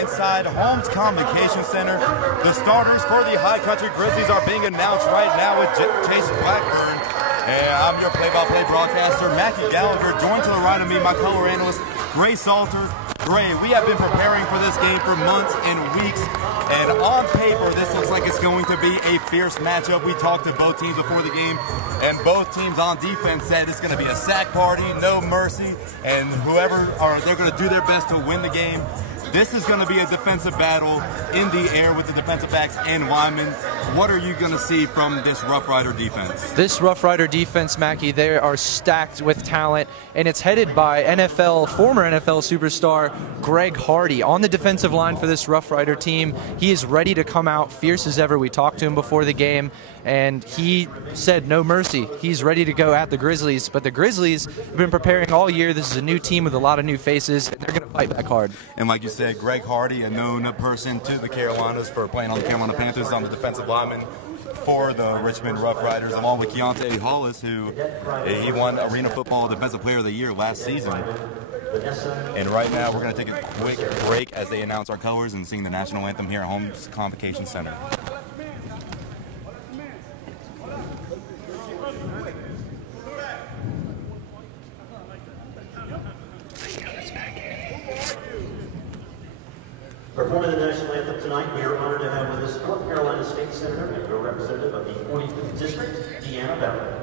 inside Holmes Convocation Center. The starters for the High Country Grizzlies are being announced right now with Chase Blackburn. And I'm your play-by-play broadcaster, Mackie Gallagher. Joined to the right of me, my color analyst, Gray Salter. Gray, we have been preparing for this game for months and weeks, and on paper, this looks like it's going to be a fierce matchup. We talked to both teams before the game, and both teams on defense said it's going to be a sack party, no mercy, and they're going to do their best to win the game. This is going to be a defensive battle in the air with the defensive backs and linemen. What are you going to see from this Rough Rider defense? This Rough Rider defense, Mackie, they are stacked with talent, and it's headed by former NFL superstar Greg Hardy on the defensive line for this Rough Rider team. He is ready to come out fierce as ever. We talked to him before the game, and he said no mercy. He's ready to go at the Grizzlies, but the Grizzlies have been preparing all year. This is a new team with a lot of new faces, and they're going to fight back hard. And like you said, Greg Hardy, a known person to the Carolinas for playing on the Carolina Panthers, on the defensive lineman for the Richmond Rough Riders, along with Kiante Hollis, who he won Arena Football Defensive Player of the Year last season. And right now, we're going to take a quick break as they announce our colors and sing the national anthem here at Holmes Convocation Center. Performing the national anthem tonight, we are honored to have with us North Carolina State Senator and a representative of the 45th District, Deanna Bell.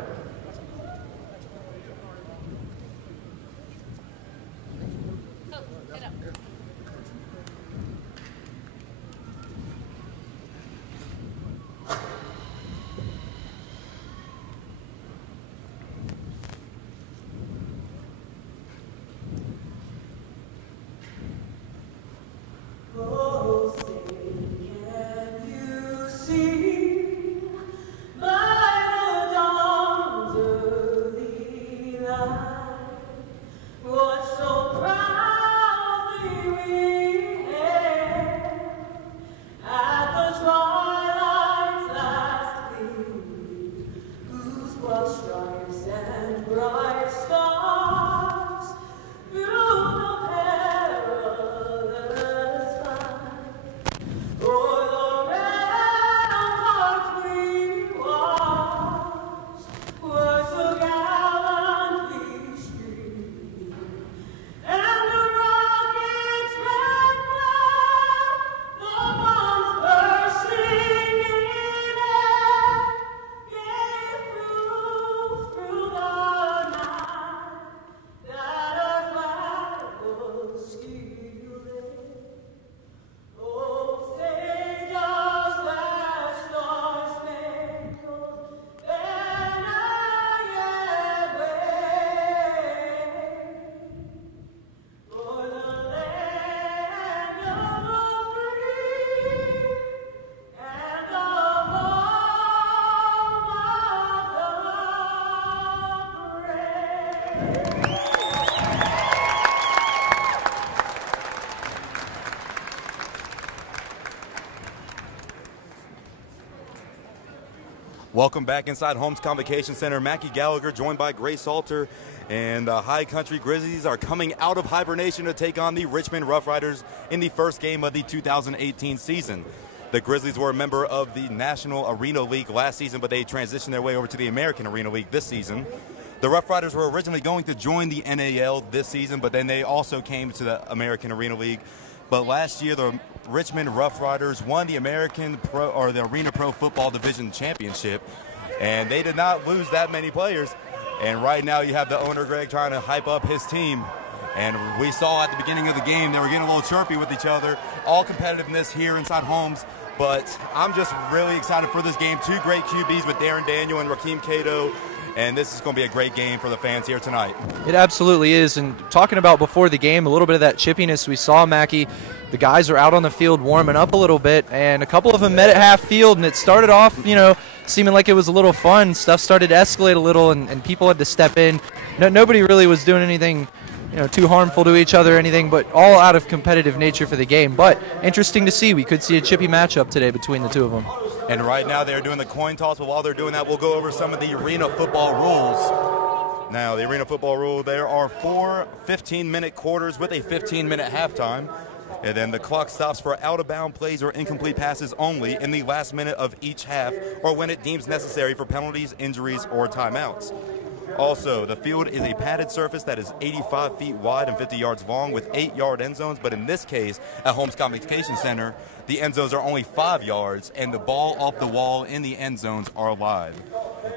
Welcome back inside Holmes Convocation Center. Mackie Gallagher joined by Gray Salter, and the High Country Grizzlies are coming out of hibernation to take on the Richmond Rough Riders in the first game of the 2018 season. The Grizzlies were a member of the National Arena League last season, but they transitioned their way over to the American Arena League this season. The Rough Riders were originally going to join the NAL this season, but then they also came to the American Arena League. But last year, the Richmond Rough Riders won the the Arena Pro Football Division Championship, and they did not lose that many players. And right now, you have the owner, Greg, trying to hype up his team. And we saw at the beginning of the game, they were getting a little chirpy with each other. All competitiveness here inside Holmes. But I'm just really excited for this game. Two great QBs with Darren Daniel and Rakeem Cato. And this is going to be a great game for the fans here tonight. It absolutely is. And talking about before the game, a little bit of that chippiness we saw, Mackie. The guys are out on the field warming up a little bit, and a couple of them met at half field, and it started off, seeming like it was a little fun. Stuff started to escalate a little, and people had to step in. Nobody really was doing anything too harmful to each other or anything, but all out of competitive nature for the game. But interesting to see. We could see a chippy matchup today between the two of them. And right now they're doing the coin toss, but while they're doing that, we'll go over some of the arena football rules. Now, the arena football rule, there are 4 15-minute quarters with a 15-minute halftime. And then the clock stops for out-of-bound plays or incomplete passes only in the last minute of each half or when it deems necessary for penalties, injuries, or timeouts. Also, the field is a padded surface that is 85 feet wide and 50 yards long with 8-yard end zones, but in this case, at Holmes Convocation Center, the end zones are only 5 yards and the ball off the wall in the end zones are live.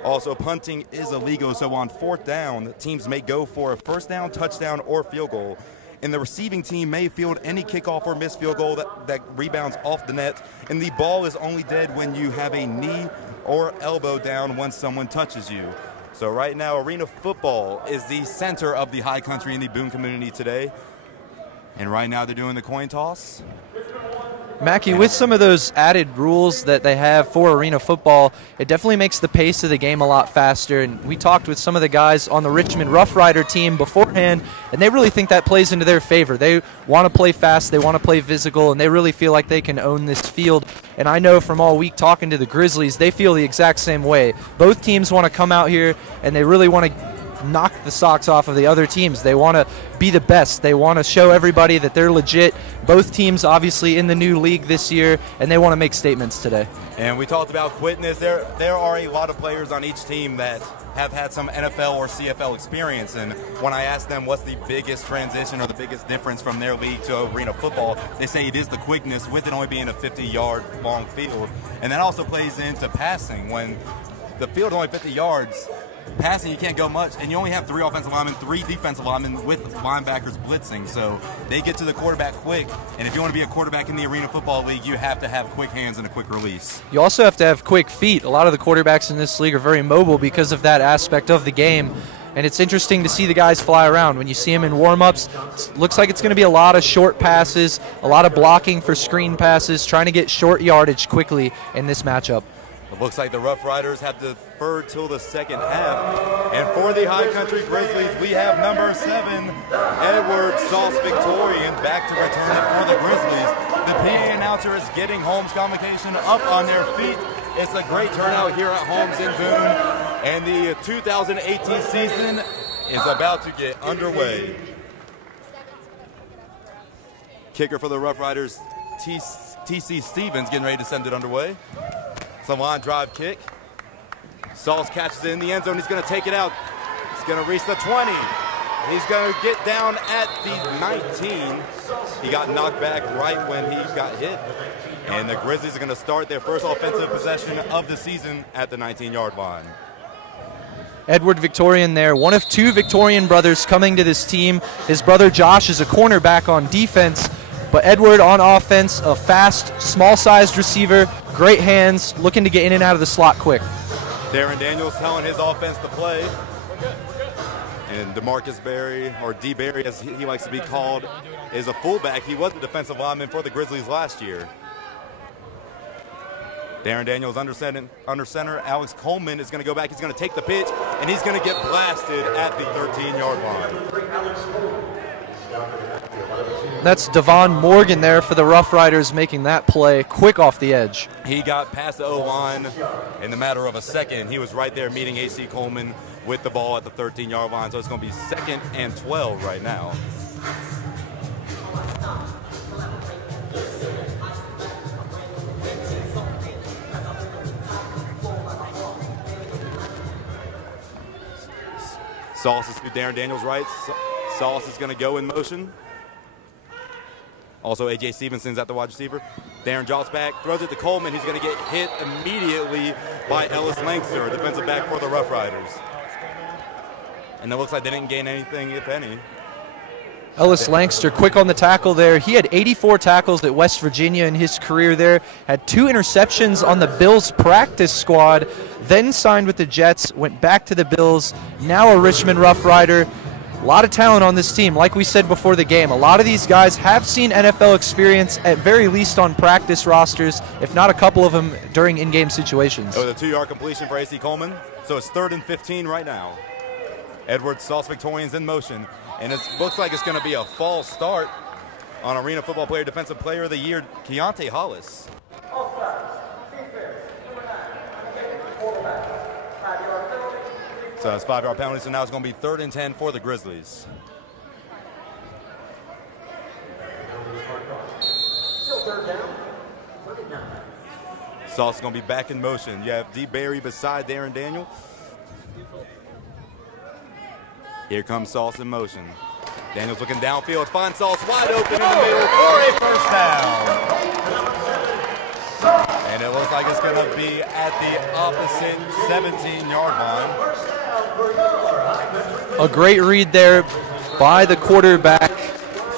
Also, punting is illegal, so on 4th down, teams may go for a first down, touchdown, or field goal. And the receiving team may field any kickoff or missed field goal that rebounds off the net, and the ball is only dead when you have a knee or elbow down when someone touches you. So right now, arena football is the center of the high country in the Boone community today. And right now they're doing the coin toss. Mackie, with some of those added rules that they have for arena football, it definitely makes the pace of the game a lot faster. And we talked with some of the guys on the Richmond Roughrider team beforehand, and they really think that plays into their favor. They want to play fast, they want to play physical, and they really feel like they can own this field. And I know from all week talking to the Grizzlies, they feel the exact same way. Both teams want to come out here, and they really want to knock the socks off of the other teams. They want to be the best. They want to show everybody that they're legit. Both teams obviously in the new league this year, and they want to make statements today. And we talked about quickness. There are a lot of players on each team that have had some NFL or CFL experience, and when I ask them what's the biggest transition or the biggest difference from their league to arena football, they say it is the quickness, with it only being a 50-yard long field. And that also plays into passing. When the field is only 50 yards, passing, you can't go much, and you only have 3 offensive linemen, 3 defensive linemen with linebackers blitzing, so they get to the quarterback quick, and if you want to be a quarterback in the Arena Football League, you have to have quick hands and a quick release. You also have to have quick feet. A lot of the quarterbacks in this league are very mobile because of that aspect of the game, and it's interesting to see the guys fly around. When you see them in warm-ups, it looks like it's going to be a lot of short passes, a lot of blocking for screen passes, trying to get short yardage quickly in this matchup. It looks like the Roughriders have deferred till the second half. And for the High Country Grizzlies, we have number 7, Edward Sauce Victorian, back to return it for the Grizzlies. The PA announcer is getting Holmes Convocation up on their feet. It's a great turnout here at Holmes in Boone. And the 2018 season is about to get underway. Kicker for the Roughriders, TC Stevens, getting ready to send it underway. It's a line drive kick. Sauce catches it in the end zone. He's going to take it out. He's going to reach the 20. He's going to get down at the 19. He got knocked back right when he got hit. And the Grizzlies are going to start their first offensive possession of the season at the 19-yard line. Edward Victorian there, one of 2 Victorian brothers coming to this team. His brother Josh is a cornerback on defense, but Edward on offense, a fast, small-sized receiver, great hands, looking to get in and out of the slot quick. Darren Daniels telling his offense to play. And DeMarcus Berry, or D. Berry as he likes to be called, is a fullback. He was a defensive lineman for the Grizzlies last year. Darren Daniels under center. Alex Coleman is going to go back. He's going to take the pitch, and he's going to get blasted at the 13-yard line. That's Devon Morgan there for the Roughriders, making that play quick off the edge. He got past the O-line in the matter of a second. He was right there meeting A.C. Coleman with the ball at the 13-yard line, so it's going to be 2nd and 12 right now. Sauce is to Darren Daniels right. Sauce is going to go in motion. Also, A.J. Stevenson's at the wide receiver. Darren drops back, throws it to Coleman. He's going to get hit immediately by Ellis Langster, defensive back for the Roughriders. And it looks like they didn't gain anything, if any. Ellis Langster quick on the tackle there. He had 84 tackles at West Virginia in his career there. Had 2 interceptions on the Bills practice squad. Then signed with the Jets, went back to the Bills. Now a Richmond Roughrider. A lot of talent on this team. Like we said before the game, a lot of these guys have seen NFL experience, at very least on practice rosters, if not a couple of them during in-game situations. Oh, the 2-yard completion for A.C. Coleman. So it's 3rd and 15 right now. Edward Sauce Victorian's in motion. And it looks like it's going to be a false start on Arena Football Player Defensive Player of the Year, Kiante Hollis. So it's 5-yard penalty, so now it's going to be 3rd and 10 for the Grizzlies. third down, 39. Sauce is going to be back in motion. You have D. Barry beside Darren Daniel. Here comes Sauce in motion. Daniels looking downfield, finds Sauce wide open in the middle for a first down. And it looks like it's going to be at the opposite 17-yard line. A great read there by the quarterback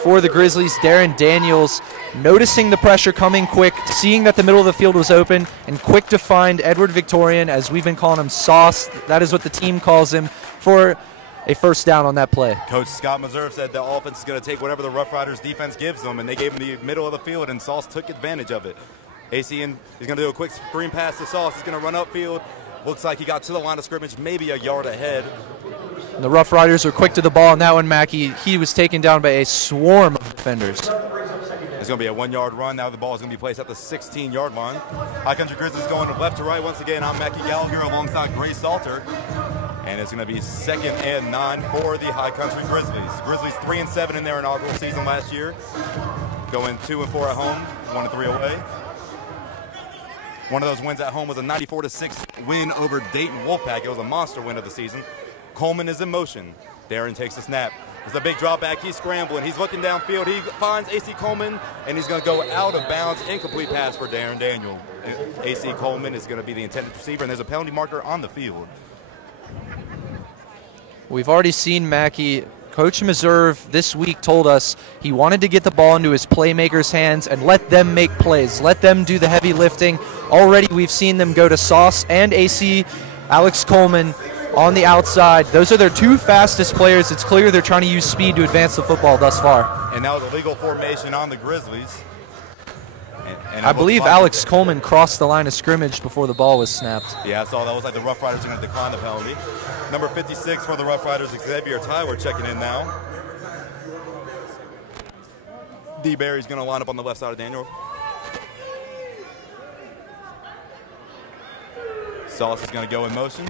for the Grizzlies, Darren Daniels, noticing the pressure coming quick, seeing that the middle of the field was open, and quick to find Edward Victorian, as we've been calling him Sauce. That is what the team calls him, for a first down on that play. Coach Scott Meserve said the offense is going to take whatever the Roughriders defense gives them, and they gave him the middle of the field, and Sauce took advantage of it. AC, he's going to do a quick screen pass to Sauce. He's going to run upfield. Looks like he got to the line of scrimmage, maybe a yard ahead. The Roughriders were quick to the ball on that one, Mackey. He was taken down by a swarm of defenders. It's going to be a 1-yard run. Now the ball is going to be placed at the 16-yard line. High Country Grizzlies going left to right. Once again, I'm Mackie Gallagher alongside Grace Salter. And it's going to be 2nd and 9 for the High Country Grizzlies. Grizzlies 3-7 in their inaugural season last year. Going 2-4 at home, 1-3 away. One of those wins at home was a 94-6 win over Dayton Wolfpack. It was a monster win of the season. Coleman is in motion. Darren takes the snap. There's a big drop back. He's scrambling. He's looking downfield. He finds AC Coleman, and he's going to go out of bounds. Incomplete pass for Darren Daniel. AC Coleman is going to be the intended receiver, and there's a penalty marker on the field. We've already seen Mackey. Coach Meserve this week told us he wanted to get the ball into his playmakers' hands and let them make plays. Let them do the heavy lifting. Already we've seen them go to Sauce and AC, Alex Coleman, on the outside. Those are their two fastest players. It's clear they're trying to use speed to advance the football thus far. And now the legal formation on the Grizzlies. And I believe Alex Coleman crossed the line of scrimmage before the ball was snapped. Yeah, I saw that. Was like the Roughriders are going to decline the penalty. Number 56 for the Roughriders, Xavier Tyler checking in now. D. Barry's going to line up on the left side of Daniel. Sauce is going to go in motion.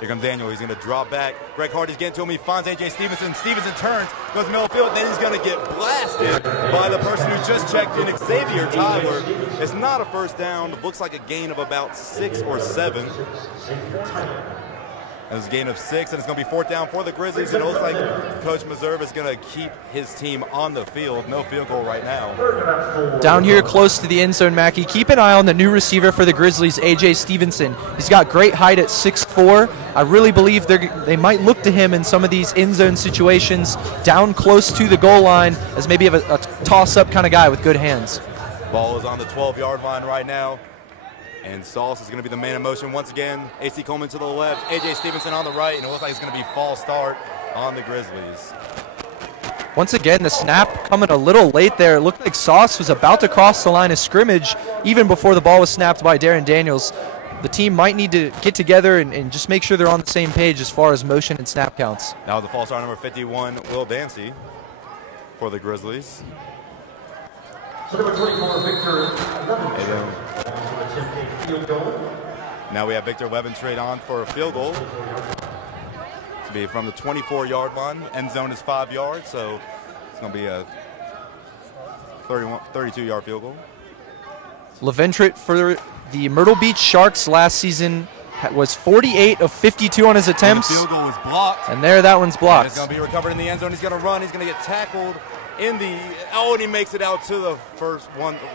Here comes Daniel. He's going to drop back. Greg Hardy's getting to him. He finds A.J. Stevenson. Stevenson turns, goes middle of the field. Then he's going to get blasted by the person who just checked in, Xavier Tyler. It's not a first down. It looks like a gain of about 6 or 7. And it's a gain of 6, and it's going to be 4th down for the Grizzlies. And it looks like Coach Meserve is going to keep his team on the field. No field goal right now. Down here close to the end zone, Mackey, keep an eye on the new receiver for the Grizzlies, A.J. Stevenson. He's got great height at 6'4". I really believe they might look to him in some of these end zone situations down close to the goal line as maybe a toss-up kind of guy with good hands. Ball is on the 12-yard line right now. And Sauce is going to be the man in motion once again. AC Coleman to the left, A.J. Stevenson on the right, and it looks like it's going to be false start on the Grizzlies. Once again, the snap coming a little late there. It looked like Sauce was about to cross the line of scrimmage even before the ball was snapped by Darren Daniels. The team might need to get together and just make sure they're on the same page as far as motion and snap counts. Now the false start, number 51, Will Dancy for the Grizzlies. So number 24, Victor Levin. Now we have Victor Levin trade on for a field goal. To be from the 24-yard line. End zone is 5 yards, so it's going to be a 32-yard field goal. Leventrit for the Myrtle Beach Sharks last season was 48 of 52 on his attempts. And the field goal was blocked. And there, that one's blocked. And it's going to be recovered in the end zone. He's going to run. He's going to get tackled in the, and he makes it out to the first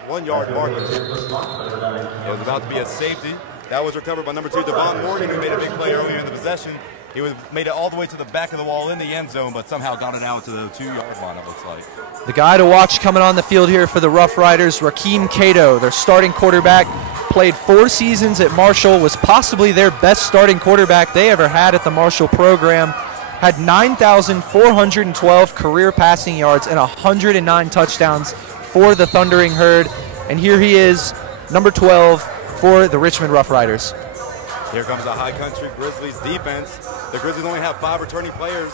one-yard marker. It was about to be a safety. That was recovered by number 2, Devon Morgan, who made a big play earlier in the possession. He made it all the way to the back of the wall in the end zone, but somehow got it out to the 2-yard line, it looks like. The guy to watch coming on the field here for the Roughriders, Rakeem Cato, their starting quarterback, played 4 seasons at Marshall, was possibly their best starting quarterback they ever had at the Marshall program. Had 9,412 career passing yards and 109 touchdowns for the Thundering Herd. And here he is, number 12 for the Richmond Roughriders. Here comes the High Country Grizzlies defense. The Grizzlies only have 5 returning players,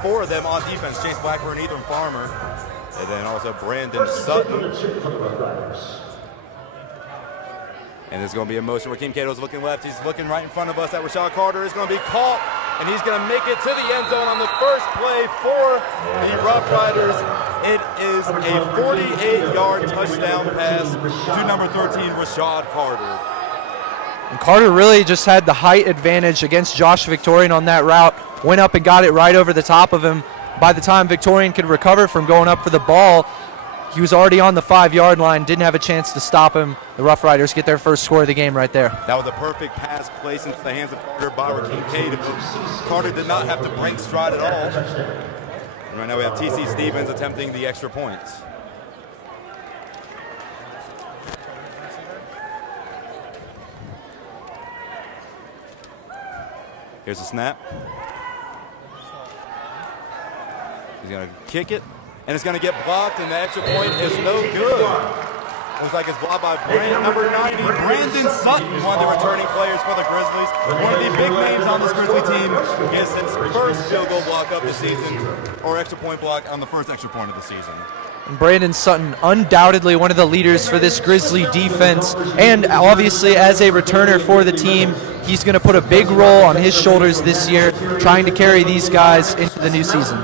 4 of them on defense, Chase Blackburn, Ethan Farmer, and then also Brandon Sutton. And there's going to be a motion. Rakeem Cato's looking left. He's looking right in front of us. That Rashad Carter is going to be caught, and he's going to make it to the end zone on the first play for the Roughriders. It is a 48-yard touchdown pass to number 13, Rashad Carter. And Carter really just had the height advantage against Josh Victorian on that route. Went up and got it right over the top of him. By the time Victorian could recover from going up for the ball, he was already on the 5-yard line, didn't have a chance to stop him. The Roughriders get their first score of the game right there. That was a perfect pass placed into the hands of Carter by Kiante. Carter did not have to break stride at all. And right now we have TC Stevens attempting the extra points. Here's the snap. He's going to kick it, and it's going to get blocked, and the extra point is no good. Looks like it's blocked by number 90, Brandon Sutton, one of the returning players for the Grizzlies. One of the big names on this Grizzly team gets its first field goal block of the season, or extra point block on the first extra point of the season. And Brandon Sutton, undoubtedly one of the leaders for this Grizzly defense, and obviously as a returner for the team, he's going to put a big role on his shoulders this year, trying to carry these guys into the new season.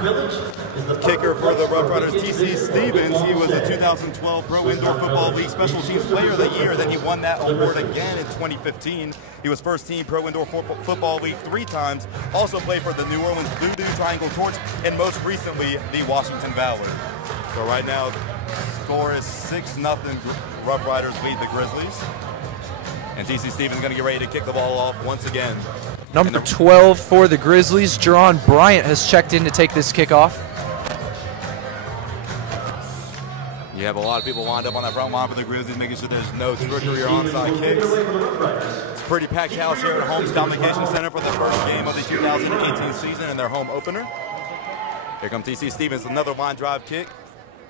Kicker for the Roughriders, TC Stevens. He was a 2012 Pro Indoor Football League Special Teams Player of the Year. Then he won that award again in 2015. He was first team Pro Indoor Football League 3 times. Also played for the New Orleans Voodoo, Triangle Torch, and most recently the Washington Valor. So right now, score is 6-0. Roughriders lead the Grizzlies. And TC Stevens is going to get ready to kick the ball off once again. Number 12 for the Grizzlies, Geron Bryant has checked in to take this kickoff. You have a lot of people lined up on that front line for the Grizzlies, making sure there's no trickery or onside kicks. It's a pretty packed house here at Holmes Convocation Center for the first game of the 2018 season and their home opener. Here comes TC Stevens, another line drive kick.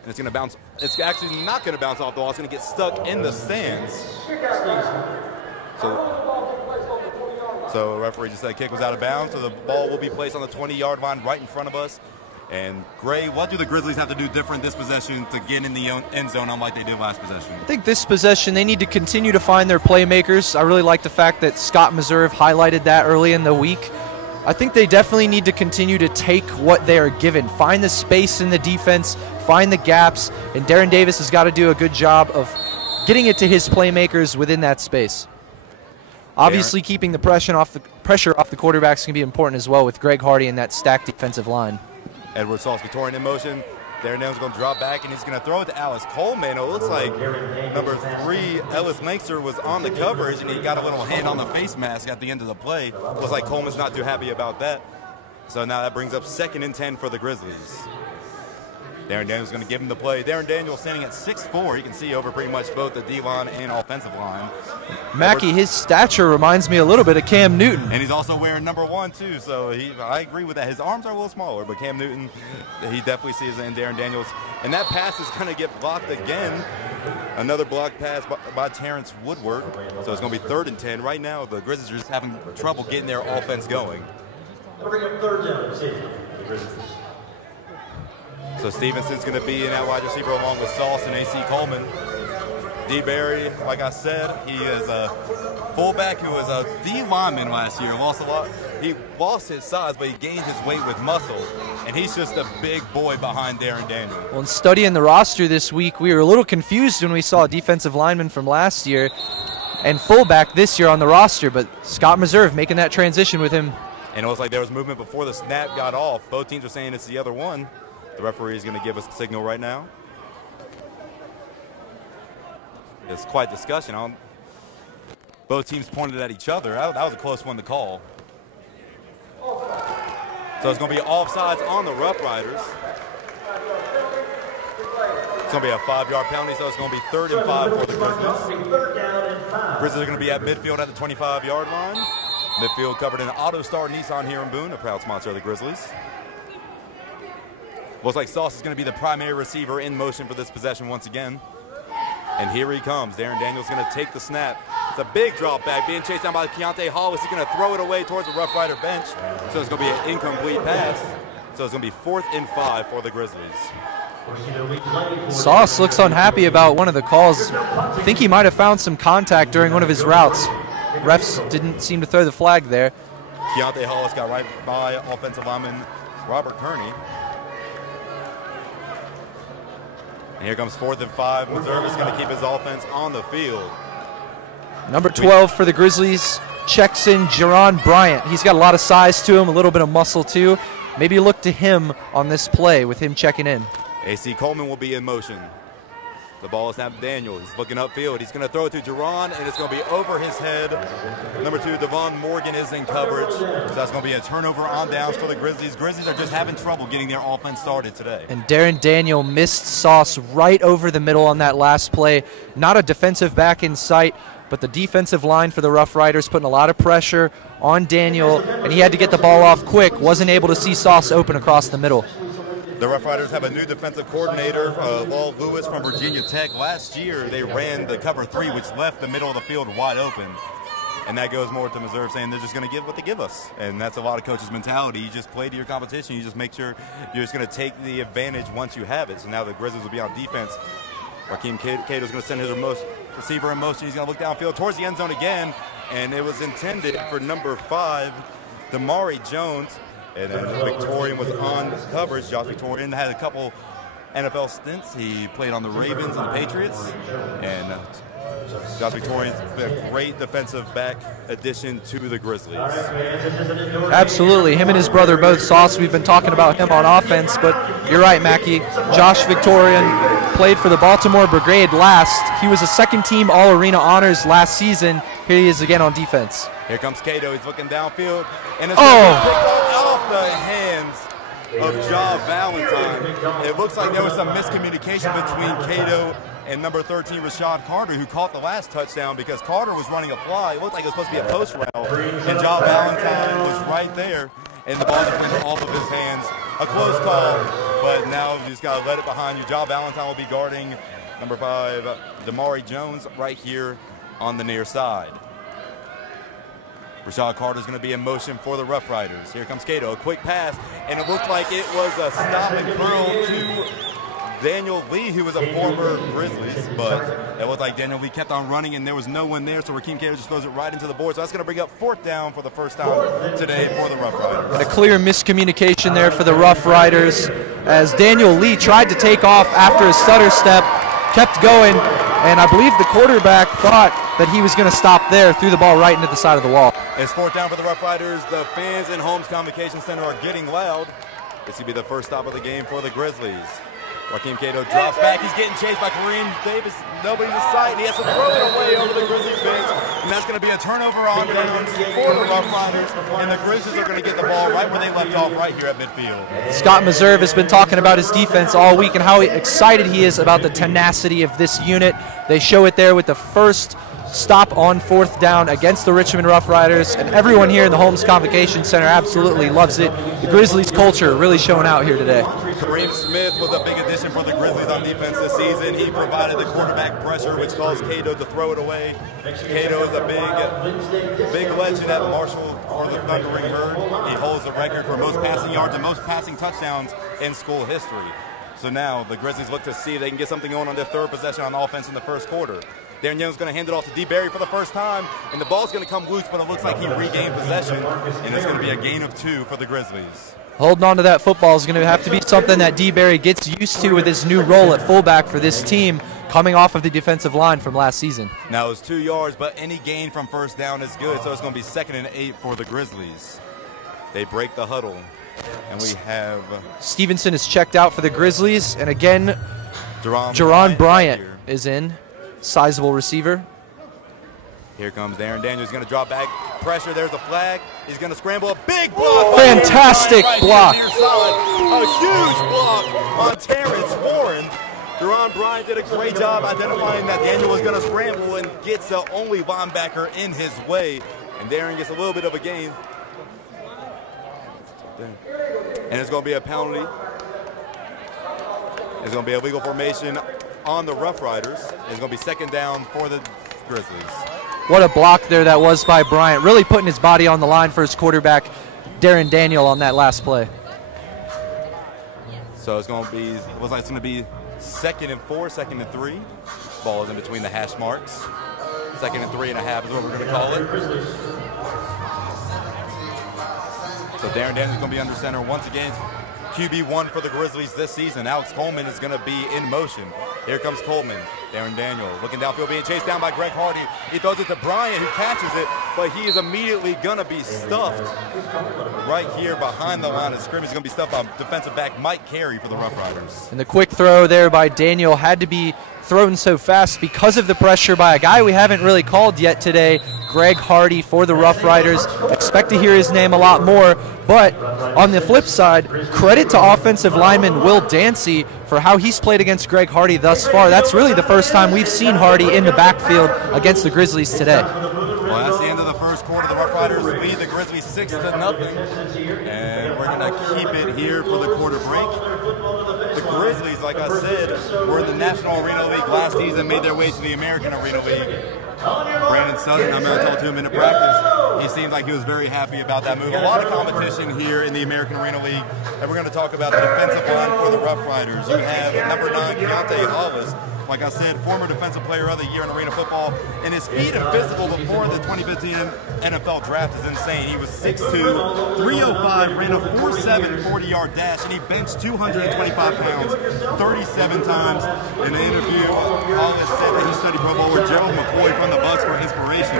And it's going to bounce. It's actually not going to bounce off the wall. It's going to get stuck in the stands. So the referee just said kick was out of bounds, so the ball will be placed on the 20-yard line right in front of us. And Gray, what do the Grizzlies have to do different this possession to get in the end zone unlike they did last possession? I think this possession, they need to continue to find their playmakers. I really like the fact that Scott Meserve highlighted that early in the week. I think they definitely need to continue to take what they are given. Find the space in the defense, find the gaps, and Darren Davis has got to do a good job of getting it to his playmakers within that space. Obviously, keeping the pressure off the quarterbacks can be important as well with Greg Hardy and that stacked defensive line. Edward Sauce Victorian in motion. Darren Daniels going to drop back, and he's going to throw it to Alice Coleman. It looks like number 3, Ellis Lankster, was on the coverage, and he got a little hand on the face mask at the end of the play. Looks like Coleman's not too happy about that. So now that brings up 2nd and 10 for the Grizzlies. Darren Daniels going to give him the play. Darren Daniels standing at 6'4". You can see over pretty much both the D-line and offensive line. Mackey, his stature reminds me a little bit of Cam Newton. And he's also wearing number 1, too, so I agree with that. His arms are a little smaller, but Cam Newton, he definitely sees it in Darren Daniels. And that pass is going to get blocked again. Another block pass by Terrence Woodward. So it's going to be 3rd and 10. Right now, the Grizzlies are just having trouble getting their offense going. Bring up 3rd down, safety. So Stevenson's going to be in that wide receiver along with Sauce and A.C. Coleman. D. Barry, like I said, he is a fullback who was a D lineman last year. Lost a lot. He lost his size, but he gained his weight with muscle. And he's just a big boy behind Darren Daniels. Well, in studying the roster this week, we were a little confused when we saw a defensive lineman from last year and fullback this year on the roster. But Scott Meserve making that transition with him. And it looks like there was movement before the snap got off. Both teams are saying it's the other one. The referee is going to give us a signal right now. It's quite discussion. Both teams pointed at each other. That was a close one to call. So it's going to be offsides on the Roughriders. It's going to be a 5-yard penalty, so it's going to be 3rd and 5 for the Grizzlies. Grizzlies are going to be at midfield at the 25-yard line. Midfield covered in AutoStar Nissan here in Boone, a proud sponsor of the Grizzlies. Looks like Sauce is going to be the primary receiver in motion for this possession once again. And here he comes. Darren Daniels going to take the snap. It's a big drop back, being chased down by Kiante Hollis. He's going to throw it away towards the Rough Rider bench. So it's going to be an incomplete pass. So it's going to be 4th and 5 for the Grizzlies. Sauce looks unhappy about one of the calls. I think he might have found some contact during one of his routes. Refs didn't seem to throw the flag there. Kiante Hollis got right by offensive lineman Robert Kearney. And here comes 4th and 5. Missouri is going to keep his offense on the field. Number 12 for the Grizzlies checks in Geron Bryant. He's got a lot of size to him, a little bit of muscle too. Maybe look to him on this play with him checking in. AC Coleman will be in motion. The ball is snapped to Daniel. He's looking upfield. He's going to throw it to Geron, and it's going to be over his head. Number 2, Devon Morgan is in coverage. So that's going to be a turnover on downs for the Grizzlies. Grizzlies are just having trouble getting their offense started today. And Darren Daniel missed Sauce right over the middle on that last play. Not a defensive back in sight, but the defensive line for the Roughriders putting a lot of pressure on Daniel, and he had to get the ball off quick. Wasn't able to see Sauce open across the middle. The Roughriders have a new defensive coordinator, Law Lewis from Virginia Tech. Last year, they ran the cover 3, which left the middle of the field wide open. And that goes more to Missouri saying they're just going to give what they give us. And that's a lot of coaches' mentality. You just play to your competition. You just make sure you're just going to take the advantage once you have it. So now the Grizzlies will be on defense. Raheem Cato is going to send his receiver in motion. He's going to look downfield towards the end zone again. And it was intended for number 5, Damari Jones. And then Victorian was on coverage. Josh Victorian had a couple NFL stints. He played on the Ravens and the Patriots. And Josh Victorian's been a great defensive back addition to the Grizzlies. Absolutely. Him and his brother both Sauce. We've been talking about him on offense, but you're right, Mackie. Josh Victorian played for the Baltimore Brigade last. He was a second-team All-Arena Honors last season. Here he is again on defense. Here comes Cato. He's looking downfield. And it's off the hands of Ja Valentine. It looks like there was some miscommunication between Cato and number 13, Rashad Carter, who caught the last touchdown because Carter was running a fly. It looked like it was supposed to be a post route, and Ja Valentine was right there, and the ball just went off of his hands. A close call, but now you just got to let it behind you. Ja Valentine will be guarding number 5, Damari Jones, right here on the near side. Rashad Carter's going to be in motion for the Roughriders. Here comes Cato, a quick pass, and it looked like it was a stop and curl to Daniel Lee, who was a former Grizzlies, but it looked like Daniel Lee kept on running and there was no one there, so Raheem Cato just throws it right into the board. So that's going to bring up 4th down for the first time today for the Roughriders. And a clear miscommunication there for the Roughriders as Daniel Lee tried to take off after his stutter step, kept going, and I believe the quarterback thought that he was going to stop there, threw the ball right into the side of the wall. It's 4th down for the Roughriders. The fans in Holmes Convocation Center are getting loud. This will be the first stop of the game for the Grizzlies. Raheem Cato drops back. He's getting chased by Kareem Davis. Nobody's in sight, and he has to throw it away over the Grizzlies bench. And that's going to be a turnover on downs for the Roughriders. And the Grizzlies are going to get the ball right where they left off, right here at midfield. Scott Meserve has been talking about his defense all week and how excited he is about the tenacity of this unit. They show it there with the first stop on 4th down against the Richmond Roughriders, and everyone here in the Holmes Convocation Center absolutely loves it. The Grizzlies culture really showing out here today. Kareem Smith was a big addition for the Grizzlies on defense this season. He provided the quarterback pressure, which caused Cato to throw it away. Cato is a big legend at Marshall for the Thundering Herd. He holds the record for most passing yards and most passing touchdowns in school history. So now the Grizzlies look to see if they can get something going on their 3rd possession on offense in the first quarter. Darren Young's going to hand it off to D. Barry for the first time, and the ball's going to come loose, but it looks like he regained possession, and it's going to be a gain of 2 for the Grizzlies. Holding on to that football is going to have to be something that D. Barry gets used to with his new role at fullback for this team, coming off of the defensive line from last season. Now it's 2 yards, but any gain from 1st down is good, so it's going to be 2nd and 8 for the Grizzlies. They break the huddle, and we have Stevenson is checked out for the Grizzlies, and again, Geron Bryant is in. Sizable receiver. Here comes Darren Daniels. He's going to drop back. Pressure. There's a flag. He's going to scramble. A big block. Fantastic block. A huge block on Terrence Warren. Geron Bryant did a great job identifying that Daniel was going to scramble and gets the only linebacker in his way. And Darren gets a little bit of a gain. And it's going to be a penalty. It's going to be a legal formation on the Roughriders. It's going to be 2nd down for the Grizzlies. What a block there that was by Bryant. Really putting his body on the line for his quarterback, Darren Daniel, on that last play. So it's going to be, it looks like it's going to be 2nd and 4, 2nd and 3. Ball is in between the hash marks. 2nd and 3.5 is what we're going to call it. So Darren Daniels is going to be under center once again. QB1 for the Grizzlies this season. Alex Coleman is going to be in motion. Here comes Coleman. Darren Daniel looking downfield, being chased down by Greg Hardy. He throws it to Bryant, who catches it, but he is immediately going to be stuffed right here behind the line of scrimmage. He's going to be stuffed by defensive back Mike Carey for the Roughriders. And the quick throw there by Daniel had to be thrown so fast because of the pressure by a guy we haven't really called yet today, Greg Hardy for the Roughriders. Expect to hear his name a lot more, but on the flip side, credit to offensive lineman Will Dancy for how he's played against Greg Hardy thus far. That's really the first time we've seen Hardy in the backfield against the Grizzlies today. Well, that's the end of the first quarter. The Roughriders lead the Grizzlies 6-0, and we're going to keep it here for the quarter break. The Grizzlies, like I said, were in the National Arena League last season, made their way to the American Arena League. Brandon Sutton, I'm going to tell him in practice, he seemed like he was very happy about that move. A lot of competition here in the American Arena League, and we're going to talk about the defensive line for the Roughriders. You have number 9, Kiante Hollis. Like I said, former Defensive Player of the Year in arena football, and his speed and physical before the 2015 NFL draft is insane. He was 6'2", 305, ran a 4.7 40-yard dash, and he benched 225 pounds 37 times. In the interview, Hollis said that he studied Pro Bowler Gerald McCoy from the Bucs for inspiration.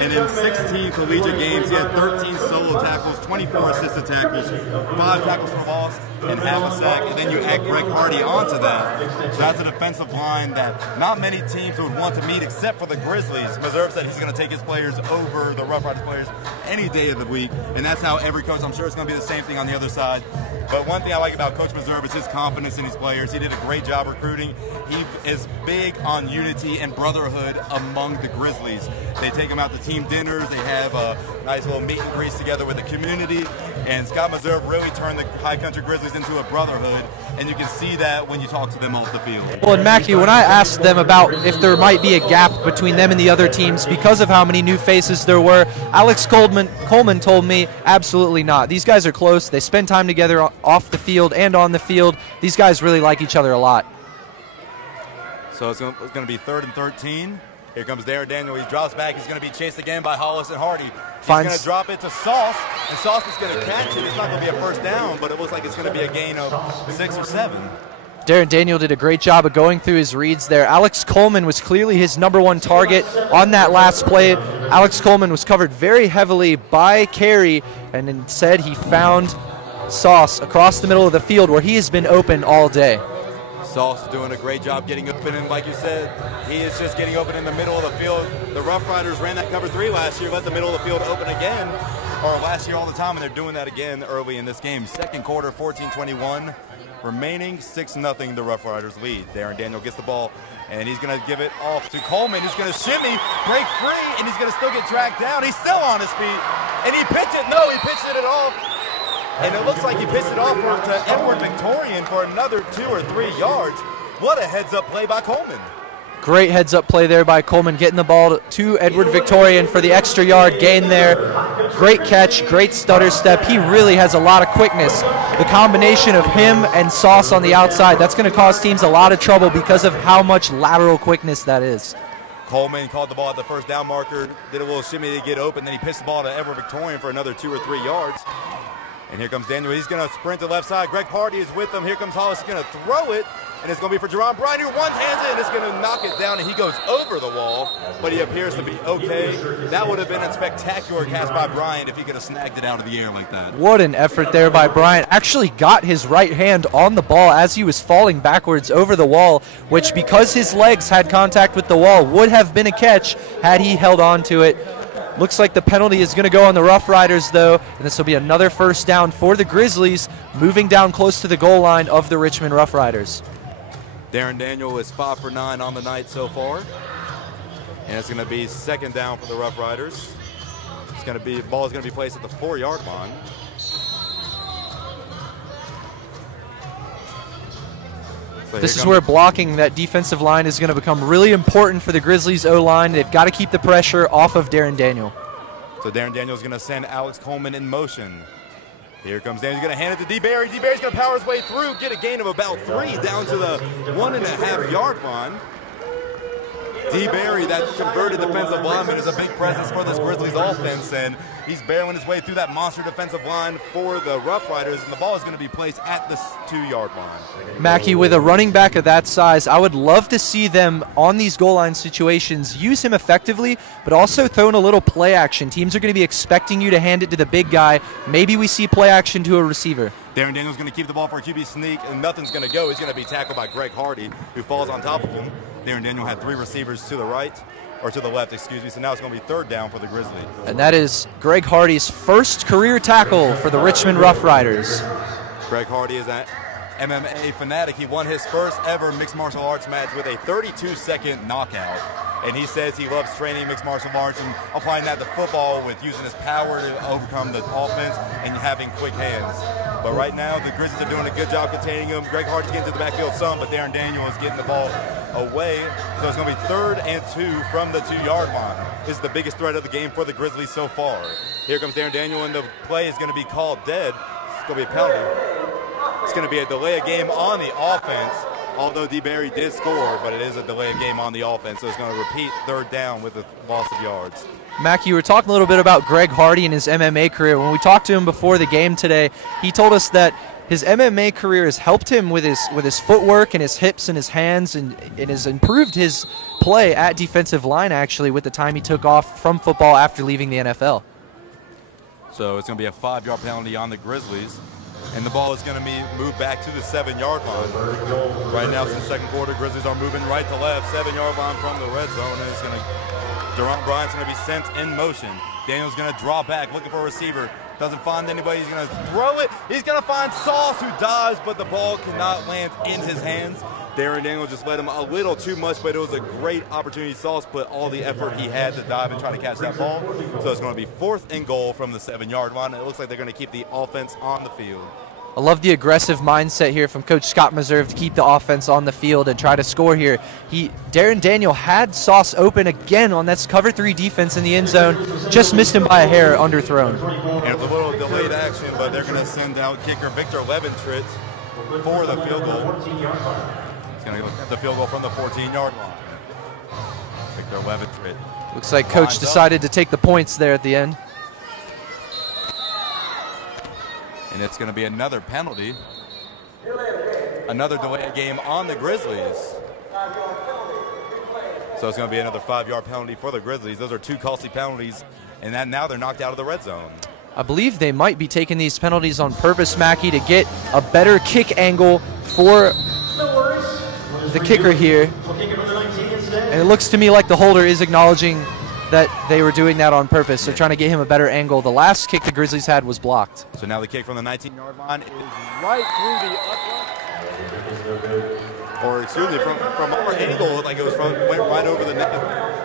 And in 16 collegiate games, he had 13 solo tackles, 24 assisted tackles, 5 tackles for loss, and half a sack. And then you add Greg Hardy onto that. So that's a defensive line that not many teams would want to meet except for the Grizzlies. Meserve said he's going to take his players over the Roughriders players any day of the week, and that's how every coach, I'm sure it's going to be the same thing on the other side. But one thing I like about Coach Meserve is his confidence in his players. He did a great job recruiting. He is big on unity and brotherhood among the Grizzlies. They take them out to team dinners. They have a nice little meet and greet together with the community. And Scott Meserve really turned the High Country Grizzlies into a brotherhood, and you can see that when you talk to them off the field. Well, and Mackie, when I asked them about if there might be a gap between them and the other teams because of how many new faces there were, Alex Coleman told me absolutely not. These guys are close. They spend time together off the field and on the field. These guys really like each other a lot. So it's going to be 3rd and 13. Here comes Darren Daniel. He drops back. He's going to be chased again by Hollis and Hardy. He's going to drop it to Sauce, and Sauce is going to catch it. It's not going to be a first down, but it looks like it's going to be a gain of 6 or 7. Darren Daniel did a great job of going through his reads there. Alex Coleman was clearly his #1 target on that last play. Alex Coleman was covered very heavily by Carey, and instead he found Sauce across the middle of the field where he has been open all day. Sauce is doing a great job getting open, and like you said, he is just getting open in the middle of the field. The Roughriders ran that cover 3 last year, let the middle of the field open again, or last year all the time, and they're doing that again early in this game. Second quarter, 14-21. Remaining 6-0, the Roughriders lead. Darren Daniel gets the ball, and he's going to give it off to Coleman, who's going to shimmy, break free, and he's going to still get tracked down. He's still on his feet, and he pitched it. No, he pitched it off. And it looks like he pitched it off to Edward Victorian for another 2 or 3 yards. What a heads-up play by Coleman. Great heads-up play there by Coleman, getting the ball to Edward Victorian for the extra yard gain there. Great catch, great stutter step. He really has a lot of quickness. The combination of him and Sauce on the outside, that's going to cause teams a lot of trouble because of how much lateral quickness that is. Coleman called the ball at the first down marker, did a little shimmy to get open, then he pitched the ball to Edward Victorian for another 2 or 3 yards. And here comes Daniel. He's going to sprint to the left side. Greg Hardy is with him. Here comes Hollis. He's going to throw it, and it's going to be for Geron Bryant, who one-hands it, and it's going to knock it down, and he goes over the wall, but he appears to be okay. That would have been a spectacular catch by Bryant if he could have snagged it out of the air like that. What an effort there by Bryant. Actually got his right hand on the ball as he was falling backwards over the wall, which, because his legs had contact with the wall, would have been a catch had he held on to it. Looks like the penalty is going to go on the Roughriders, though, and this will be another first down for the Grizzlies, moving down close to the goal line of the Richmond Roughriders. Darren Daniel is 5 for 9 on the night so far, and it's going to be 2nd down for the Roughriders. The ball is going to be placed at the 4-yard line. So this is where blocking that defensive line is going to become really important for the Grizzlies O-line. They've got to keep the pressure off of Darren Daniel. So Darren Daniel is going to send Alex Coleman in motion. Here comes Daniel. He's going to hand it to D-Barry. D-Barry's going to power his way through, get a gain of about 3 down to the 1.5-yard line. D. Barry, that converted defensive lineman, is a big presence for this Grizzlies offense, and he's barreling his way through that monster defensive line for the Roughriders, and the ball is going to be placed at the 2-yard line. Mackey, with a running back of that size, I would love to see them on these goal line situations use him effectively, but also throw in a little play action. Teams are going to be expecting you to hand it to the big guy. Maybe we see play action to a receiver. Darren Daniels going to keep the ball for a QB sneak, and nothing's going to go. He's going to be tackled by Greg Hardy, who falls on top of him. Darren Daniel had 3 receivers to the right, or to the left, excuse me, so now it's going to be 3rd down for the Grizzlies. And that is Greg Hardy's first career tackle for the Richmond Roughriders. Greg Hardy is an MMA fanatic. He won his first ever mixed martial arts match with a 32-second knockout. And he says he loves training mixed martial arts and applying that to football with using his power to overcome the offense and having quick hands. But right now, the Grizzlies are doing a good job containing him. Greg Hardy's getting to the backfield some, but Darren Daniel is getting the ball away. So it's going to be 3rd and 2 from the 2-yard line. This is the biggest threat of the game for the Grizzlies so far. Here comes Darren Daniel, and the play is going to be called dead. It's going to be a penalty. It's going to be a delay of game on the offense, although D. Barry did score, but it is a delay of game on the offense, so it's going to repeat 3rd down with a loss of yards. Mac, you were talking a little bit about Greg Hardy and his MMA career. When we talked to him before the game today, he told us that his MMA career has helped him with his footwork and his hips and his hands, and it has improved his play at defensive line, actually, with the time he took off from football after leaving the NFL. So it's going to be a 5-yard penalty on the Grizzlies. And the ball is going to be moved back to the 7-yard line. Right now, since the 2nd quarter, Grizzlies are moving right to left, 7-yard line from the red zone. And it's going to, Geron Bryant's going to be sent in motion. Daniel's going to draw back, looking for a receiver. Doesn't find anybody. He's going to throw it. He's going to find Sauce, who dives, but the ball cannot land in his hands. Darren Daniel just led him a little too much, but it was a great opportunity. Sauce put all the effort he had to dive and try to catch that ball. So it's going to be 4th and goal from the 7-yard line. It looks like they're going to keep the offense on the field. I love the aggressive mindset here from Coach Scott Meserve to keep the offense on the field and try to score here. Darren Daniel had Sauce open again on that cover 3 defense in the end zone, just missed him by a hair, underthrown. And it's a little delayed action, but they're going to send out kicker Victor Leventritt for the field goal. He's going to get the field goal from the 14-yard line. Victor Leventritt. Looks like Coach decided to take the points there at the end. And it's going to be another penalty. Another delay game on the Grizzlies. So it's going to be another 5-yard penalty for the Grizzlies. Those are 2 costly penalties, and now they're knocked out of the red zone. I believe they might be taking these penalties on purpose, Mackey, to get a better kick angle for the kicker here. And it looks to me like the holder is acknowledging that they were doing that on purpose, so trying to get him a better angle. The last kick the Grizzlies had was blocked. So now the kick from the 19-yard line is right through the upright. Or excuse me, from our angle, like it went right over the net,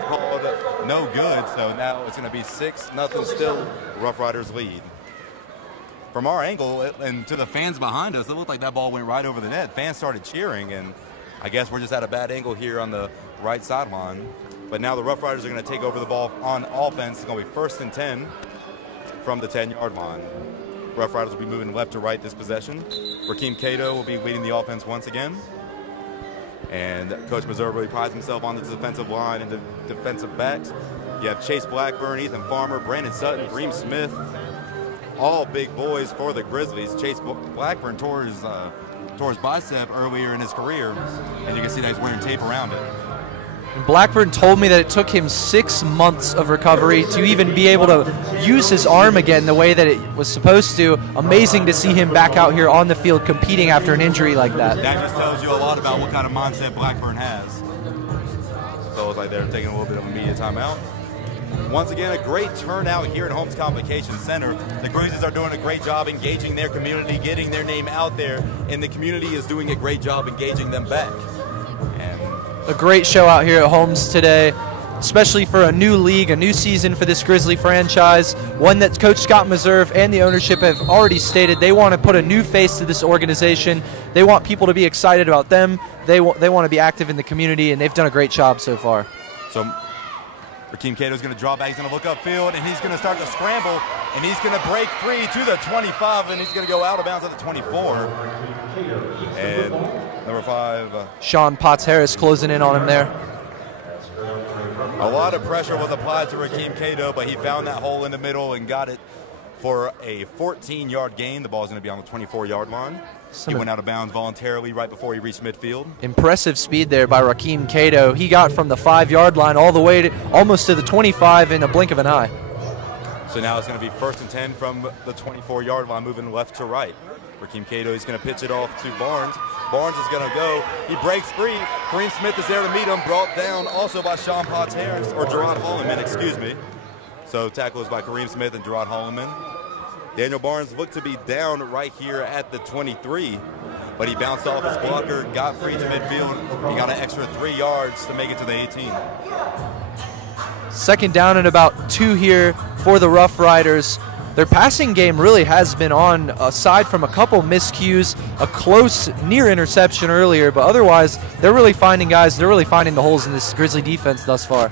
called no good. So now it's going to be 6-0 still. Roughriders lead. From our angle and to the fans behind us, it looked like that ball went right over the net. Fans started cheering, and I guess we're just at a bad angle here on the right sideline. But now the Roughriders are going to take over the ball on offense. It's going to be 1st and 10 from the 10-yard line. Roughriders will be moving left to right this possession. Rakeem Cato will be leading the offense once again. And Coach Meserve really prides himself on the defensive line and the defensive backs. You have Chase Blackburn, Ethan Farmer, Brandon Sutton, Bream Smith. All big boys for the Grizzlies. Chase Blackburn tore his bicep earlier in his career. And you can see that he's wearing tape around it. Blackburn told me that it took him 6 months of recovery to even be able to use his arm again the way that it was supposed to. Amazing to see him back out here on the field competing after an injury like that. That just tells you a lot about what kind of mindset Blackburn has. So it's like they're taking a little bit of a media timeout. Once again, a great turnout here at Holmes Convocation Center. The Grizzlies are doing a great job engaging their community, getting their name out there, and the community is doing a great job engaging them back. A great show out here at Holmes today, especially for a new league, a new season for this Grizzly franchise, one that Coach Scott Meserve and the ownership have already stated they want to put a new face to this organization. They want people to be excited about them. They want to be active in the community, and they've done a great job so far. So Rakeem Cato is going to draw back. He's going to look upfield, and he's going to start to scramble, and he's going to break free to the 25, and he's going to go out of bounds at the 24. And number 5. Sean Potts-Harris closing in on him there. A lot of pressure was applied to Rakeem Cato, but he found that hole in the middle and got it for a 14-yard gain. The ball is going to be on the 24-yard line. He went out of bounds voluntarily right before he reached midfield. Impressive speed there by Rakeem Cato. He got from the 5-yard line all the way to almost to the 25 in a blink of an eye. So now it's going to be 1st and 10 from the 24-yard line, moving left to right. Rakeem Cato, he's going to pitch it off to Barnes. Barnes is going to go. He breaks free. Kareem Smith is there to meet him, brought down also by Sean Potts Harris, or Geron Holliman, excuse me. So tackles by Kareem Smith and Geron Holliman. Daniel Barnes looked to be down right here at the 23, but he bounced off his blocker, got free to midfield. He got an extra 3 yards to make it to the 18. 2nd down and about 2 here for the Roughriders. Their passing game really has been on, aside from a couple miscues, a close near interception earlier, but otherwise they're really finding guys, they're really finding the holes in this Grizzly defense thus far.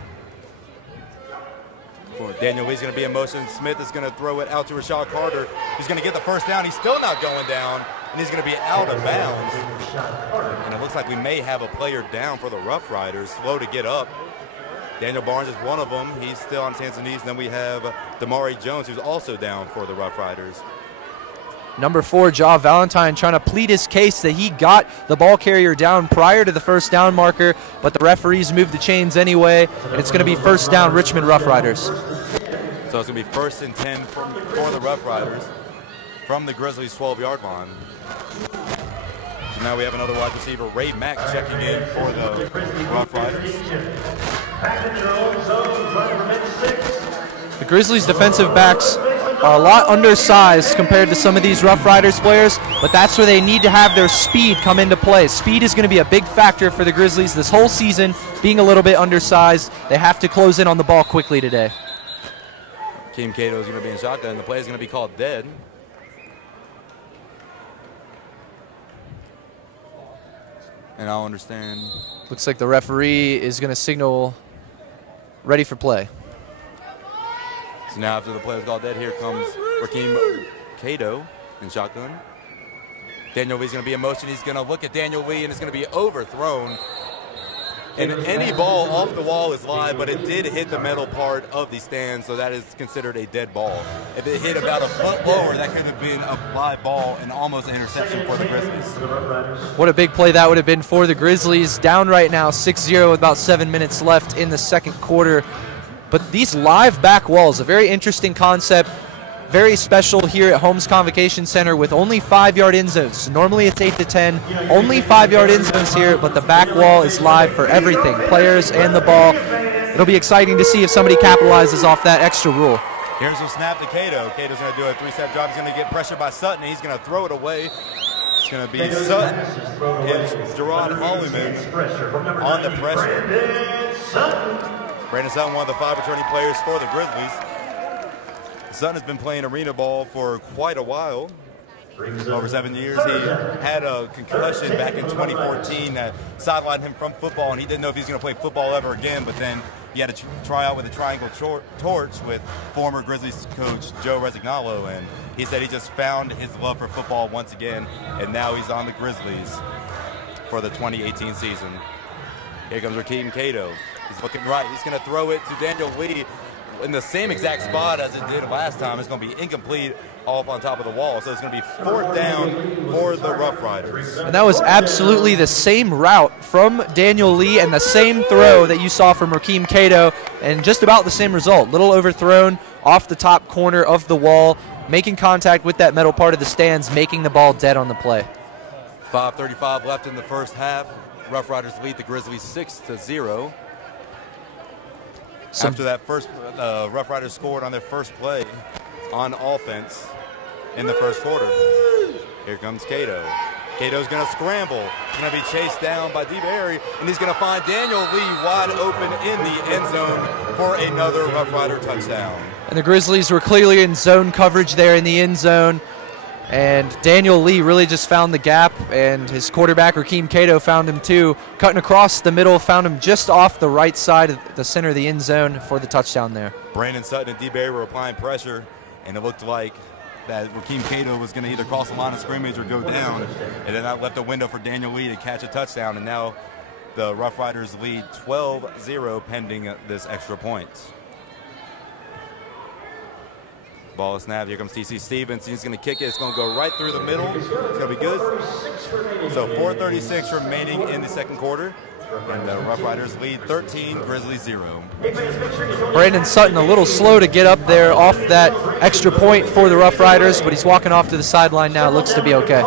Daniel Lee's going to be in motion. Smith is going to throw it out to Rashad Carter. He's going to get the 1st down. He's still not going down, and he's going to be out of bounds. And it looks like we may have a player down for the Roughriders, slow to get up. Daniel Barnes is one of them. He's still on his hands and knees. And then we have Damari Jones, who's also down for the Roughriders. Number 4, Ja Valentine, trying to plead his case that he got the ball carrier down prior to the 1st down marker, but the referees moved the chains anyway, and it's going to be 1st down Richmond Roughriders. So it's going to be 1st and 10 for the Roughriders from the Grizzlies' 12-yard line. So now we have another wide receiver, Ray Mack, checking in for the Roughriders. The Grizzlies' defensive backs are a lot undersized compared to some of these Roughriders players, but that's where they need to have their speed come into play. Speed is going to be a big factor for the Grizzlies this whole season, being a little bit undersized. They have to close in on the ball quickly today. Rakeem Cato is going to be in shotgun. The play is going to be called dead. And I'll understand. Looks like the referee is going to signal ready for play. So now after the play is called dead, here comes Rakeem Cato in shotgun. Daniel Lee's going to be in motion. He's going to look at Daniel Lee, and it's going to be overthrown. And any ball off the wall is live, but it did hit the metal part of the stand, so that is considered a dead ball. If it hit about a foot lower, that could have been a live ball and almost an interception for the Grizzlies. What a big play that would have been for the Grizzlies. Down right now, 6-0 with about 7 minutes left in the 2nd quarter. But these live back walls, a very interesting concept, very special here at Holmes Convocation Center with only 5-yard end zones. Normally it's 8 to 10, only 5-yard end zones here, but the back wall is live for everything, players and the ball. It'll be exciting to see if somebody capitalizes off that extra rule. Here's a snap to Cato. Cato's going to do a 3-step drop. He's going to get pressured by Sutton, and he's going to throw it away. It's going to be Sutton and Geron Holliman on the pressure. Brandon Sutton, one of the 5 returning players for the Grizzlies. Sutton has been playing arena ball for quite a while, over 7 years. He had a concussion back in 2014 that sidelined him from football, and he didn't know if he was going to play football ever again, but then he had to try out with a triangle torch with former Grizzlies coach Joe Resignalo, and he said he just found his love for football once again, and now he's on the Grizzlies for the 2018 season. Here comes Rakeem Cato. He's looking right. He's going to throw it to Daniel Lee in the same exact spot as it did last time. It's going to be incomplete off on top of the wall. So it's going to be 4th down for the Roughriders. And that was absolutely the same route from Daniel Lee and the same throw that you saw from Rakeem Cato, and just about the same result. Little overthrown off the top corner of the wall, making contact with that metal part of the stands, making the ball dead on the play. 5:35 left in the 1st half. Roughriders lead the Grizzlies 6-0. After that first, Roughriders scored on their first play on offense in the 1st quarter. Here comes Cato. Cato's going to scramble. He's going to be chased down by DeBerry, and he's going to find Daniel Lee wide open in the end zone for another Rough Rider touchdown. And the Grizzlies were clearly in zone coverage there in the end zone. And Daniel Lee really just found the gap, and his quarterback, Rakeem Cato, found him too. Cutting across the middle, found him just off the right side of the center of the end zone for the touchdown there. Brandon Sutton and DeBerry were applying pressure, and it looked like that Rakeem Cato was going to either cross the line of scrimmage or go down, and then that left a window for Daniel Lee to catch a touchdown. And now The Rough Riders lead 12-0 pending this extra point. Ball is snapped. Here comes TC Stevenson. He's going to kick it. It's going to go right through the middle. It's going to be good. So 4:36 remaining in the second quarter. And the Rough Riders lead 13, Grizzlies 0. Brandon Sutton a little slow to get up there off that extra point for the Rough Riders, but he's walking off to the sideline now. It looks to be okay.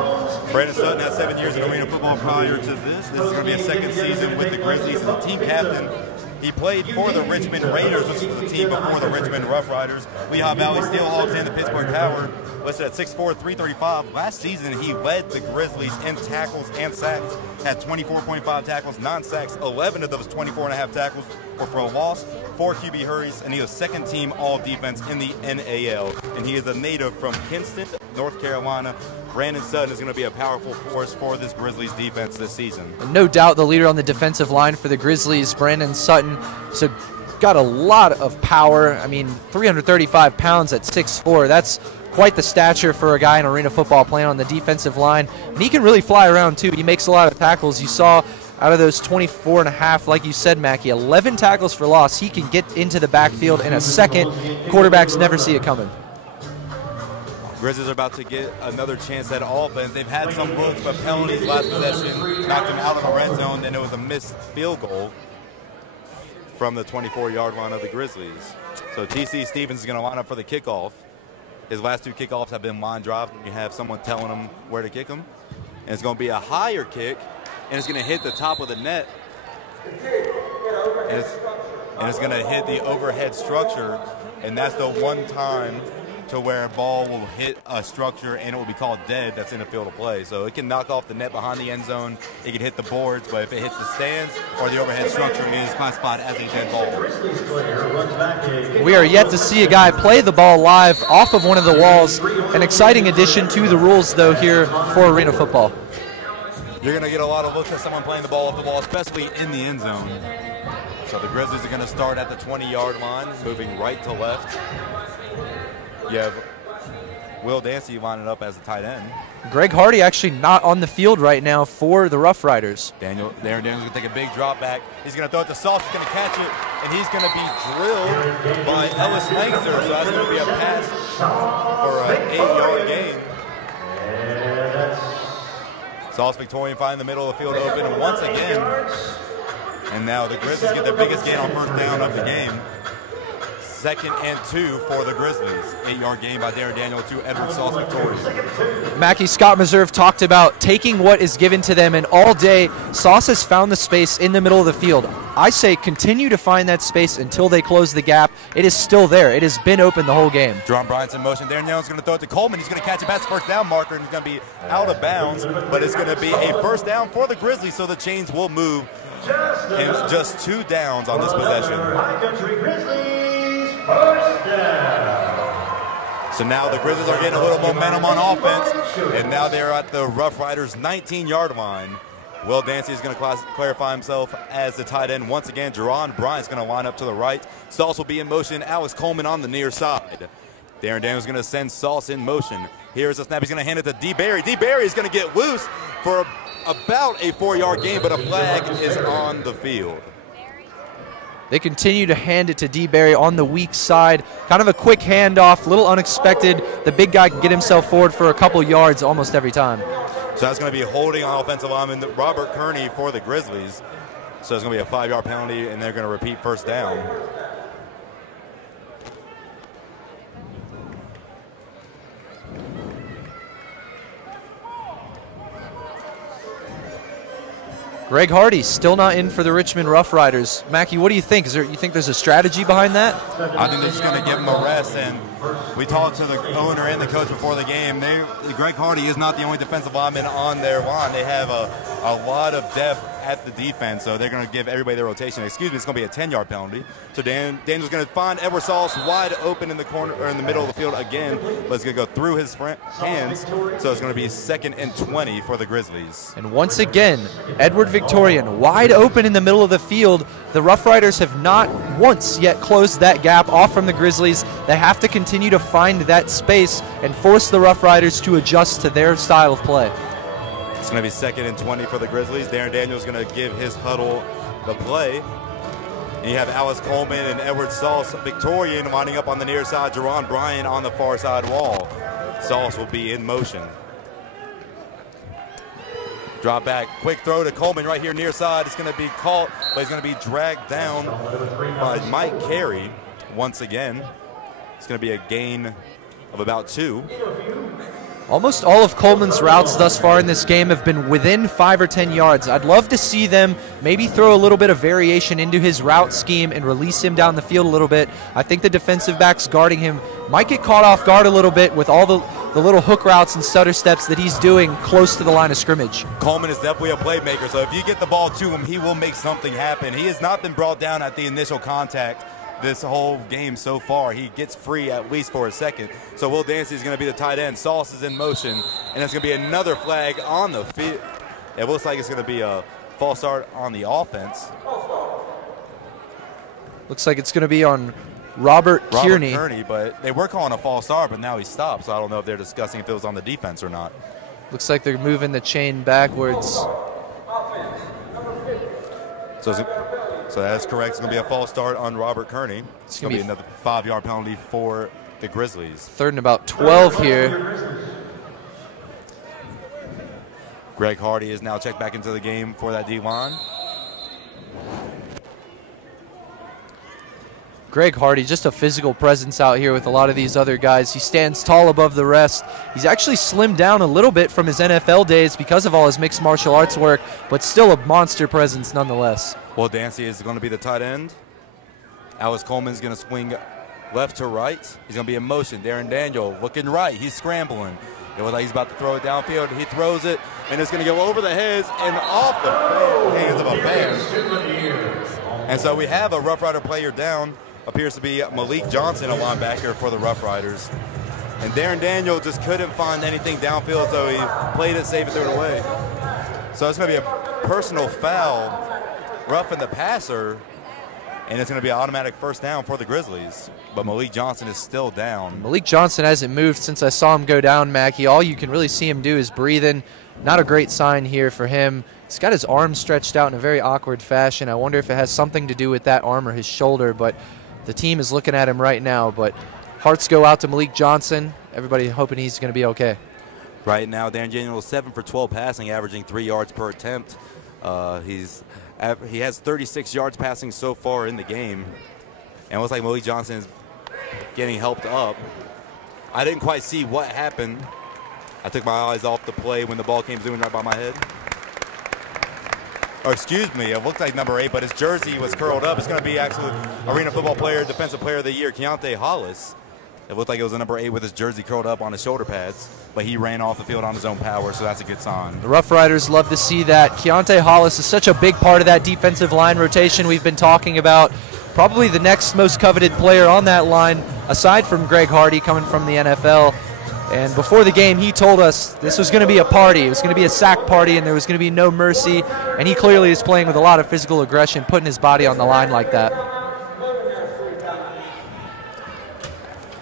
Brandon Sutton has 7 years in arena football prior to this. This is going to be his second season with the Grizzlies as a team captain. He played for the Richmond Raiders, which was the team before the Richmond Rough Riders, Lehigh Valley Steelhawks, and the Pittsburgh Power. Listed at 6'4", 335. Last season, he led the Grizzlies in tackles and sacks, had 24.5 tackles, 9 sacks. 11 of those 24.5 tackles were for a loss, 4 QB hurries, and he was second team all-defense in the NAL. And he is a native from Kinston, North Carolina. Brandon Sutton is going to be a powerful force for this Grizzlies defense this season. No doubt the leader on the defensive line for the Grizzlies, Brandon Sutton. So got a lot of power. I mean, 335 pounds at 6'4". That's quite the stature for a guy in arena football playing on the defensive line. And he can really fly around, too. He makes a lot of tackles. You saw out of those 24.5, like you said, Mackie, 11 tackles for loss. He can get into the backfield in a second. Quarterbacks never see it coming. Grizzlies are about to get another chance at offense. They've had some looks, but penalties last possession knocked them out of the red zone, and it was a missed field goal from the 24-yard line of the Grizzlies. So TC Stevens is going to line up for the kickoff. His last 2 kickoffs have been line drives. You have someone telling him where to kick them. And it's going to be a higher kick, and it's going to hit the top of the net. And it's going to hit the overhead structure, and that's the one time to where a ball will hit a structure and it will be called dead that's in the field of play. So it can knock off the net behind the end zone, it can hit the boards, but if it hits the stands or the overhead structure, it is classified as a dead ball. We are yet to see a guy play the ball live off of one of the walls. An exciting addition to the rules, though, here for arena football. You're going to get a lot of looks at someone playing the ball off the wall, especially in the end zone. So the Grizzlies are going to start at the 20-yard line, moving right to left. You have Will Dancy lining up as a tight end. Greg Hardy actually not on the field right now for the Rough Riders. Darren Daniels going to take a big drop back. He's going to throw it to Sauce. He's going to catch it, and he's going to be drilled by Ellis Langster. So that's going to be a pass for an 8-yard gain. Sauce Victorian finding the middle of the field open once again. And now the Grizzlies get their biggest gain on first down of the game. 2nd and 2 for the Grizzlies. 8-yard gain by Darren Daniel to Edward Sauce Victorian. Mackie Scott Meserve talked about taking what is given to them, and all day Sauce has found the space in the middle of the field. I say continue to find that space until they close the gap. It is still there. It has been open the whole game. Geron Bryant's in motion. Darren Daniel's going to throw it to Coleman. He's going to catch it past the first down marker, and he's going to be out of bounds, but it's going to be a first down for the Grizzlies, so the chains will move in just 2 downs on this possession. First down. So now the Grizzlies are getting a little momentum on offense, and now they're at the Rough Riders' 19-yard line. Will Dancy is going to clarify himself as the tight end. Once again, Geron Bryant is going to line up to the right. Sauce will be in motion. Alex Coleman on the near side. Darren Daniels is going to send Sauce in motion. Here's a snap. He's going to hand it to D. Barry. D. Barry is going to get loose for about a 4-yard gain, but a flag is on the field. They continue to hand it to D. Barry on the weak side. Kind of a quick handoff, a little unexpected. The big guy can get himself forward for a couple yards almost every time. So that's going to be holding on offensive lineman Robert Kearney for the Grizzlies. So it's going to be a 5-yard penalty, and they're going to repeat first down. Greg Hardy still not in for the Richmond Rough Riders. Mackie, what do you think? You think there's a strategy behind that? I think they're just going to give him a rest, and we talked to the owner and the coach before the game. Greg Hardy is not the only defensive lineman on their line. They have a lot of depth at the defense, so they're going to give everybody their rotation. Excuse me, it's going to be a 10-yard penalty. So Daniel's going to find Edward Sauce wide open in the corner or in the middle of the field again, but it's going to go through his hands. So it's going to be 2nd and 20 for the Grizzlies. And once again, Edward Victorian wide open in the middle of the field. The Rough Riders have not once yet closed that gap off from the Grizzlies. They have to continue to find that space and force the Rough Riders to adjust to their style of play. It's going to be 2nd and 20 for the Grizzlies. Darren Daniels going to give his huddle the play. And you have Alice Coleman and Edward Sauce Victorian winding up on the near side. Geron Bryant on the far side wall. Sauce will be in motion. Drop back, quick throw to Coleman right here near side. It's going to be caught, but he's going to be dragged down by Mike Carey once again. It's going to be a gain of about 2. Almost all of Coleman's routes thus far in this game have been within 5 or 10 yards. I'd love to see them maybe throw a little bit of variation into his route scheme and release him down the field a little bit. I think the defensive backs guarding him might get caught off guard a little bit with all the little hook routes and stutter steps that he's doing close to the line of scrimmage. Coleman is definitely a playmaker, so if you get the ball to him, he will make something happen. He has not been brought down at the initial contact this whole game so far. He gets free at least for a second. So Will Dancy is going to be the tight end. Sauce is in motion, and it's going to be another flag on the field. It looks like it's going to be a false start on the offense. Looks like it's going to be on Robert Kearney. But they were calling a false start, but now he stopped. So I don't know if they're discussing if it was on the defense or not. Looks like they're moving the chain backwards. So that's correct. It's going to be a false start on Robert Kearney. It's going to be another 5-yard penalty for the Grizzlies. 3rd and about 12 here. Greg Hardy is now checked back into the game for that D-line. Greg Hardy, just a physical presence out here with a lot of these other guys. He stands tall above the rest. He's actually slimmed down a little bit from his NFL days because of all his mixed martial arts work, but still a monster presence nonetheless. Well, Dancy is going to be the tight end. Alice Coleman is going to swing left to right. He's going to be in motion. Darren Daniel looking right. He's scrambling. It looks like he's about to throw it downfield. He throws it, and it's going to go over the heads and off the hands of a fan. And so we have a Rough Rider player down. Appears to be Malik Johnson, a linebacker for the Rough Riders. And Darren Daniel just couldn't find anything downfield, so he played it safe and threw it away. So it's going to be a personal foul, roughing the passer, and it's going to be an automatic first down for the Grizzlies. But Malik Johnson is still down. Malik Johnson hasn't moved since I saw him go down, Mackie. All you can really see him do is breathing. Not a great sign here for him. He's got his arm stretched out in a very awkward fashion. I wonder if it has something to do with that arm or his shoulder, but the team is looking at him right now. But hearts go out to Malik Johnson. Everybody hoping he's going to be okay. Right now, Darren Daniel is 7 for 12 passing, averaging 3 yards per attempt. He has 36 yards passing so far in the game. And it looks like Malik Johnson is getting helped up. I didn't quite see what happened. I took my eyes off the play when the ball came zooming right by my head. Or excuse me, it looked like number 8, but his jersey was curled up. It's going to be actually Arena Football Player, Defensive Player of the Year, Kiante Hollis. It looked like it was a number 8 with his jersey curled up on his shoulder pads, but he ran off the field on his own power, so that's a good sign. The Rough Riders love to see that. Kiante Hollis is such a big part of that defensive line rotation we've been talking about. Probably the next most coveted player on that line, aside from Greg Hardy coming from the NFL. And before the game, he told us this was going to be a party. It was going to be a sack party, and there was going to be no mercy. And he clearly is playing with a lot of physical aggression, putting his body on the line like that.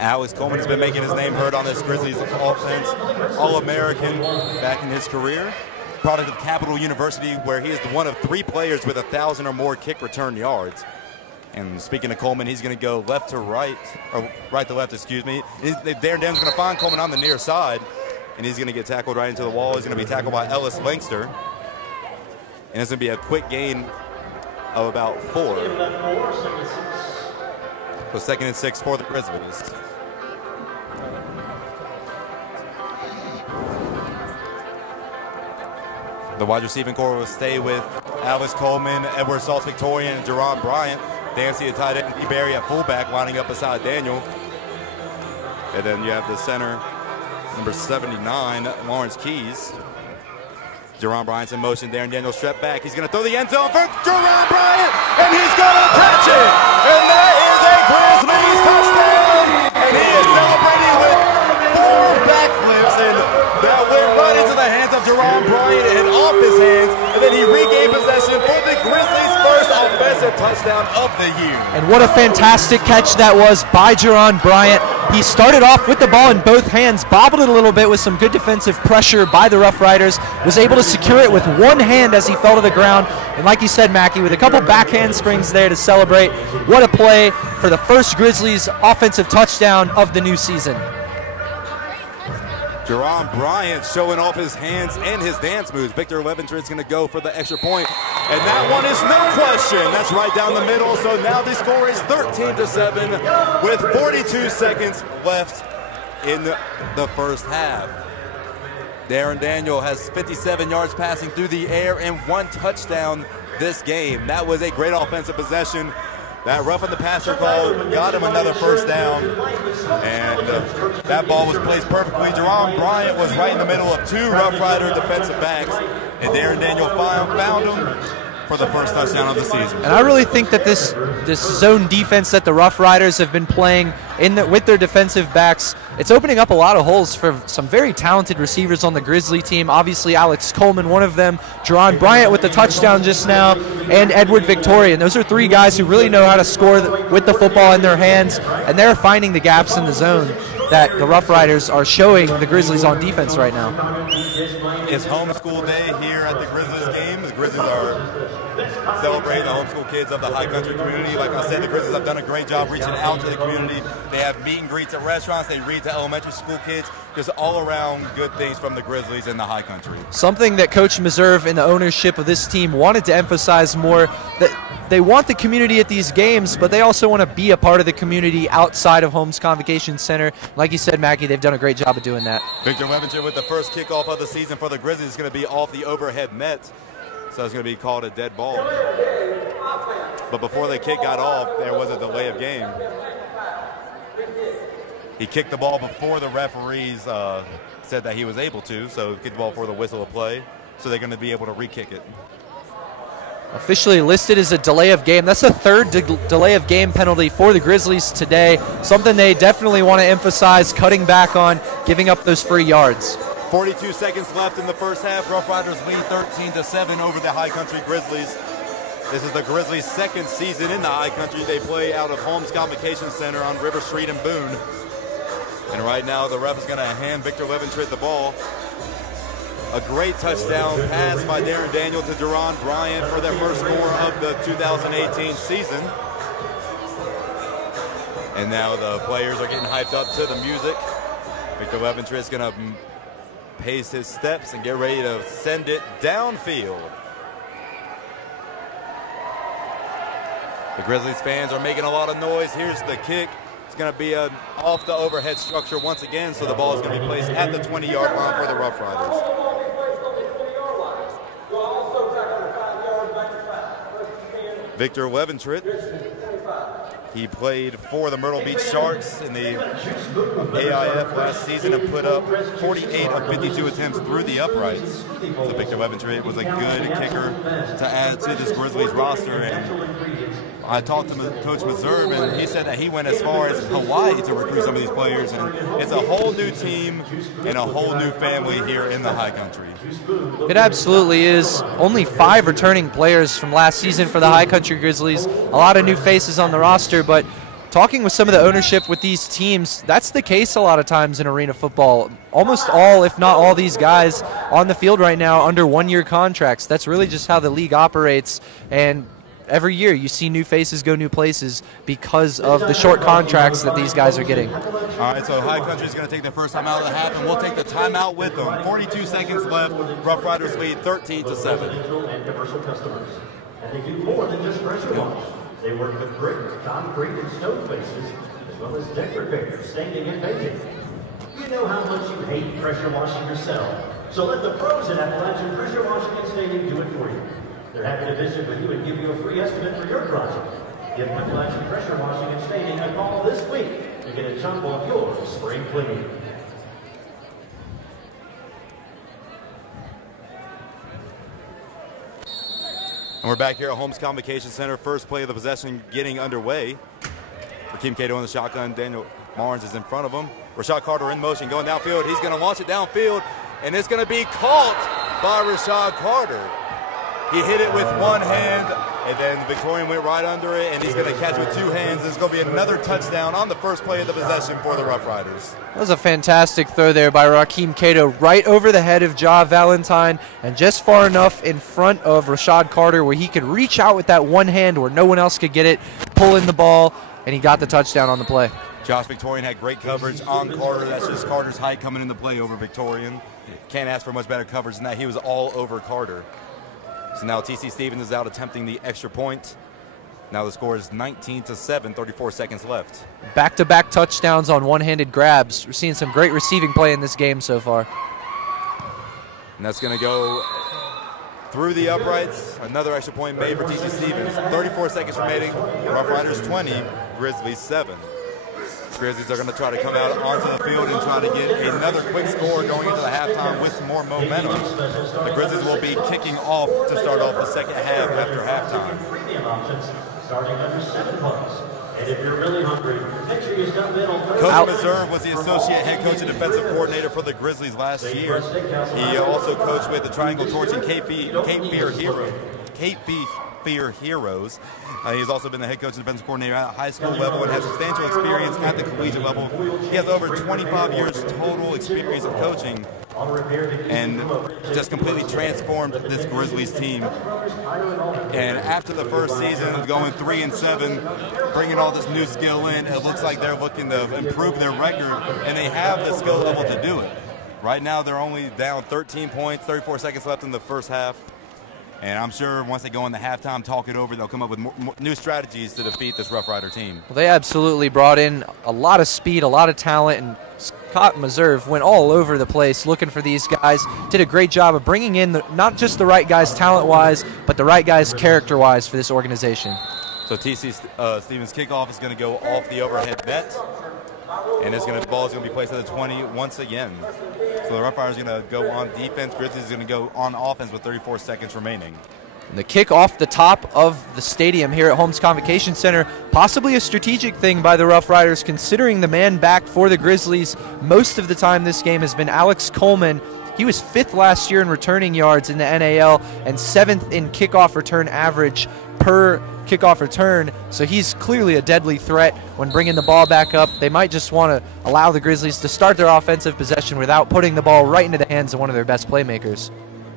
Alex Coleman has been making his name heard on this Grizzlies offense. All-American back in his career. Product of Capital University, where he is one of 3 players with 1,000 or more kick return yards. And speaking of Coleman, he's going to go left to right, or right to left, excuse me. Darren Daniels going to find Coleman on the near side, and he's going to get tackled right into the wall. He's going to be tackled by Ellis Lankster. And it's going to be a quick gain of about 4. So 2nd and 6 for the Grizzlies. The wide receiving core will stay with Alice Coleman, Edward Sauce Victorian, and Geron Bryant. Dancy at tight end, Barry at fullback, lining up beside Daniel. And then you have the center, number 79, Lawrence Keys. Geron Bryant's in motion. Darren Daniels step back. He's going to throw the end zone for Geron Bryant, and he's going to catch it. And that is a Grizzlies touchdown. And he is celebrating with 4 backflips, and that went right into the hands of Geron Bryant and off his hands. And then he regained possession for the Grizzlies' first offensive touchdown of the year. And what a fantastic catch that was by Geron Bryant. He started off with the ball in both hands, bobbled it a little bit with some good defensive pressure by the Roughriders, was able to secure it with one hand as he fell to the ground. And like you said, Mackie, with a couple backhand springs there to celebrate. What a play for the first Grizzlies offensive touchdown of the new season. Geron Bryant showing off his hands and his dance moves. Victor Leventritt's going to go for the extra point. And that one is no question. That's right down the middle. So now the score is 13-7 with 42 seconds left in the first half. Darren Daniel has 57 yards passing through the air and 1 touchdown this game. That was a great offensive possession. That roughing the passer call got him another first down, and that ball was placed perfectly. Geron Bryant was right in the middle of 2 Roughrider defensive backs, and Darren Daniel found him for the first touchdown of the season. And I really think that this zone defense that the Roughriders have been playing with their defensive backs, it's opening up a lot of holes for some very talented receivers on the Grizzly team. Obviously, Alex Coleman, one of them, Geron Bryant with the touchdown just now, and Edward Victorian. Those are 3 guys who really know how to score with the football in their hands, and they're finding the gaps in the zone that the Roughriders are showing the Grizzlies on defense right now. It's homeschool day here at the Grizzlies game. The Grizzlies are celebrating the homeschool kids of the high country community. Like I said, the Grizzlies have done a great job reaching out to the community. They have meet and greets at restaurants. They read to elementary school kids. Just all around good things from the Grizzlies in the high country. Something that Coach Meserve and the ownership of this team wanted to emphasize more, that they want the community at these games, but they also want to be a part of the community outside of Holmes Convocation Center. Like you said, Mackie, they've done a great job of doing that. Victor Leventritt with the first kickoff of the season for the Grizzlies is going to be off the overhead net. So it's going to be called a dead ball. But before the kick got off, there was a delay of game. He kicked the ball before the referees said that he was able to, so kicked the ball before the whistle of play. So they're going to be able to re-kick it. Officially listed as a delay of game. That's the 3rd delay of game penalty for the Grizzlies today. Something they definitely want to emphasize, cutting back on, giving up those free yards. 42 seconds left in the first half. Roughriders lead 13-7 over the High Country Grizzlies. This is the Grizzlies' 2nd season in the High Country. They play out of Holmes Convocation Center on River Street in Boone. And right now the ref is going to hand Victor Leventritt the ball. A great touchdown pass by Darren Daniel to Geron Bryant for their first score of the 2018 season. And now the players are getting hyped up to the music. Victor Leventritt is going to pace his steps and get ready to send it downfield. The Grizzlies fans are making a lot of noise. Here's the kick. It's going to be off the overhead structure once again, so the ball is going to be placed at the 20-yard line for the Roughriders. Victor Leventritt, he played for the Myrtle Beach Sharks in the AIF last season and put up 48 of 52 attempts through the uprights. So Victor Leventritt was a good kicker to add to this Grizzlies roster. And I talked to Coach Meserve, and he said that he went as far as Hawaii to recruit some of these players. And it's a whole new team and a whole new family here in the High Country. It absolutely is. Only 5 returning players from last season for the High Country Grizzlies. A lot of new faces on the roster, but talking with some of the ownership with these teams, that's the case a lot of times in arena football. Almost all, if not all, these guys on the field right now under 1-year contracts. That's really just how the league operates. And every year you see new faces go new places because of the short contracts that these guys are getting. All right, so High Country is going to take the first time out of the half, and we'll take the timeout with them. 42 seconds left. Roughriders lead 13-7. And they do more than just pressure wash. They work with brick, concrete, and stone faces, as well as deck repair, staining, and painting. You know how much you hate pressure washing yourself. So let the pros at Appalachian Pressure Washing and Staining do it for you. They're happy to visit with you and give you a free estimate for your project. Give Appalachian Pressure Washing and Staining a call this week to get a jump on your spring cleaning. And we're back here at Holmes Convocation Center. First play of the possession getting underway. Rakeem Cato in the shotgun. Daniel Marnes is in front of him. Rashad Carter in motion, going downfield. He's going to launch it downfield, and it's going to be caught by Rashad Carter. He hit it with one hand, And then Victorian went right under it, and he's going to catch with two hands. There's going to be another touchdown on the first play of the possession for the Roughriders. That was a fantastic throw there by Raheem Cato, right over the head of Ja Valentine, and just far enough in front of Rashad Carter where he could reach out with that one hand where no one else could get it, pull in the ball, and he got the touchdown on the play. Josh Victorian had great coverage on Carter. That's just Carter's height coming into play over Victorian. Can't ask for much better coverage than that. He was all over Carter. So now TC Stevens is out attempting the extra point. Now the score is 19-7, 34 seconds left. Back-to-back touchdowns on one-handed grabs. We're seeing some great receiving play in this game so far. And that's going to go through the uprights. Another extra point made for TC Stevens. 34 seconds remaining. Roughriders 20, Grizzlies 7. Grizzlies are going to try to come out onto the field and try to get another quick score going into the halftime with more momentum. The Grizzlies will be kicking off to start off the second half after halftime. Starting under 7 points. And if you're really hungry, make sure you stop middle. Coach Meserve was the associate head coach and defensive coordinator for the Grizzlies last year. He also coached with the Triangle Torch and Cape Fear Heroes. He's also been the head coach and defensive coordinator at a high school level and has substantial experience at the collegiate level. He has over 25 years total experience of coaching and just completely transformed this Grizzlies team. And after the first season, going 3-7, bringing all this new skill in, it looks like they're looking to improve their record, and they have the skill level to do it. Right now, they're only down 13 points, 34 seconds left in the first half. And I'm sure once they go in the halftime, talk it over, they'll come up with more new strategies to defeat this Rough Rider team. Well, they absolutely brought in a lot of speed, a lot of talent, and Scott Meserve went all over the place looking for these guys. Did a great job of bringing in not just the right guys talent-wise, but the right guys character-wise for this organization. So TC Stevens' kickoff is going to go off the overhead net, and the ball is going to be placed at the 20 once again. So the Rough Riders are going to go on defense. Grizzlies is going to go on offense with 34 seconds remaining. And the kick off the top of the stadium here at Holmes Convocation Center, possibly a strategic thing by the Rough Riders, considering the man back for the Grizzlies most of the time this game has been Alex Coleman. He was 5th last year in returning yards in the NAL and 7th in kickoff return average per kickoff return, so he's clearly a deadly threat when bringing the ball back up. They might just want to allow the Grizzlies to start their offensive possession without putting the ball right into the hands of one of their best playmakers.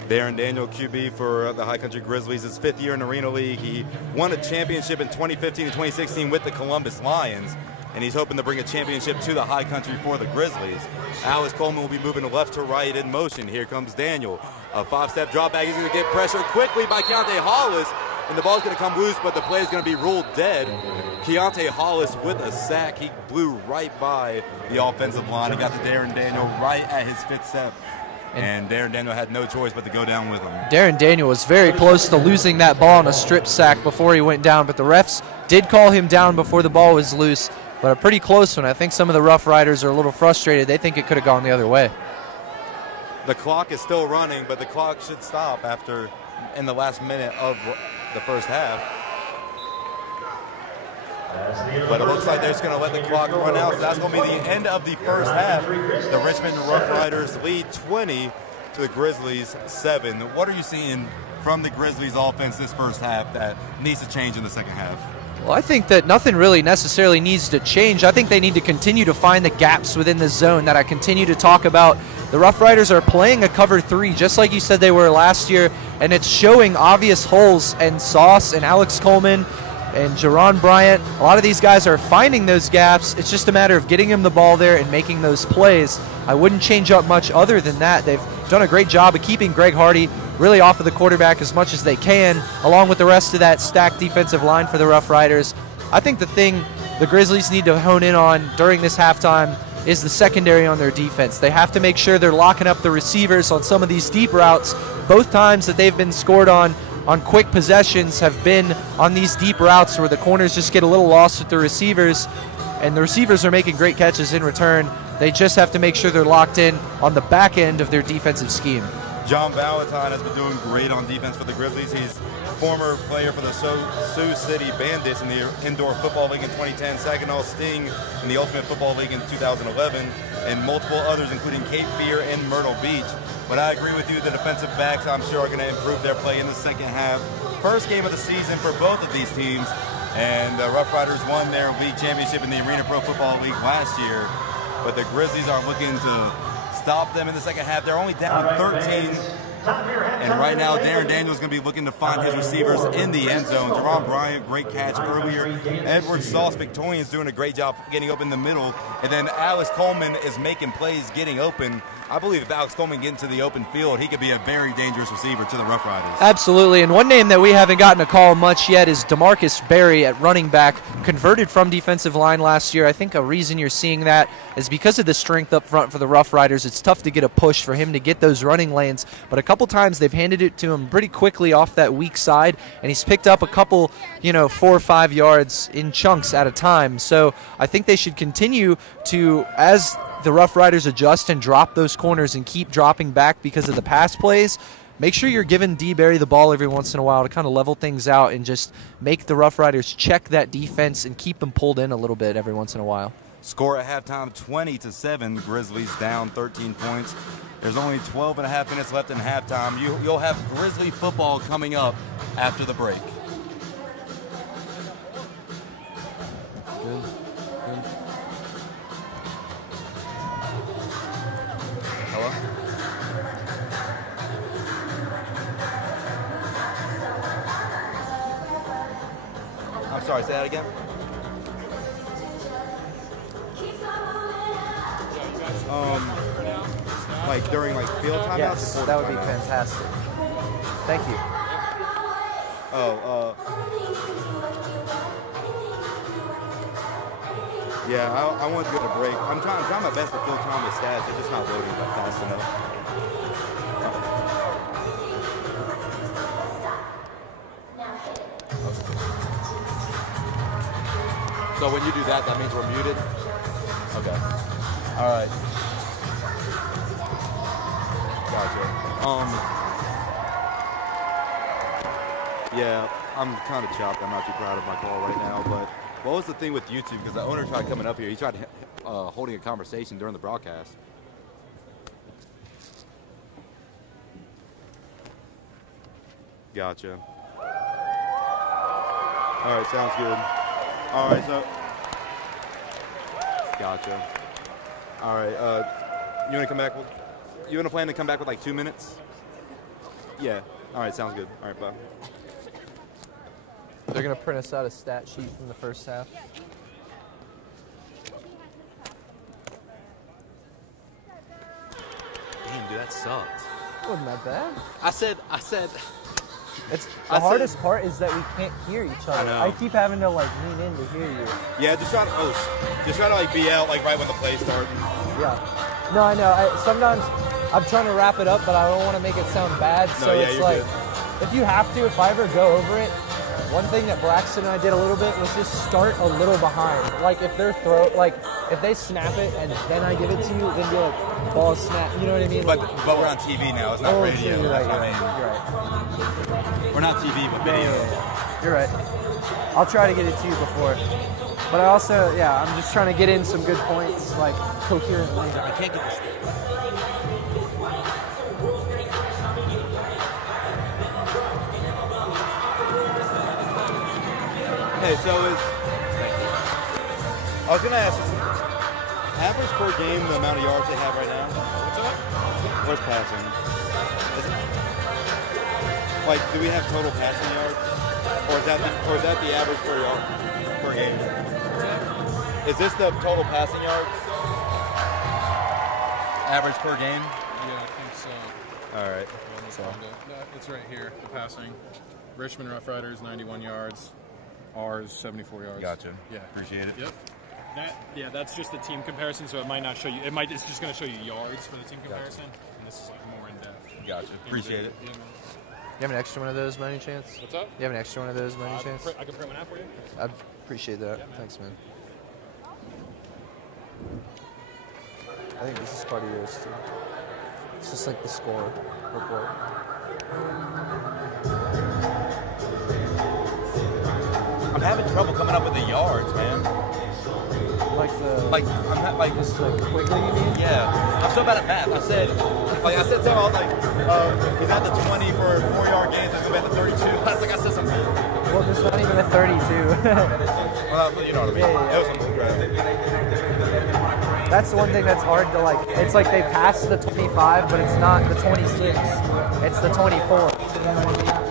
Darren Daniel, QB for the High Country Grizzlies, his 5th year in the Arena League. He won a championship in 2015 and 2016 with the Columbus Lions, and he's hoping to bring a championship to the High Country for the Grizzlies. Alex Coleman will be moving left to right in motion. Here comes Daniel. A 5-step drop back. He's going to get pressured quickly by Kiante Hollis, and the ball's going to come loose, but the play is going to be ruled dead. Kiante Hollis with a sack. He blew right by the offensive line. He got to Darren Daniel right at his 5th step. And Darren Daniel had no choice but to go down with him. Darren Daniel was very close to losing that ball on a strip sack before he went down, but the refs did call him down before the ball was loose, but a pretty close one. I think some of the Rough Riders are a little frustrated. They think it could have gone the other way. The clock is still running, but the clock should stop in the last minute of the first half. But it looks like they're just going to let the clock run out. So that's going to be the end of the first half. The Richmond Rough Riders lead 20 to the Grizzlies 7. What are you seeing from the Grizzlies offense this first half that needs to change in the second half? Well, I think that nothing really necessarily needs to change. I think they need to continue to find the gaps within the zone that I continue to talk about. The Rough Riders are playing a cover 3, just like you said they were last year, and it's showing obvious holes, and Sauce and Alex Coleman and Geron Bryant, a lot of these guys are finding those gaps. It's just a matter of getting them the ball there and making those plays. I wouldn't change up much other than that. They've done a great job of keeping Greg Hardy really off of the quarterback as much as they can, along with the rest of that stacked defensive line for the Rough Riders. I think the thing the Grizzlies need to hone in on during this halftime is the secondary on their defense. They have to make sure they're locking up the receivers on some of these deep routes. Both times that they've been scored on quick possessions have been on these deep routes where the corners just get a little lost with the receivers, and the receivers are making great catches in return. They just have to make sure they're locked in on the back end of their defensive scheme. John Valentine has been doing great on defense for the Grizzlies. He's former player for the Sioux City Bandits in the Indoor Football League in 2010, Saginaw Sting in the Ultimate Football League in 2011, and multiple others including Cape Fear and Myrtle Beach. But I agree with you, the defensive backs I'm sure are going to improve their play in the second half. First game of the season for both of these teams, and the Roughriders won their league championship in the Arena Pro Football League last year, but the Grizzlies are looking to stop them in the second half. They're only down 13. And right now, Darren Daniels is going to be looking to find his receivers in the end zone. Geron Bryant, great catch earlier. Edward Sauce Victorian is doing a great job getting open in the middle. And then Alex Coleman is making plays getting open. I believe if Alex Coleman gets into the open field, he could be a very dangerous receiver to the Roughriders. Absolutely, and one name that we haven't gotten a call much yet is DeMarcus Berry at running back, converted from defensive line last year. I think a reason you're seeing that is because of the strength up front for the Roughriders. It's tough to get a push for him to get those running lanes, but a couple times they've handed it to him pretty quickly off that weak side, and he's picked up a couple, 4 or 5 yards in chunks at a time. So I think they should continue to, as the Roughriders adjust and drop those corners and keep dropping back because of the pass plays, make sure you're giving D. Berry the ball every once in a while to kind of level things out and just make the Roughriders check that defense and keep them pulled in a little bit every once in a while. Score at halftime, 20-7. Grizzlies down 13 points. There's only 12.5 minutes left in halftime. You'll have Grizzly football coming up after the break. Good. Hello? I'm sorry, say that again? Like during like field timeouts? Yes, that would be fantastic. Thank you. Yeah, I want to get a break. I'm trying my best to fill time with stats. They're just not loading like fast enough. So when you do that, that means we're muted? Okay. All right. Gotcha. Yeah, I'm kind of chopped. I'm not too proud of my call right now, but what was the thing with YouTube? Because the owner tried coming up here. He tried holding a conversation during the broadcast. Gotcha. All right, sounds good. All right, so. Gotcha. All right, you want to come back? You want to plan to come back with like 2 minutes? Yeah. All right, sounds good. All right, bye. They're going to print us out a stat sheet from the first half. Damn, dude, that sucked. Wasn't that bad? I said. It's the hardest part is that we can't hear each other. I know. I keep having to like lean in to hear you. Yeah, just try to like be out like right when the play starts. Yeah. No, I know. Sometimes I'm trying to wrap it up, but I don't want to make it sound bad. No, so yeah, it's you're like, good. if you have to, if I ever go over it, one thing that Braxton and I did a little bit was just start a little behind. Like if if they snap it and then I give it to you, then be like, ball snap. You know what I mean? But we're on TV now. It's not radio. You're right. That's what I mean. You're right. We're not TV, but video. Yeah. You're right. I'll try to get it to you before. But I also, I'm just trying to get in some good points, like coherently. I can't get this. Hey, so I was gonna ask, is average per game the amount of yards they have right now? What's up? Where's passing? Like, do we have total passing yards, or is that the average per yard per game? Is this the total passing yards? Average per game? Yeah, I think so. All right. It's right here, the passing. Richmond Roughriders, 91 yards. Ours, 74 yards. Gotcha. Yeah. Appreciate it. Yep. That's just the team comparison, so it might not show you. It's just going to show you yards for the team comparison, and this is like more in depth. Gotcha. Appreciate it. You have an extra one of those by any chance? What's up? You have an extra one of those by any chance? I can print one out for you. I appreciate that. Yeah, Thanks, man. I think this is part of yours too. It's just like the score report. having trouble coming up with the yards, man. I'm not like just like quickly, you mean? Yeah, I'm so bad at math. I said something. I was like, he's at the 20 for 4-yard gains. He's gonna be at the 32. I said something. Well, there's not even a 32. Well, you know what I mean. Yeah. It was something great. That's the one thing that's hard to like. It's like they passed the 25, but it's not the 26. It's the 24. You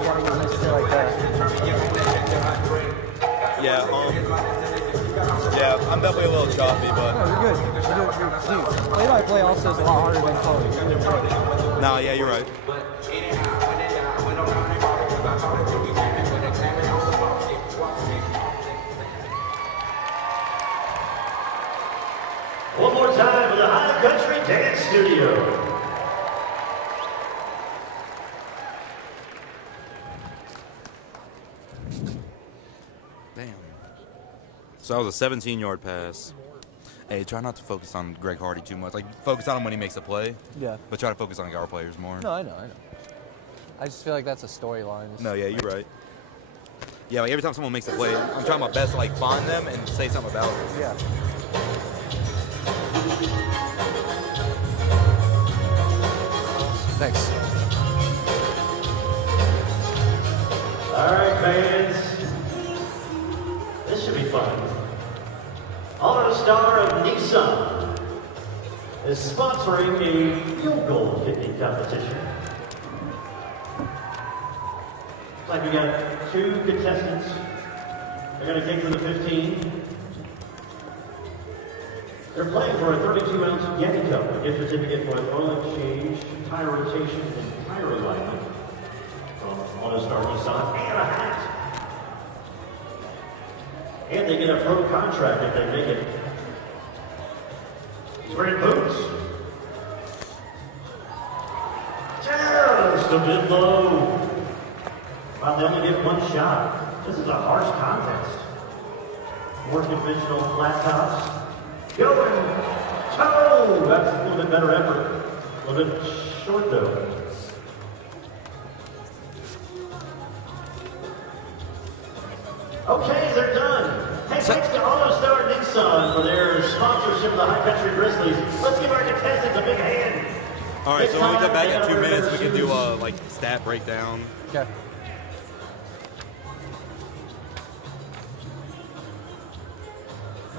gotta get used to like that. Yeah, I'm definitely a little choppy, but. No, you're good. Dude, play-by-play also is a lot harder than color. No, yeah, you're right. One more time for the High Country Dance Studio. Damn. So that was a 17-yard pass. Hey, try not to focus on Greg Hardy too much. Like, focus on him when he makes a play. Yeah. But try to focus on our players more. No, I know. I just feel like that's a storyline. No, yeah, you're right. Yeah, like every time someone makes a play, I'm trying my best to like find them and say something about it. Yeah. Thanks. All right, fans. This should be fun. Auto Star of Nissan is sponsoring a field goal kicking competition. Looks like we got 2 contestants. They're going to kick from the 15. They're playing for a 32-ounce Yeti Cup, a gift certificate for an oil change, tire rotation, and tire alignment from Auto Star Nissan, and a hat. And they get a pro contract if they make it. He's wearing boots. Just a bit low. Well, they only get 1 shot. This is a harsh contest. More conventional flat tops. Going toe! That's a little bit better effort. A little bit short though. Okay, they're done. Hey, thanks to Auto Star Nissan for their sponsorship of the High Country Grizzlies. Let's give our contestants a big hand. All right, so when we come back in 2 minutes, we can do a like stat breakdown. Okay.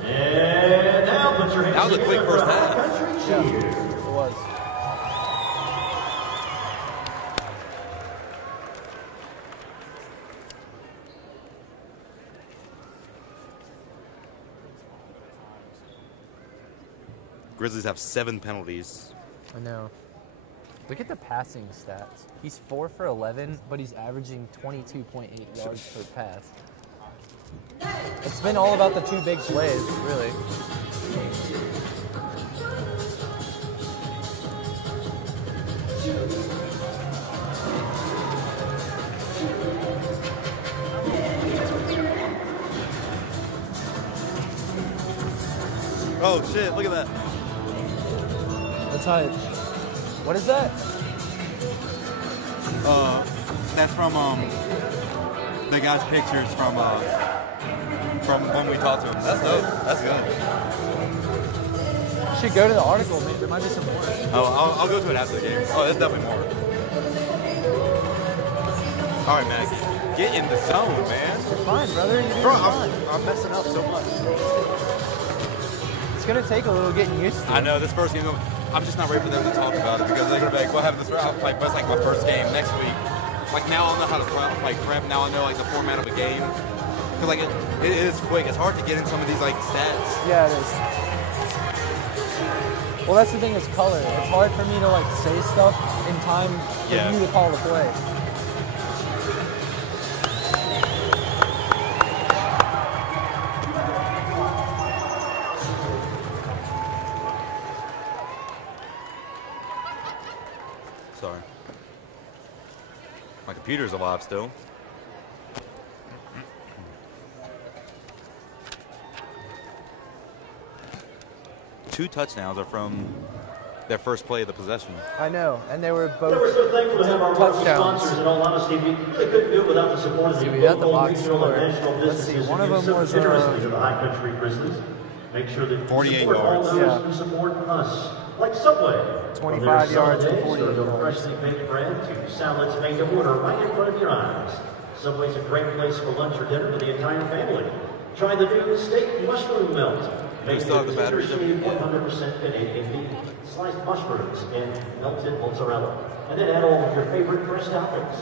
And now put your hands That was a quick together first for half. High Country Cheer. It was. Grizzlies have 7 penalties. I know. Look at the passing stats. He's 4 for 11, but he's averaging 22.8 yards per pass. It's been all about the 2 big plays, really. Oh shit! Look at that. That's how. What is that? That's from the guy's pictures from when we talked to him. That's dope. That's good. You should go to the article, man. There might be some more. Oh, I'll go to it after the game. Oh, there's definitely more. All right, Max, get in the zone, man. You're fine, brother. You're doing Bro, fine. I'm messing up so much. It's gonna take a little getting used to. I know this first game. I'm just not ready for them to talk about it because they're gonna be like, "What happened this round?" Like, that's like my first game next week. Like now I'll know how to prep. Now I know like the format of a game. Cause like it is quick. It's hard to get in some of these like stats. Yeah, it is. Well, that's the thing is color. It's hard for me to like say stuff in time for you to call the play. Sorry. My computer's alive still. Two touchdowns are from their first play of the possession. I know, and they were We're both so thankful to have our local touchdowns. sponsors. In all honesty, we really couldn't do it without the support of the we got the local, box regional, and score. national Let's see, businesses one who of give them so was, generously to the High Country Grizzlies. Make sure that you 48 support all yards. those Yeah. who support us, like Subway. 25 yards and 40 From yards. freshly baked bread to salads made to order right in front of your eyes. Subway's a great place for lunch or dinner for the entire family. Try the new steak mushroom melt. We still have the batteries of it? 100% Canadian beef, sliced mushrooms, and melted mozzarella. And then add all of your favorite fresh toppings.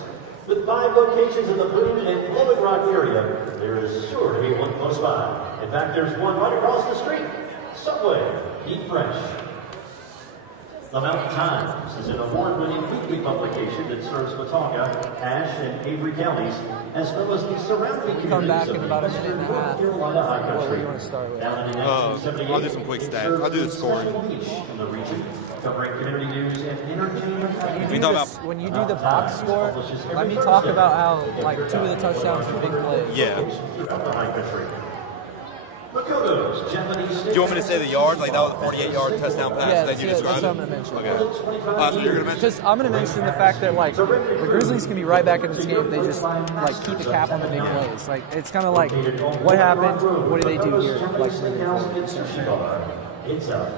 With 5 locations in the Boone and Flowing Rock area, there is sure to be one close by. In fact, there's one right across the street. Subway, eat fresh. The Mountain Times is an award-winning weekly publication that serves Watauga, Ashe, and Avery counties, as well as the surrounding Come back communities in of about a the minute and a Western half. North Carolina High What do Country. you want to start with? Founded in I'll 1978, do some quick it stats. serves I'll do the as a scoring. special niche in the region, covering community news and entertainment. We talk about When you do the box score, let me talk about how like 2 of the touchdowns were big plays. Yeah. From the High Country. Makoto's Japanese Do you want me to say the yards? Like that was a 48-yard touchdown pass Yeah, that you that's described? what I'm going to mention. Okay. So you're going to mention? Because I'm going to mention the fact that like the Grizzlies can be right back in this game if they just like keep the cap on the big plays. Like it's kind of like what happened, what do they do here? Like It's a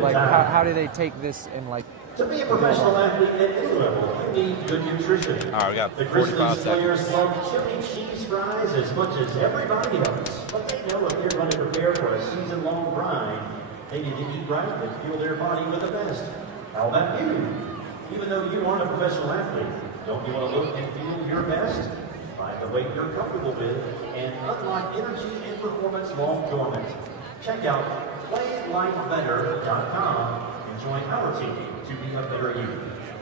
like how do they take this and like To be a professional athlete at any level, you need good nutrition. All right, we got The 45 Grizzlies players seconds. love chili cheese fries as much as everybody else. But they know if they're going to prepare for a season-long grind, they need to eat right and fuel their body with the best. How about you? Even though you aren't a professional athlete, don't you want to look and feel your best? Find the weight you're comfortable with and unlock energy and performance long dormant. Check out PlayLifeBetter.com and join our team to be a better you.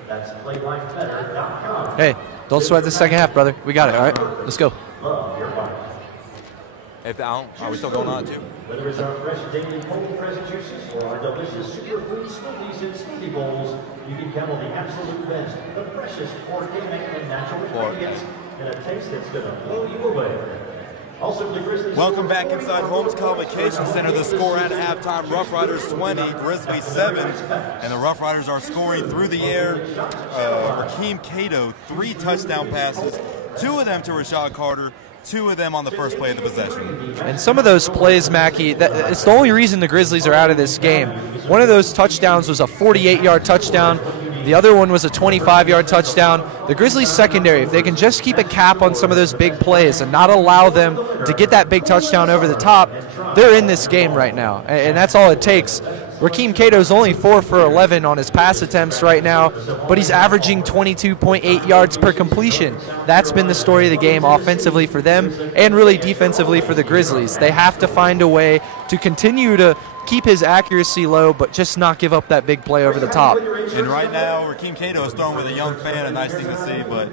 That's PlayLifeBetter.com. hey, don't sweat the second half, brother. We got it. All right, let's go. Love your body. If the, are we still going on too? Whether it's our fresh daily cold pressed juices or our delicious superfood smoothies and smoothie bowls, you can count on the absolute best, the freshest organic and natural ingredients, and a taste that's going to blow you away. Also, the Grizzlies. Welcome back inside Holmes Convocation Center. The score at halftime, Roughriders 20, Grizzlies 7. And the Roughriders are scoring through the air. Rakeem Cato, 3 touchdown passes, 2 of them to Rashad Carter, 2 of them on the first play of the possession. And some of those plays, Mackie, it's the only reason the Grizzlies are out of this game. One of those touchdowns was a 48-yard touchdown. The other one was a 25-yard touchdown. The Grizzlies secondary, if they can just keep a cap on some of those big plays and not allow them to get that big touchdown over the top, they're in this game right now. And that's all it takes. Rakeem Cato's only 4 for 11 on his pass attempts right now, but he's averaging 22.8 yards per completion. That's been the story of the game offensively for them and really defensively for the Grizzlies. They have to find a way to continue to keep his accuracy low, but just not give up that big play over the top. And right now, Rakeem Cato is throwing with a young fan, a nice thing to see. But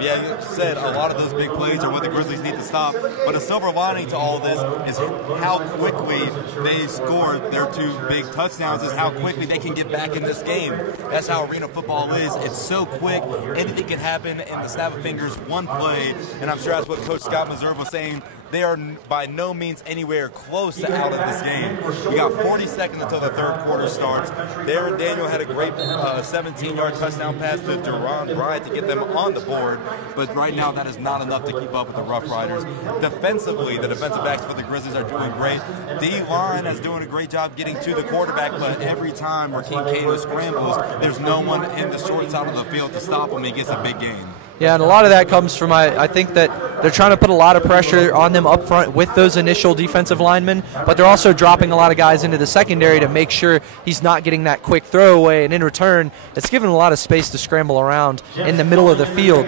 yeah, you said a lot of those big plays are what the Grizzlies need to stop. But a silver lining to all this is how quickly they scored their 2 big touchdowns, is how quickly they can get back in this game. That's how arena football is. It's so quick. Anything can happen in the snap of fingers, one play. And I'm sure that's what Coach Scott Meserve was saying. They are by no means anywhere close to out of this game. You got 40 seconds until the third quarter starts. Darren Daniel had a great 17-yard touchdown pass to Geron Bryant to get them on the board, but right now that is not enough to keep up with the Roughriders. Defensively, the defensive backs for the Grizzlies are doing great. D-line is doing a great job getting to the quarterback, but every time Rakeem Cato scrambles, there's no one in the short side of the field to stop him. He gets a big gain. Yeah, and a lot of that comes from, I think that they're trying to put a lot of pressure on them up front with those initial defensive linemen, but they're also dropping a lot of guys into the secondary to make sure he's not getting that quick throwaway, and in return, it's given a lot of space to scramble around in the middle of the field.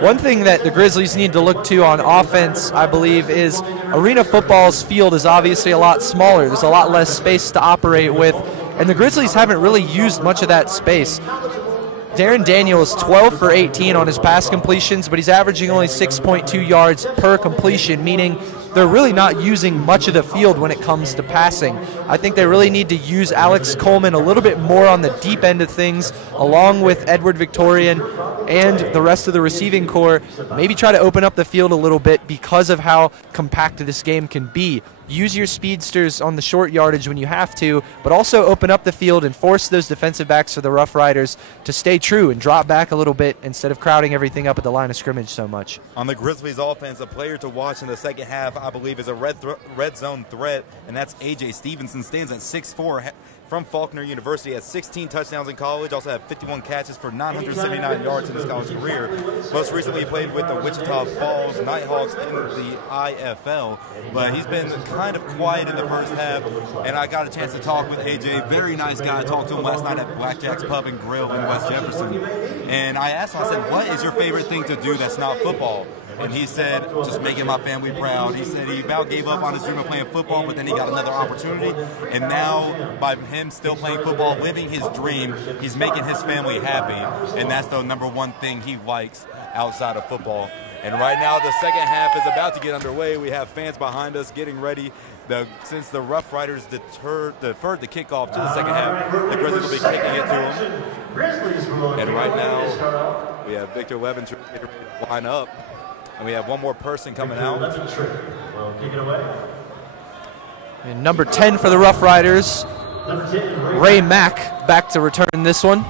One thing that the Grizzlies need to look to on offense, I believe, is arena football's field is obviously a lot smaller. There's a lot less space to operate with, and the Grizzlies haven't really used much of that space. Darren Daniel is 12 for 18 on his pass completions, but he's averaging only 6.2 yards per completion, meaning they're really not using much of the field when it comes to passing. I think they really need to use Alex Coleman a little bit more on the deep end of things, along with Edward Victorian and the rest of the receiving core. Maybe try to open up the field a little bit because of how compact this game can be. use your speedsters on the short yardage when you have to, but also open up the field and force those defensive backs for the Roughriders to stay true and drop back a little bit instead of crowding everything up at the line of scrimmage so much. On the Grizzlies offense, a player to watch in the second half, I believe, is a red zone threat, and that's A.J. Stevenson. Stands at 6'4", from Faulkner University, has 16 touchdowns in college, also had 51 catches for 979 yards in his college career. Most recently, he played with the Wichita Falls Nighthawks in the IFL, but he's been kind of quiet in the first half, and I got a chance to talk with AJ. Very nice guy. I talked to him last night at Blackjack's Pub and Grill in West Jefferson, and I asked him, I said, what is your favorite thing to do that's not football? And he said, just making my family proud. He said he about gave up on his dream of playing football, but then he got another opportunity. And now, by him still playing football, living his dream, he's making his family happy. And that's the number one thing he likes outside of football. And right now, the second half is about to get underway. We have fans behind us getting ready. Since the Roughriders deferred the kickoff to the second half, the Grizzlies will be kicking it to them. And right now, we have Victor Levin getting ready to line up. And we have one more person coming out. And number 10 for the Roughriders, Ray Mack, back to return this one.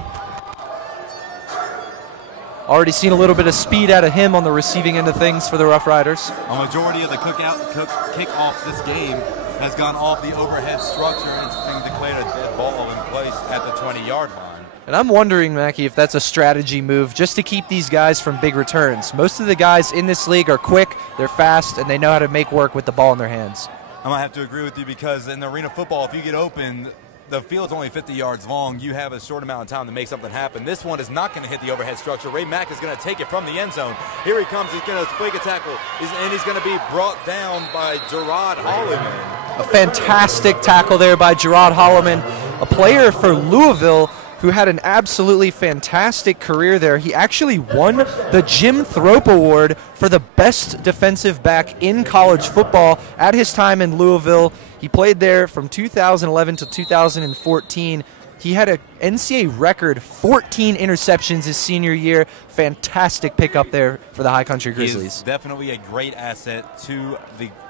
Already seen a little bit of speed out of him on the receiving end of things for the Roughriders. A majority of the kickoffs this game has gone off the overhead structure and it's been declared a dead ball in place at the 20-yard line. And I'm wondering, Mackie, if that's a strategy move just to keep these guys from big returns. Most of the guys in this league are quick, they're fast, and they know how to make work with the ball in their hands. I'm going to have to agree with you because in the arena football, if you get open, the field's only 50 yards long. You have a short amount of time to make something happen. This one is not going to hit the overhead structure. Ray Mack is going to take it from the end zone. Here he comes. He's going to break a tackle, and he's going to be brought down by Geron Hollis. A fantastic tackle there by Geron Hollis, a player for Louisville who had an absolutely fantastic career there. He actually won the Jim Thrope Award for the best defensive back in college football at his time in Louisville. He played there from 2011 to 2014. He had an NCAA record 14 interceptions his senior year. Fantastic pickup there for the High Country Grizzlies. He's definitely a great asset to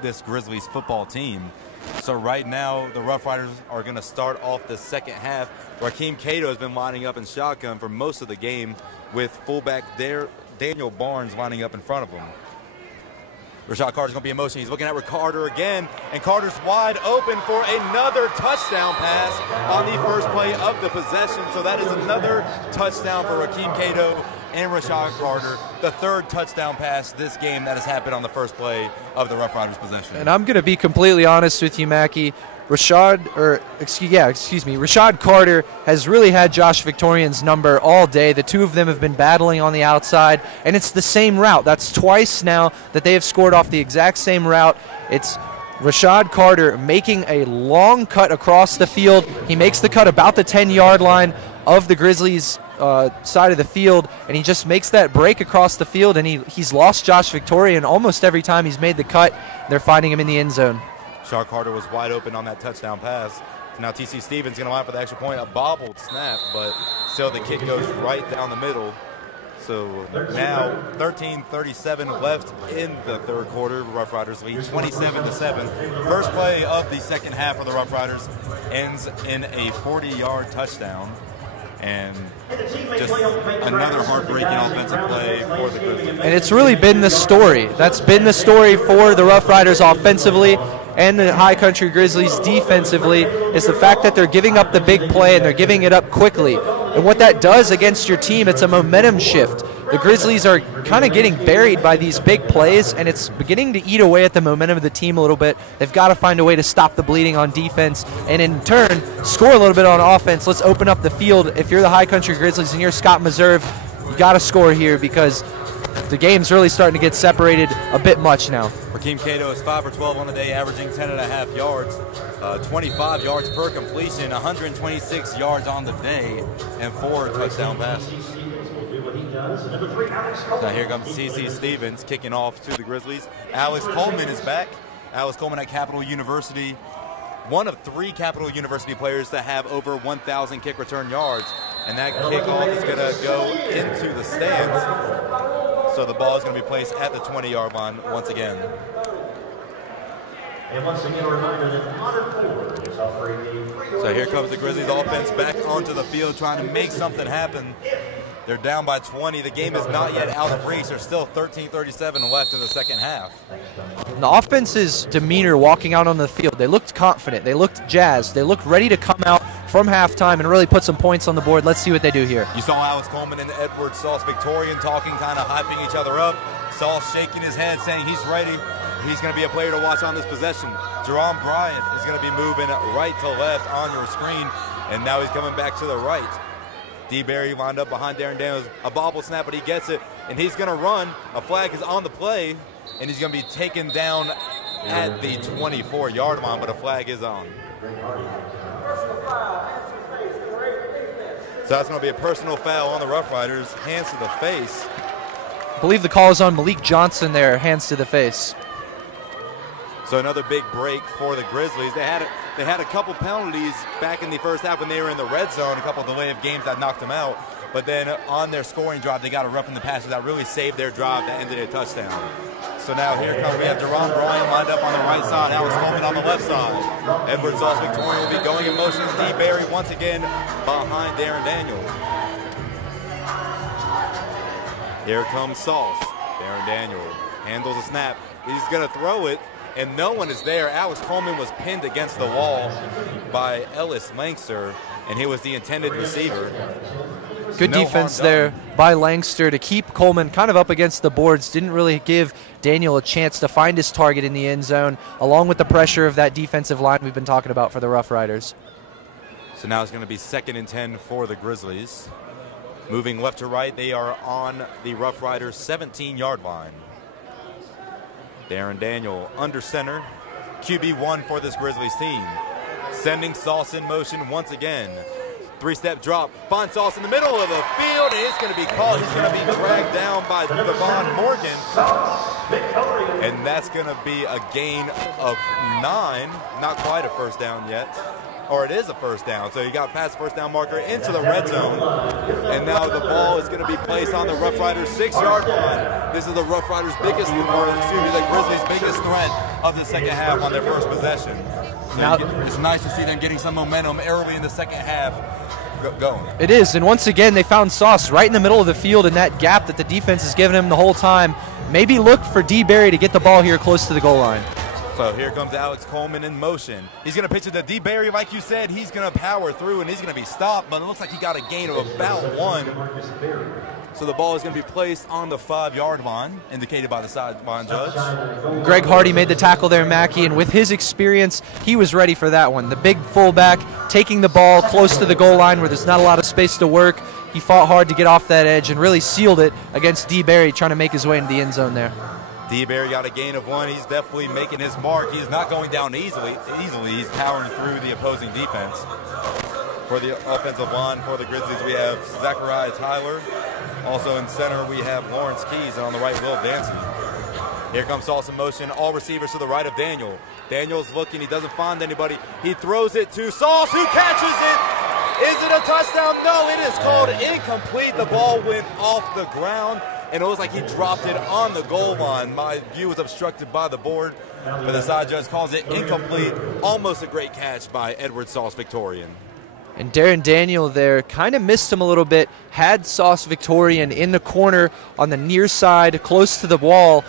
this Grizzlies football team. So right now, the Roughriders are going to start off the second half. Rakeem Cato has been lining up in shotgun for most of the game with fullback Daniel Barnes lining up in front of him. Rashad Carter's going to be in motion. He's looking at Carter again, and Carter's wide open for another touchdown pass on the first play of the possession. So that is another touchdown for Rakeem Cato and Rashad Carter, the third touchdown pass this game that has happened on the first play of the Roughriders possession. And I'm going to be completely honest with you, Mackie. Rashad Carter has really had Josh Victorian's number all day. The two of them have been battling on the outside, and it's the same route. That's twice now that they have scored off the exact same route. It's Rashad Carter making a long cut across the field. He makes the cut about the 10-yard line of the Grizzlies' side of the field, and he just makes that break across the field, and he's lost Josh Victorian almost every time he's made the cut. They're finding him in the end zone. Rashad Carter was wide open on that touchdown pass. So now TC Stevens going to line for the extra point. A bobbled snap, but still the kick goes right down the middle. So now 13:37 left in the third quarter. Roughriders lead 27-7. First play of the second half for the Roughriders ends in a 40-yard touchdown. And just another heartbreaking offensive play for the Grizzlies. And it's really been the story. That's been the story for the Roughriders offensively and the High Country Grizzlies defensively, is the fact that they're giving up the big play and they're giving it up quickly. And what that does against your team, it's a momentum shift. The Grizzlies are kind of getting buried by these big plays, and it's beginning to eat away at the momentum of the team a little bit. They've got to find a way to stop the bleeding on defense and, in turn, score a little bit on offense. Let's open up the field. If you're the High Country Grizzlies and you're Scott Meserve, you got to score here because the game's really starting to get separated a bit much now. Rakeem Cato is 5 for 12 on the day, averaging 10.5 yards, 25 yards per completion, 126 yards on the day, and 4 touchdown passes. Now here comes TC Stevens kicking off to the Grizzlies. Alex Coleman is back. Alex Coleman at Capital University, one of 3 Capital University players to have over 1,000 kick return yards. And that kickoff is going to go into the stands. So the ball is going to be placed at the 20-yard line once again. And once again, a reminder that Modern Ford is offering the So here comes the Grizzlies offense back onto the field trying to make something happen. They're down by 20. The game is not yet out of reach. There's still 13:37 left in the second half. And the offense's demeanor walking out on the field, they looked confident. They looked jazzed. They looked ready to come out from halftime and really put some points on the board. Let's see what they do here. You saw Alex Coleman and Edward Sauce Victorian talking, kind of hyping each other up. Sauce shaking his head, saying he's ready. He's going to be a player to watch on this possession. Geron Bryant is going to be moving right to left on your screen, and now he's coming back to the right. D. Barry lined up behind Darren Daniels. A bobble snap, but he gets it, and he's going to run. A flag is on the play, and he's going to be taken down at the 24-yard line, but a flag is on. So that's going to be a personal foul on the Roughriders. Hands to the face. I believe the call is on Malik Johnson there, hands to the face. So another big break for the Grizzlies. They had a couple penalties back in the first half when they were in the red zone, a couple delay of games that knocked them out. But then on their scoring drive, they got a rough in the passes that really saved their drive that ended in a touchdown. So now here comes, we have Geron Bryant lined up on the right side, Alex Coleman on the left side. Edward Sauce Victorian will be going in motion. D. Barry once again behind Darren Daniel. Here comes Sauce. Darren Daniel handles a snap. He's going to throw it, and no one is there. Alex Coleman was pinned against the wall by Ellis Langster, and he was the intended receiver. Good defense there by Langster to keep Coleman kind of up against the boards. Didn't really give Daniel a chance to find his target in the end zone, along with the pressure of that defensive line we've been talking about for the Roughriders. So now it's going to be 2nd and 10 for the Grizzlies. Moving left to right, they are on the Roughriders' 17-yard line. Darren Daniel under center, QB1 for this Grizzlies team. Sending Sauce in motion once again. 3-step drop, finds Sauce in the middle of the field, and it's going to be caught. He's going to be dragged down by Devon Morgan. And that's going to be a gain of 9. Not quite a first down yet. Or it is a first down. So you got past the first down marker into the red zone. And now the ball is going to be placed on the Roughriders' 6-yard line. This is the Roughriders' biggest, or excuse me, the Grizzlies' biggest threat of the second half on their first possession. So now, it's nice to see them getting some momentum early in the second half going. It is, and once again, they found Sauce right in the middle of the field in that gap that the defense has given him the whole time. Maybe look for D. Barry to get the ball here close to the goal line. So here comes Alex Coleman in motion. He's going to pitch it to D. Barry, like you said. He's going to power through, and he's going to be stopped, but it looks like he got a gain of about 1. So the ball is going to be placed on the 5-yard line, indicated by the sideline judge. Greg Hardy made the tackle there, Mackey, and with his experience, he was ready for that one. The big fullback taking the ball close to the goal line where there's not a lot of space to work. He fought hard to get off that edge and really sealed it against D. Barry, trying to make his way into the end zone there. D. Barry got a gain of 1. He's definitely making his mark. He's not going down easily. He's powering through the opposing defense. For the offensive line for the Grizzlies, we have Zachariah Tyler. Also in center, we have Lawrence Keys, and on the right, Will Dancy. Here comes Sauce in motion. All receivers to the right of Daniel. Daniel's looking. He doesn't find anybody. He throws it to Sauce, who catches it. Is it a touchdown? No, it is called incomplete. The ball went off the ground, and it looks like he dropped it on the goal line. My view was obstructed by the board, but the side judge calls it incomplete. Almost a great catch by Edward Sauce Victorian. And Darren Daniel there kind of missed him a little bit, had Sauce Victorian in the corner on the near side, close to the wall,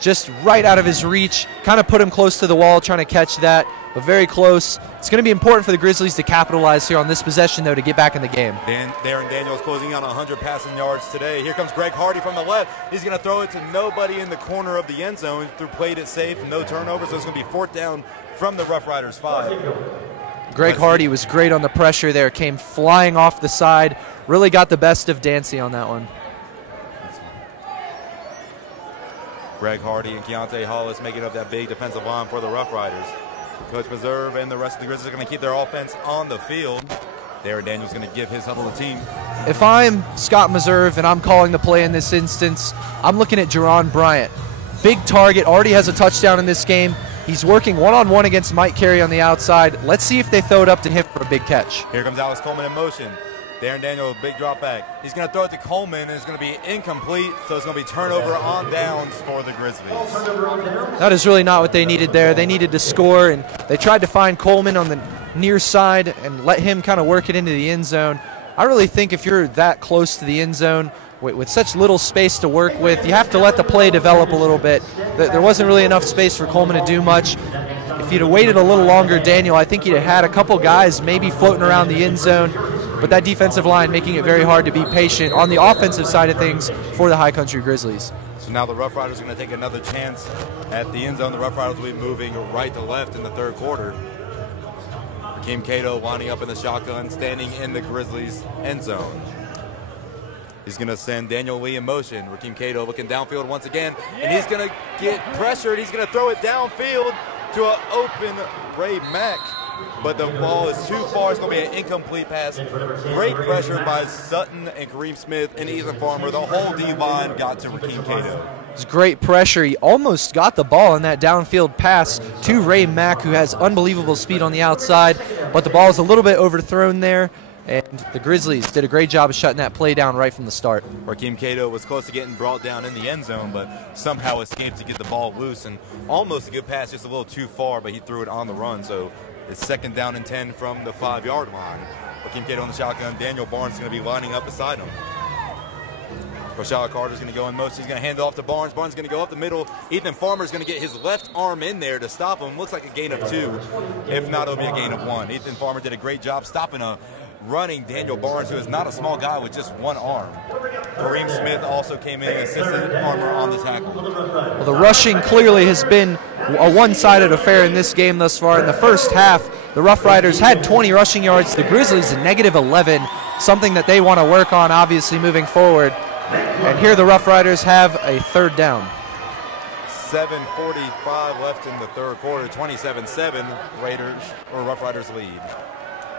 just right out of his reach, kind of put him close to the wall, trying to catch that, but very close. It's going to be important for the Grizzlies to capitalize here on this possession, though, to get back in the game. Darren Daniels closing on 100 passing yards today. Here comes Greg Hardy from the left. He's going to throw it to nobody in the corner of the end zone. Played it safe, no turnovers, so it's going to be 4th down from the Roughriders 5. Greg Hardy was great on the pressure there, came flying off the side, really got the best of Dancy on that one. Greg Hardy and Kiante Hollis making up that big defensive line for the Roughriders. Coach Meserve and the rest of the Grizzlies are going to keep their offense on the field. Darren Daniels going to give his huddle a team. If I'm Scott Meserve and I'm calling the play in this instance, I'm looking at Geron Bryant. Big target, already has a touchdown in this game. He's working one-on-one against Mike Carey on the outside. Let's see if they throw it up to him for a big catch. Here comes Alex Coleman in motion. Darren Daniel, big drop back. He's going to throw it to Coleman, and it's going to be incomplete, so it's going to be turnover on downs for the Grizzlies. That is really not what they needed there. They needed to score, and they tried to find Coleman on the near side and let him kind of work it into the end zone. I really think if you're that close to the end zone with such little space to work with, you have to let the play develop a little bit. There wasn't really enough space for Coleman to do much. If you'd have waited a little longer, Daniel, I think you'd have had a couple guys maybe floating around the end zone, but that defensive line making it very hard to be patient on the offensive side of things for the High Country Grizzlies. So now the Rough Riders are going to take another chance at the end zone. The Rough Riders will be moving right to left in the third quarter. Rakeem Cato winding up in the shotgun, standing in the Grizzlies' end zone. He's going to send Daniel Lee in motion. Rakeem Cato looking downfield once again, and he's going to get pressured. He's going to throw it downfield to an open Ray Mack, but the ball is too far. It's going to be an incomplete pass. Great pressure by Sutton and Kareem Smith and Ethan Farmer. The whole D-line got to Rakeem Cato. It's great pressure. He almost got the ball in that downfield pass to Ray Mack, who has unbelievable speed on the outside, but the ball is a little bit overthrown there, and the Grizzlies did a great job of shutting that play down right from the start. Rakeem Cato was close to getting brought down in the end zone, but somehow escaped to get the ball loose, and almost a good pass, just a little too far, but he threw it on the run, so it's 2nd down and 10 from the 5-yard line. Rakeem Cato on the shotgun. Daniel Barnes is going to be lining up beside him. Rashad Carter's going to go in motion. He's going to hand it off to Barnes. Barnes is going to go up the middle. Ethan Farmer's going to get his left arm in there to stop him. Looks like a gain of 2. If not, it'll be a gain of 1. Ethan Farmer did a great job stopping a running Daniel Barnes, who is not a small guy with just one arm. Kareem Smith also came in and assisted Farmer on the tackle. Well, the rushing clearly has been a one-sided affair in this game thus far. In the first half, the Rough Riders had 20 rushing yards. The Grizzlies negative 11, something that they want to work on, obviously, moving forward. And here the Rough Riders have a 3rd down. 7:45 left in the third quarter. 27-7. Rough Riders lead.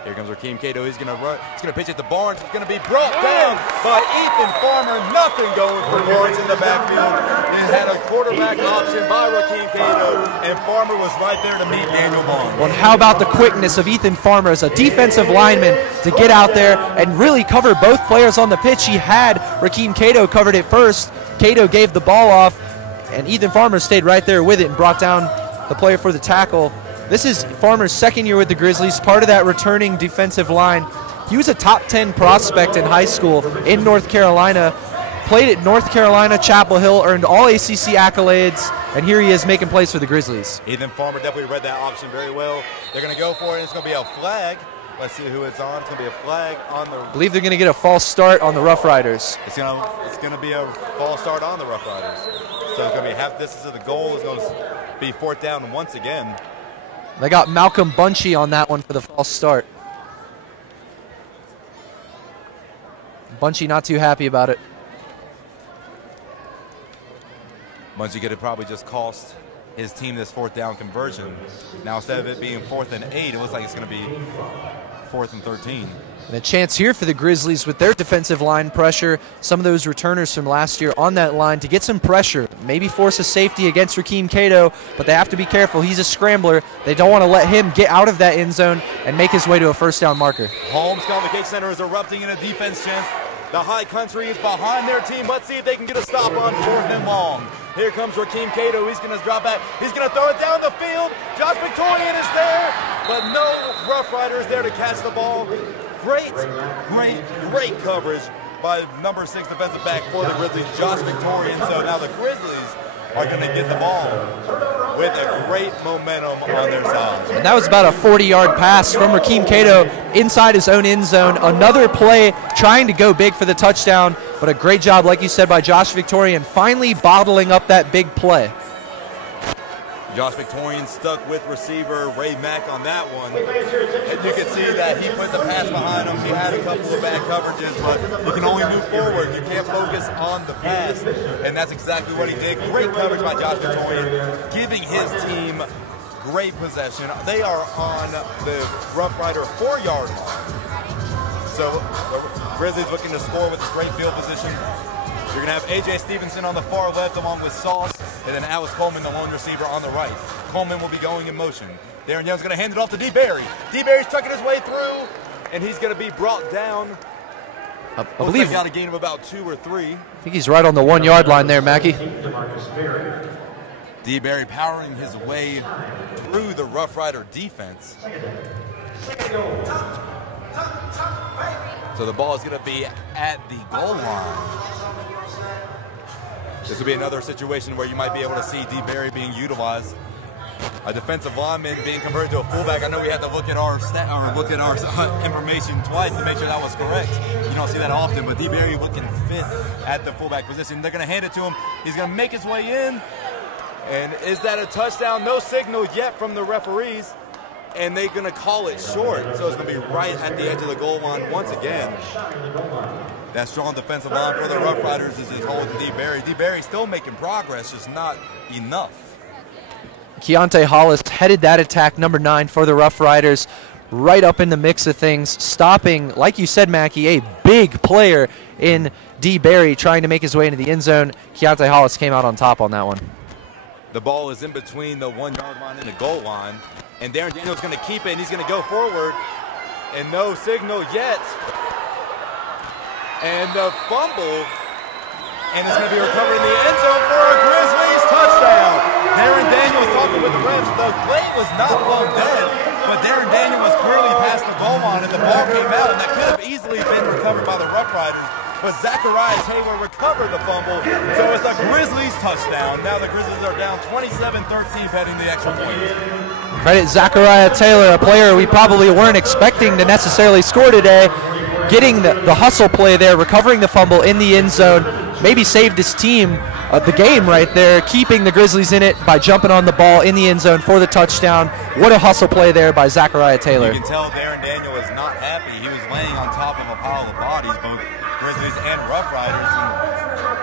Here comes Rakeem Cato. He's going to run. He's going to pitch it to Barnes. He's going to be brought down by Ethan Farmer. Nothing going for Barnes in the backfield. He had a quarterback option by Rakeem Cato, and Farmer was right there to meet Daniel Barnes. Well, how about the quickness of Ethan Farmer as a defensive lineman to get out there and really cover both players on the pitch? He had Rakeem Cato covered it first. Cato gave the ball off, and Ethan Farmer stayed right there with it and brought down the player for the tackle. This is Farmer's 2nd year with the Grizzlies, part of that returning defensive line. He was a top 10 prospect in high school in North Carolina, played at North Carolina, Chapel Hill, earned all ACC accolades, and here he is making plays for the Grizzlies. Ethan Farmer definitely read that option very well. They're going to go for it, and it's going to be a flag. Let's see who it's on. It's going to be a flag on the... I believe they're going to get a false start on the Rough Riders. It's going to be a false start on the Rough Riders. So it's going to be half distance to the goal. It's going to be 4th down once again. They got Malcolm Bunchy on that one for the false start. Bunchy not too happy about it. Bunchy could have probably just cost his team this 4th down conversion. Now instead of it being 4th and 8, it looks like it's going to be 4th and 13. And a chance here for the Grizzlies with their defensive line pressure. Some of those returners from last year on that line to get some pressure. Maybe force a safety against Rakeem Cato, but they have to be careful. He's a scrambler. They don't want to let him get out of that end zone and make his way to a 1st down marker. Holmes Convocation Center is erupting in a defense chance. The High Country is behind their team. Let's see if they can get a stop on 4th and long. Here comes Rakeem Cato. He's going to drop back. He's going to throw it down the field. Josh Victorian is there, but no Rough Rider is there to catch the ball. Great coverage by number 6 defensive back for the Grizzlies, Josh Victorian. So now the Grizzlies are going to get the ball with a great momentum on their side. And that was about a 40-yard pass from Rakeem Cato inside his own end zone. Another play trying to go big for the touchdown, but a great job, like you said, by Josh Victorian, finally bottling up that big play. Josh Victorian stuck with receiver Ray Mack on that one. And you can see that he put the pass behind him. He had a couple of bad coverages, but you can only move forward. You can't focus on the pass. And that's exactly what he did. Great coverage by Josh Victorian, giving his team great possession. They are on the Rough Rider 4-yard line. So the Grizzlies looking to score with this great field position. You're going to have A.J. Stevenson on the far left along with Sauce, and then Alex Coleman, the lone receiver, on the right. Coleman will be going in motion. Darren Young's going to hand it off to D. Berry. D. Berry's trucking his way through, and he's going to be brought down I Looks believe. like got a gain of about 2 or 3. I think he's right on the 1 yard line there, Mackey. D. Berry powering his way through the Rough Rider defense. So the ball is going to be at the goal line. This will be another situation where you might be able to see D. Berry being utilized. A defensive lineman being converted to a fullback. I know we had to look at our information twice to make sure that was correct. You don't see that often, but D. Berry looking fit at the fullback position. They're going to hand it to him. He's going to make his way in. And is that a touchdown? No signal yet from the referees. And they're going to call it short. So it's going to be right at the edge of the goal line once again. That strong defensive line for the Rough Riders is just holding D. Berry. D. Berry still making progress, just not enough. Kiante Hollis headed that attack, number 9 for the Rough Riders, right up in the mix of things, stopping, like you said, Mackey, a big player in D. Berry trying to make his way into the end zone. Kiante Hollis came out on top on that one. The ball is in between the 1 yard line and the goal line, and Darren Daniels going to keep it, and he's going to go forward, and no signal yet. And the fumble, and it's going to be recovered in the end zone for a Grizzlies touchdown. Darren Daniels talking with the refs. The play was not well dead, but Darren Daniels was clearly past the goal line, and the ball came out, and that could have easily been recovered by the Rough Riders. But Zachariah Taylor recovered the fumble, so it's a Grizzlies touchdown. Now the Grizzlies are down 27-13, heading the extra point. Credit Zachariah Taylor, a player we probably weren't expecting to necessarily score today, getting the hustle play there, recovering the fumble in the end zone, maybe saved his team the game right there, keeping the Grizzlies in it by jumping on the ball in the end zone for the touchdown. What a hustle play there by Zachariah Taylor. You can tell Darren Daniel is not happy. He was laying on top of a pile of bodies, both Grizzlies and Rough Riders,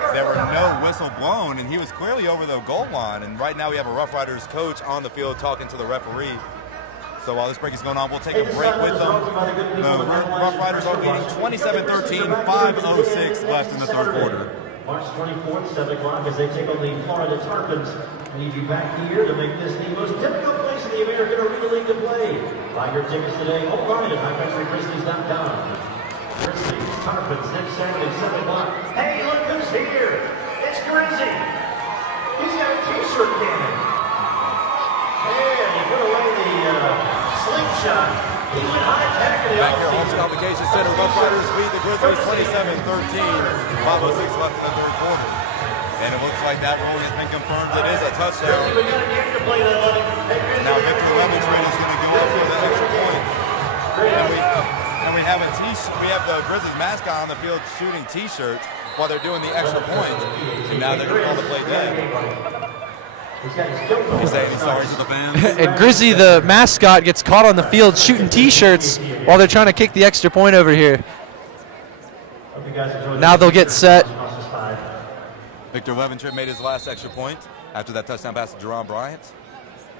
and there were no whistle blown, and he was clearly over the goal line. And right now we have a Rough Riders coach on the field talking to the referee. So while this break is going on, we'll take a break with them. The Rough Riders are leading 27-13, 5:06 left in the third quarter. March 24th, 7 o'clock, as they take on the Florida Tarpons. We need you back here to make this the most difficult place in the American Arena League to play. Buy your tickets today online at highcountrygrizzlies.com. Grizzlies, Tarpons, next Saturday, 7 o'clock. Hey, look who's here! It's Grizzy! He's got a t-shirt cannon. And he put away the slingshot. He went high-tech in the Back here, Holmes Convocation Center, Rough Riders lead the Grizzlies 27-13, 5:06 left in the third quarter. And it looks like that ruling has been confirmed. It is a touchdown. Now Victor Leventrade is going to go up for the extra point. And we have the Grizzlies mascot on the field shooting T-shirts while they're doing the extra point. And now they're going to call the play dead. You say any sorry to the fans? And Grizzy, the mascot, gets caught on the field shooting T-shirts while they're trying to kick the extra point over here. Now they'll get set. Victor Leventrade made his last extra point after that touchdown pass to Geron Bryant.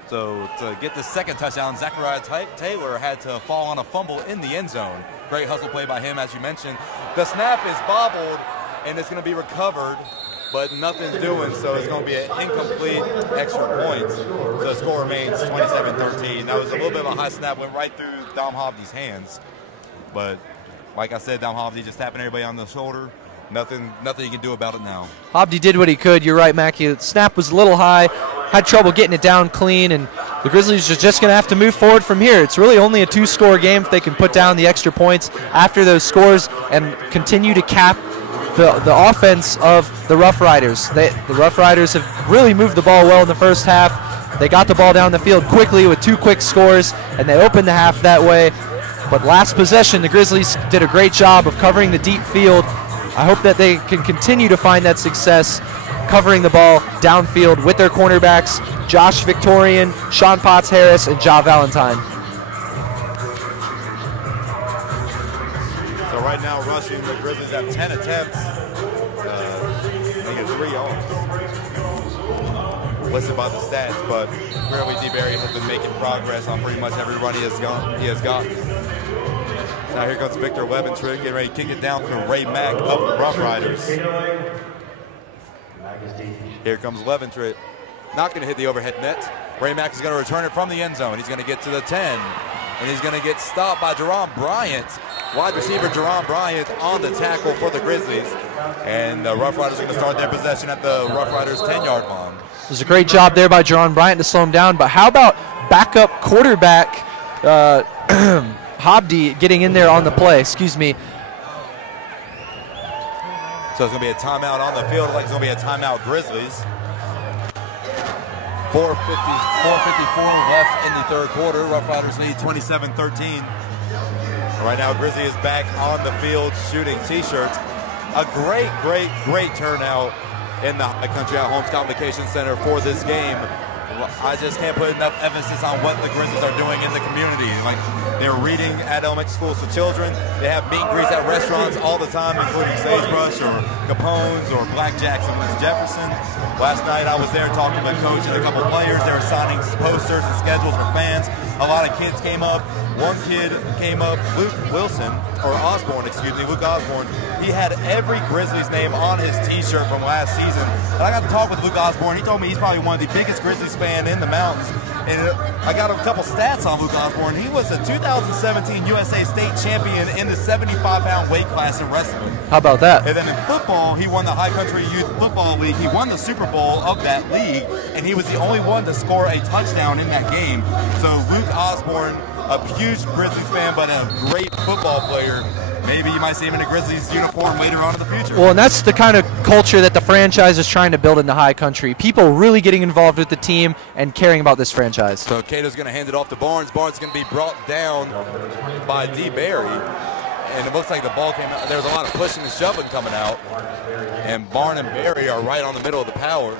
So to get the second touchdown, Zachariah Taylor had to fall on a fumble in the end zone. Great hustle play by him, as you mentioned. The snap is bobbled, and it's going to be recovered, but nothing's doing, so it's going to be an incomplete extra point. So the score remains 27-13. That was a little bit of a high snap, went right through Dom Hovde's hands. But like I said, Dom Hovde just tapping everybody on the shoulder. Nothing you can do about it now. Hovde did what he could. You're right, Mackey. The snap was a little high, had trouble getting it down clean, and the Grizzlies are just going to have to move forward from here. It's really only a 2-score game if they can put down the extra points after those scores and continue to cap the offense of the Rough Riders. The Rough Riders have really moved the ball well in the first half. They got the ball down the field quickly with 2 quick scores, and they opened the half that way. But last possession, the Grizzlies did a great job of covering the deep field. I hope that they can continue to find that success covering the ball downfield with their cornerbacks, Josh Victorian, Sean Potts-Harris, and Ja Valentine. So right now rushing, the Grizzlies have 10 attempts. They get 3 yards. Listed by the stats, but clearly D. Berry has been making progress on pretty much every run he has gotten. Now here comes Victor Leventrade, getting ready to kick it down to Ray Mack of the Rough Riders. Here comes Leventrade. Not going to hit the overhead net. Ray Mack is going to return it from the end zone. He's going to get to the 10, and he's going to get stopped by Geron Bryant wide receiver Geron Bryant on the tackle for the Grizzlies. And the Rough Riders are going to start their possession at the Rough Riders 10-yard line. It was a great job there by Geron Bryant to slow him down, but how about backup quarterback Hobdy getting in there on the play, excuse me. So it's going to be a timeout on the field, like it's going to be a timeout Grizzlies. 4:54 left in the third quarter. Rough Riders lead 27-13. Right now, Grizzly is back on the field shooting T-shirts. A great turnout in the High Country at Homes Convocation Center for this game. I just can't put enough emphasis on what the Grizzlies are doing in the community. Like, they're reading at elementary schools to children. They have meet and greets at restaurants all the time, including Sagebrush or Capone's or Blackjack's in West Jefferson. Last night I was there talking to the coach and a couple players. They were signing posters and schedules for fans. A lot of kids came up. One kid came up, Luke Osborne. He had every Grizzlies name on his T-shirt from last season. And I got to talk with Luke Osborne. He told me he's probably one of the biggest Grizzlies fan in the mountains. And I got a couple stats on Luke Osborne. He was a 2017 USA State champion in the 75-pound weight class in wrestling. How about that? And then in football, he won the High Country Youth Football League. He won the Super Bowl of that league, and he was the only one to score a touchdown in that game. So Luke Osborne, a huge Grizzlies fan, but a great football player. Maybe you might see him in a Grizzlies uniform later on in the future. Well, and that's the kind of culture that the franchise is trying to build in the High Country. People really getting involved with the team and caring about this franchise. So Cato's going to hand it off to Barnes. Barnes is going to be brought down by D. Barry. And it looks like the ball came out. There's a lot of pushing and shoving coming out. And Barn and Barry are right on the middle of the pile.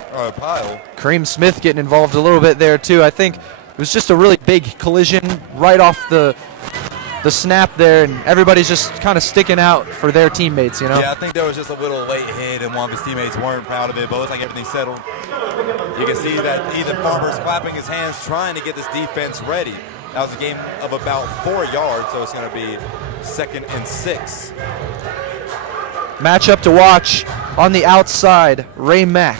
Kareem Smith getting involved a little bit there, too. I think it was just a really big collision right off the snap there, and everybody's just kind of sticking out for their teammates, you know? Yeah, I think there was just a little late hit, and one of his teammates weren't proud of it, but it looks like everything settled. You can see that Ethan Farmer's clapping his hands, trying to get this defense ready. That was a game of about 4 yards, so it's going to be 2nd and 6. Matchup to watch on the outside, Ray Mack.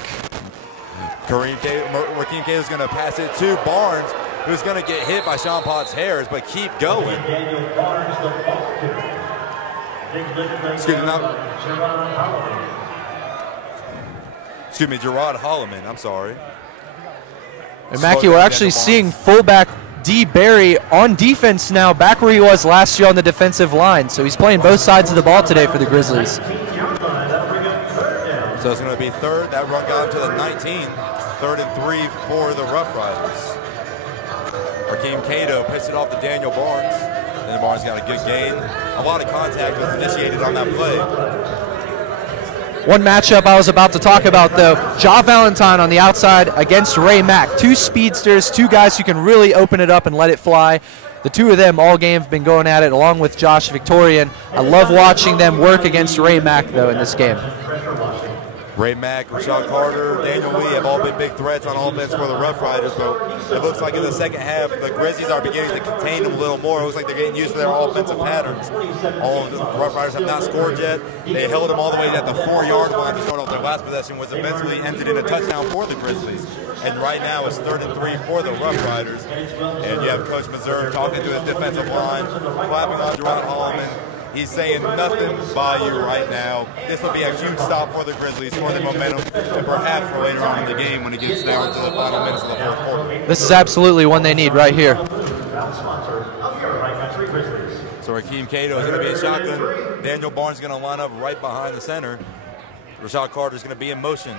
Rakeem Cato is going to pass it to Barnes, who's going to get hit by Sean Potts Harris, but keep going. Excuse me, Gerard Holloman, I'm sorry. And Mackey, we're actually seeing fullback D. Barry on defense now, back where he was last year on the defensive line. So he's playing both sides of the ball today for the Grizzlies. So it's going to be third. That run got him to the 19. 3rd and 3 for the Rough Riders. Rakeem Cato pitched it off to Daniel Barnes. Daniel Barnes got a good gain. A lot of contact was initiated on that play. One matchup I was about to talk about, though, Ja Valentine on the outside against Ray Mack. Two speedsters, two guys who can really open it up and let it fly. The two of them all game have been going at it, along with Josh Victorian. I love watching them work against Ray Mack, though, in this game. Ray Mack, Rashad Carter, Daniel Lee have all been big threats on offense for the Rough Riders, but it looks like in the second half, the Grizzlies are beginning to contain them a little more. It looks like they're getting used to their offensive patterns. All of the Rough Riders have not scored yet. They held them all the way at the 4-yard line to start off their last possession, was eventually ended in a touchdown for the Grizzlies. And right now it's 3rd and 3 for the Rough Riders. And you have Coach Missouri talking to his defensive line, clapping on Geron Holloman. He's saying nothing by you right now. This will be a huge stop for the Grizzlies, for the momentum, and perhaps for later on in the game when it gets down to the final minutes of the fourth quarter. This is absolutely one they need right here. So Rakeem Cato is going to be a shotgun. Daniel Barnes is going to line up right behind the center. Rashad Carter is going to be in motion.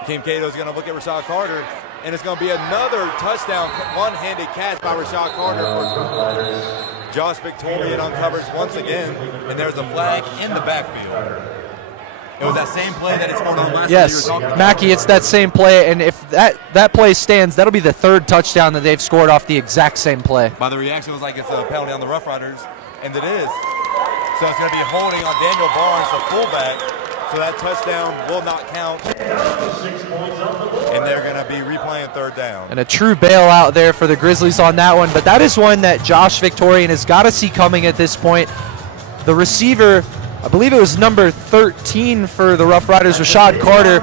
Rakeem Cato is going to look at Rashad Carter, and it's going to be another touchdown, one-handed catch by Rashad Carter for Josh Victorian uncovers once again, and there's a flag in the backfield. It was that same play that it scored on last year. Yes, Mackey, it's that same play, and if that play stands, that'll be the 3rd touchdown that they've scored off the exact same play. By the reaction, it was like it's a penalty on the Rough Riders, and it is. So it's going to be holding on Daniel Barnes, the fullback, so that touchdown will not count. And they're going to be replaying 3rd down. And a true bailout there for the Grizzlies on that one, but that is one that Josh Victorian has got to see coming at this point. The receiver, I believe it was number 13 for the Rough Riders, Rashad Carter,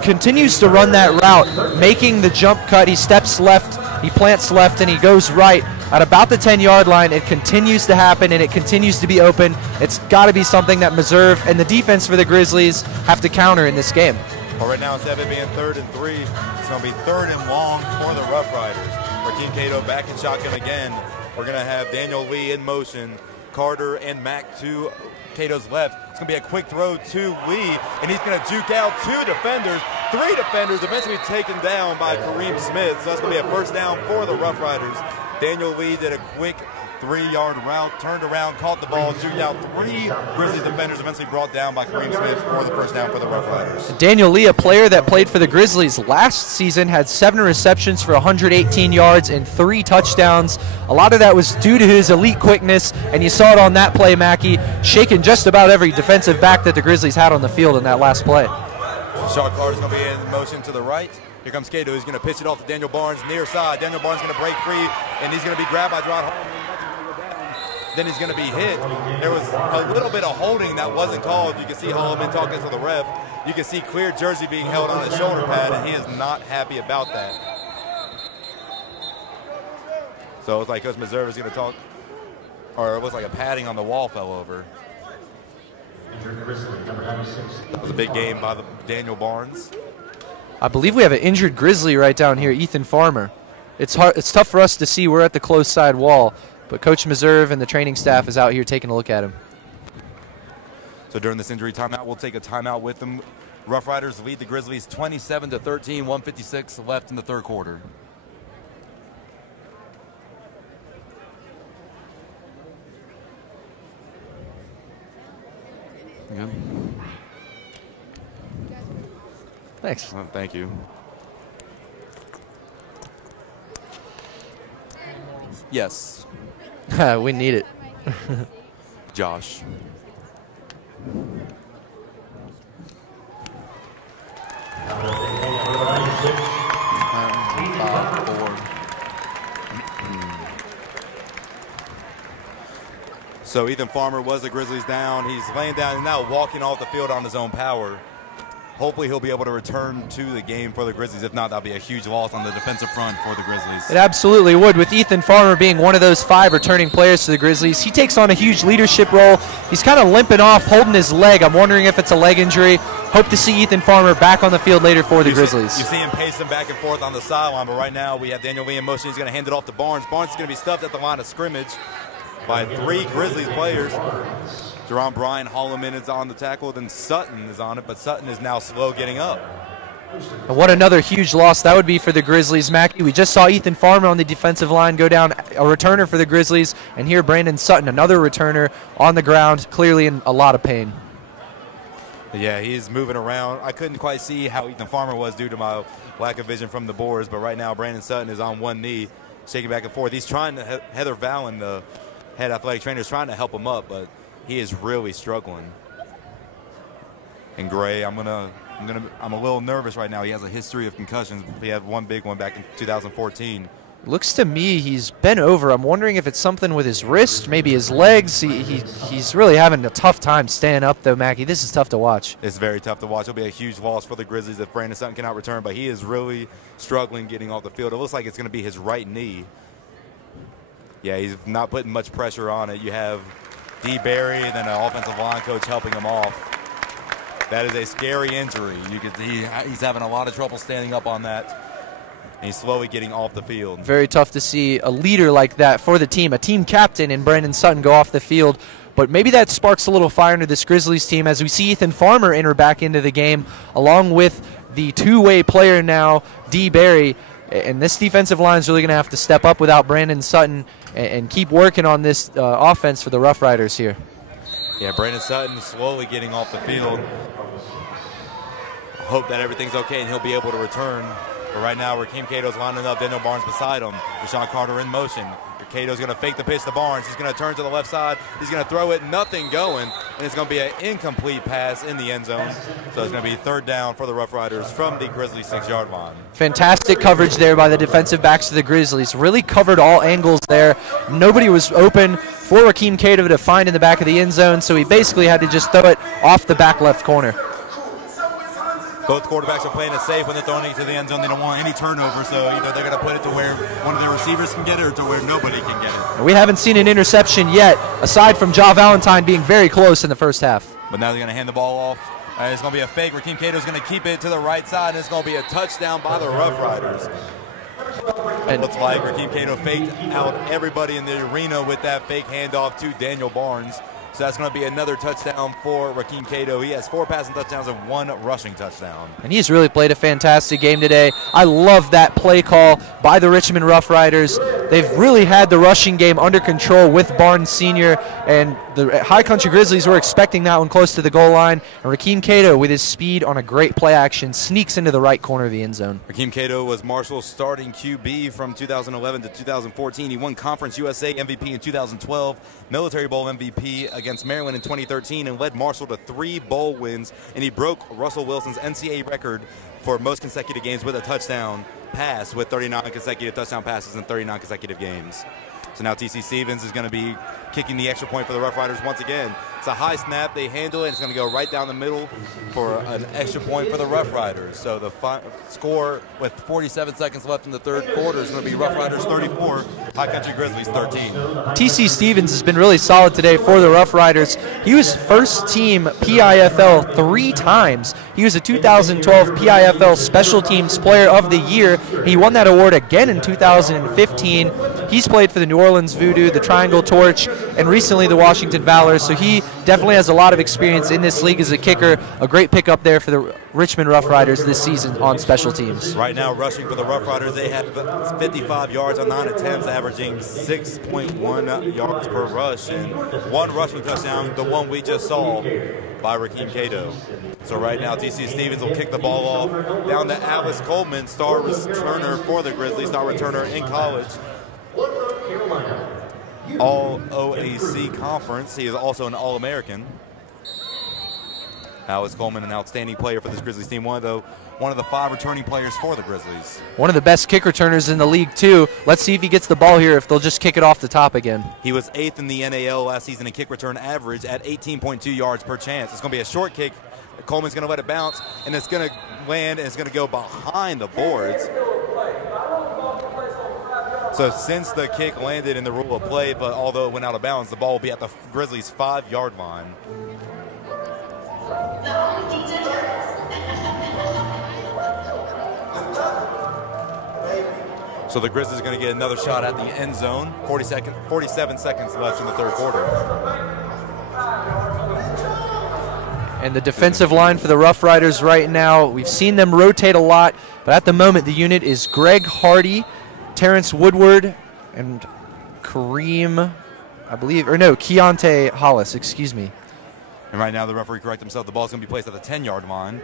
continues to run that route, making the jump cut. He steps left, he plants left, and he goes right. at about the 10-yard line. It continues to happen, and it continues to be open. It's got to be something that Meserve and the defense for the Grizzlies have to counter in this game. Well, right now, instead of it being 3rd and 3, it's going to be 3rd and long for the Roughriders. Rakeem Cato back in shotgun again. We're going to have Daniel Lee in motion, Carter and Mack to Cato's left. It's going to be a quick throw to Lee, and he's going to juke out 2 defenders, 3 defenders, eventually taken down by Kareem Smith. So that's going to be a first down for the Roughriders. Daniel Lee did a quick 3-yard route, turned around, caught the ball, juked out 3 Grizzlies defenders, eventually brought down by Kareem Smith for the first down for the Roughriders. Daniel Lee, a player that played for the Grizzlies last season, had 7 receptions for 118 yards and 3 touchdowns. A lot of that was due to his elite quickness, and you saw it on that play, Mackey, shaking just about every defensive back that the Grizzlies had on the field in that last play. Shaw Carter's going to be in motion to the right. Here comes Cato. He's going to pitch it off to Daniel Barnes near side. Daniel Barnes is going to break free, and he's going to be grabbed by Geron Hollis. Then he's going to be hit. There was a little bit of holding that wasn't called. You can see Coleman talking to the ref. You can see clear jersey being held on his shoulder pad, and he is not happy about that. So it's like Coach Meserve is going to talk, or it looks like a padding on the wall fell over. That was a big game by Daniel Barnes. I believe we have an injured Grizzly right down here, Ethan Farmer. It's tough for us to see. We're at the close side wall. But Coach Meserve and the training staff is out here taking a look at him. So during this injury timeout, we'll take a timeout with them. Roughriders lead the Grizzlies 27-13, 156 left in the 3rd quarter. Good. Thanks. Oh, thank you. Yes. We need it. Josh. So Ethan Farmer was the Grizzlies down. He's laying down and now walking off the field on his own power. Hopefully he'll be able to return to the game for the Grizzlies. If not, that'll be a huge loss on the defensive front for the Grizzlies. It absolutely would. With Ethan Farmer being one of those 5 returning players to the Grizzlies, he takes on a huge leadership role. He's kind of limping off, holding his leg. I'm wondering if it's a leg injury. Hope to see Ethan Farmer back on the field later for the Grizzlies. You see him pacing back and forth on the sideline, but right now we have Daniel Lee in motion. He's going to hand it off to Barnes. Barnes is going to be stuffed at the line of scrimmage by 3 Grizzlies players. Geron Bryant, Coleman is on the tackle, then Sutton is on it, but Sutton is now slow getting up. And what another huge loss that would be for the Grizzlies, Mackey. We just saw Ethan Farmer on the defensive line go down, a returner for the Grizzlies, and here Brandon Sutton, another returner on the ground, clearly in a lot of pain. Yeah, he's moving around. I couldn't quite see how Ethan Farmer was due to my lack of vision from the boards, but right now Brandon Sutton is on one knee, shaking back and forth. He's trying to, Heather Vallon, the head athletic trainer, is trying to help him up, but he is really struggling. And Gray, I'm a little nervous right now. He has a history of concussions. He had one big one back in 2014. Looks to me he's bent over. I'm wondering if it's something with his wrist, maybe his legs. He's really having a tough time staying up, though, Mackie. This is tough to watch. It's very tough to watch. It'll be a huge loss for the Grizzlies if Brandon Sutton cannot return, but he is really struggling getting off the field. It looks like it's going to be his right knee. Yeah, he's not putting much pressure on it. You have D. Barry and then an offensive line coach helping him off. That is a scary injury. You can see he's having a lot of trouble standing up on that. And he's slowly getting off the field. Very tough to see a leader like that for the team, a team captain in Brandon Sutton go off the field. But maybe that sparks a little fire into this Grizzlies team as we see Ethan Farmer enter back into the game along with the two-way player now, D. Barry. And this defensive line is really going to have to step up without Brandon Sutton and keep working on this offense for the Roughriders here. Yeah, Brandon Sutton slowly getting off the field. Hope that everything's okay and he'll be able to return. But right now, Rakeem Cato's lining up, Daniel Barnes beside him. Rashawn Carter in motion. Cato's going to fake the pitch to Barnes. He's going to turn to the left side. He's going to throw it, nothing going, and it's going to be an incomplete pass in the end zone. So it's going to be third down for the Roughriders from the Grizzlies 6-yard line. Fantastic coverage there by the defensive backs of the Grizzlies. Really covered all angles there. Nobody was open for Rakeem Cato to find in the back of the end zone, so he basically had to just throw it off the back left corner. Both quarterbacks are playing it safe when they're throwing it to the end zone. They don't want any turnover, so either they're going to put it to where one of their receivers can get it or to where nobody can get it. We haven't seen an interception yet, aside from Ja Valentine being very close in the first half. But now they're going to hand the ball off. It's going to be a fake. Rakeem Cato's going to keep it to the right side, and it's going to be a touchdown by the Roughriders. And looks like Rakeem Cato faked out everybody in the arena with that fake handoff to Daniel Barnes. So that's going to be another touchdown for Rakeem Cato. He has 4 passing touchdowns and 1 rushing touchdown. And he's really played a fantastic game today. I love that play call by the Richmond Roughriders. They've really had the rushing game under control with Barnes Sr. and the High Country Grizzlies were expecting that one close to the goal line. And Rakeem Cato, with his speed on a great play action, sneaks into the right corner of the end zone. Rakeem Cato was Marshall's starting QB from 2011 to 2014. He won Conference USA MVP in 2012, Military Bowl MVP against Maryland in 2013, and led Marshall to 3 bowl wins. And he broke Russell Wilson's NCAA record for most consecutive games with a touchdown pass, with 39 consecutive touchdown passes in 39 consecutive games. So now TC Stevens is going to be kicking the extra point for the Roughriders once again. It's a high snap. They handle it. It's going to go right down the middle for an extra point for the Roughriders. So the score with 47 seconds left in the third quarter is going to be Roughriders 34, High Country Grizzlies 13. TC Stevens has been really solid today for the Roughriders. He was first team PIFL 3 times. He was a 2012 PIFL Special Teams Player of the Year. He won that award again in 2015. He's played for the New Orleans Voodoo, the Triangle Torch, and recently the Washington Valor. So he definitely has a lot of experience in this league as a kicker. A great pickup there for the Richmond Roughriders this season on special teams. Right now, rushing for the Roughriders, they have 55 yards on 9 attempts, averaging 6.1 yards per rush, and 1 rushing touchdown, the one we just saw by Rakeem Cato. So right now, TC Stevens will kick the ball off down to Alice Coleman, star returner for the Grizzlies, star returner in college. All OAC conference. He is also an All-American. Alice Coleman, an outstanding player for this Grizzlies team, one of the 5 returning players for the Grizzlies. One of the best kick returners in the league, too. Let's see if he gets the ball here, if they'll just kick it off the top again. He was 8th in the NAL last season in kick return average at 18.2 yards per chance. It's going to be a short kick. Coleman's going to let it bounce, and it's going to land, and it's going to go behind the boards. So since the kick landed in the rule of play, but although it went out of bounds, the ball will be at the Grizzlies' 5-yard line. So the Grizzlies are going to get another shot at the end zone. 47 seconds left in the third quarter. And the defensive line for the Roughriders right now, we've seen them rotate a lot, but at the moment the unit is Greg Hardy, Terrence Woodward, and Kareem, I believe, or no, Kiante Hollis, excuse me. And right now the referee corrects himself. The ball's going to be placed at the 10-yard line.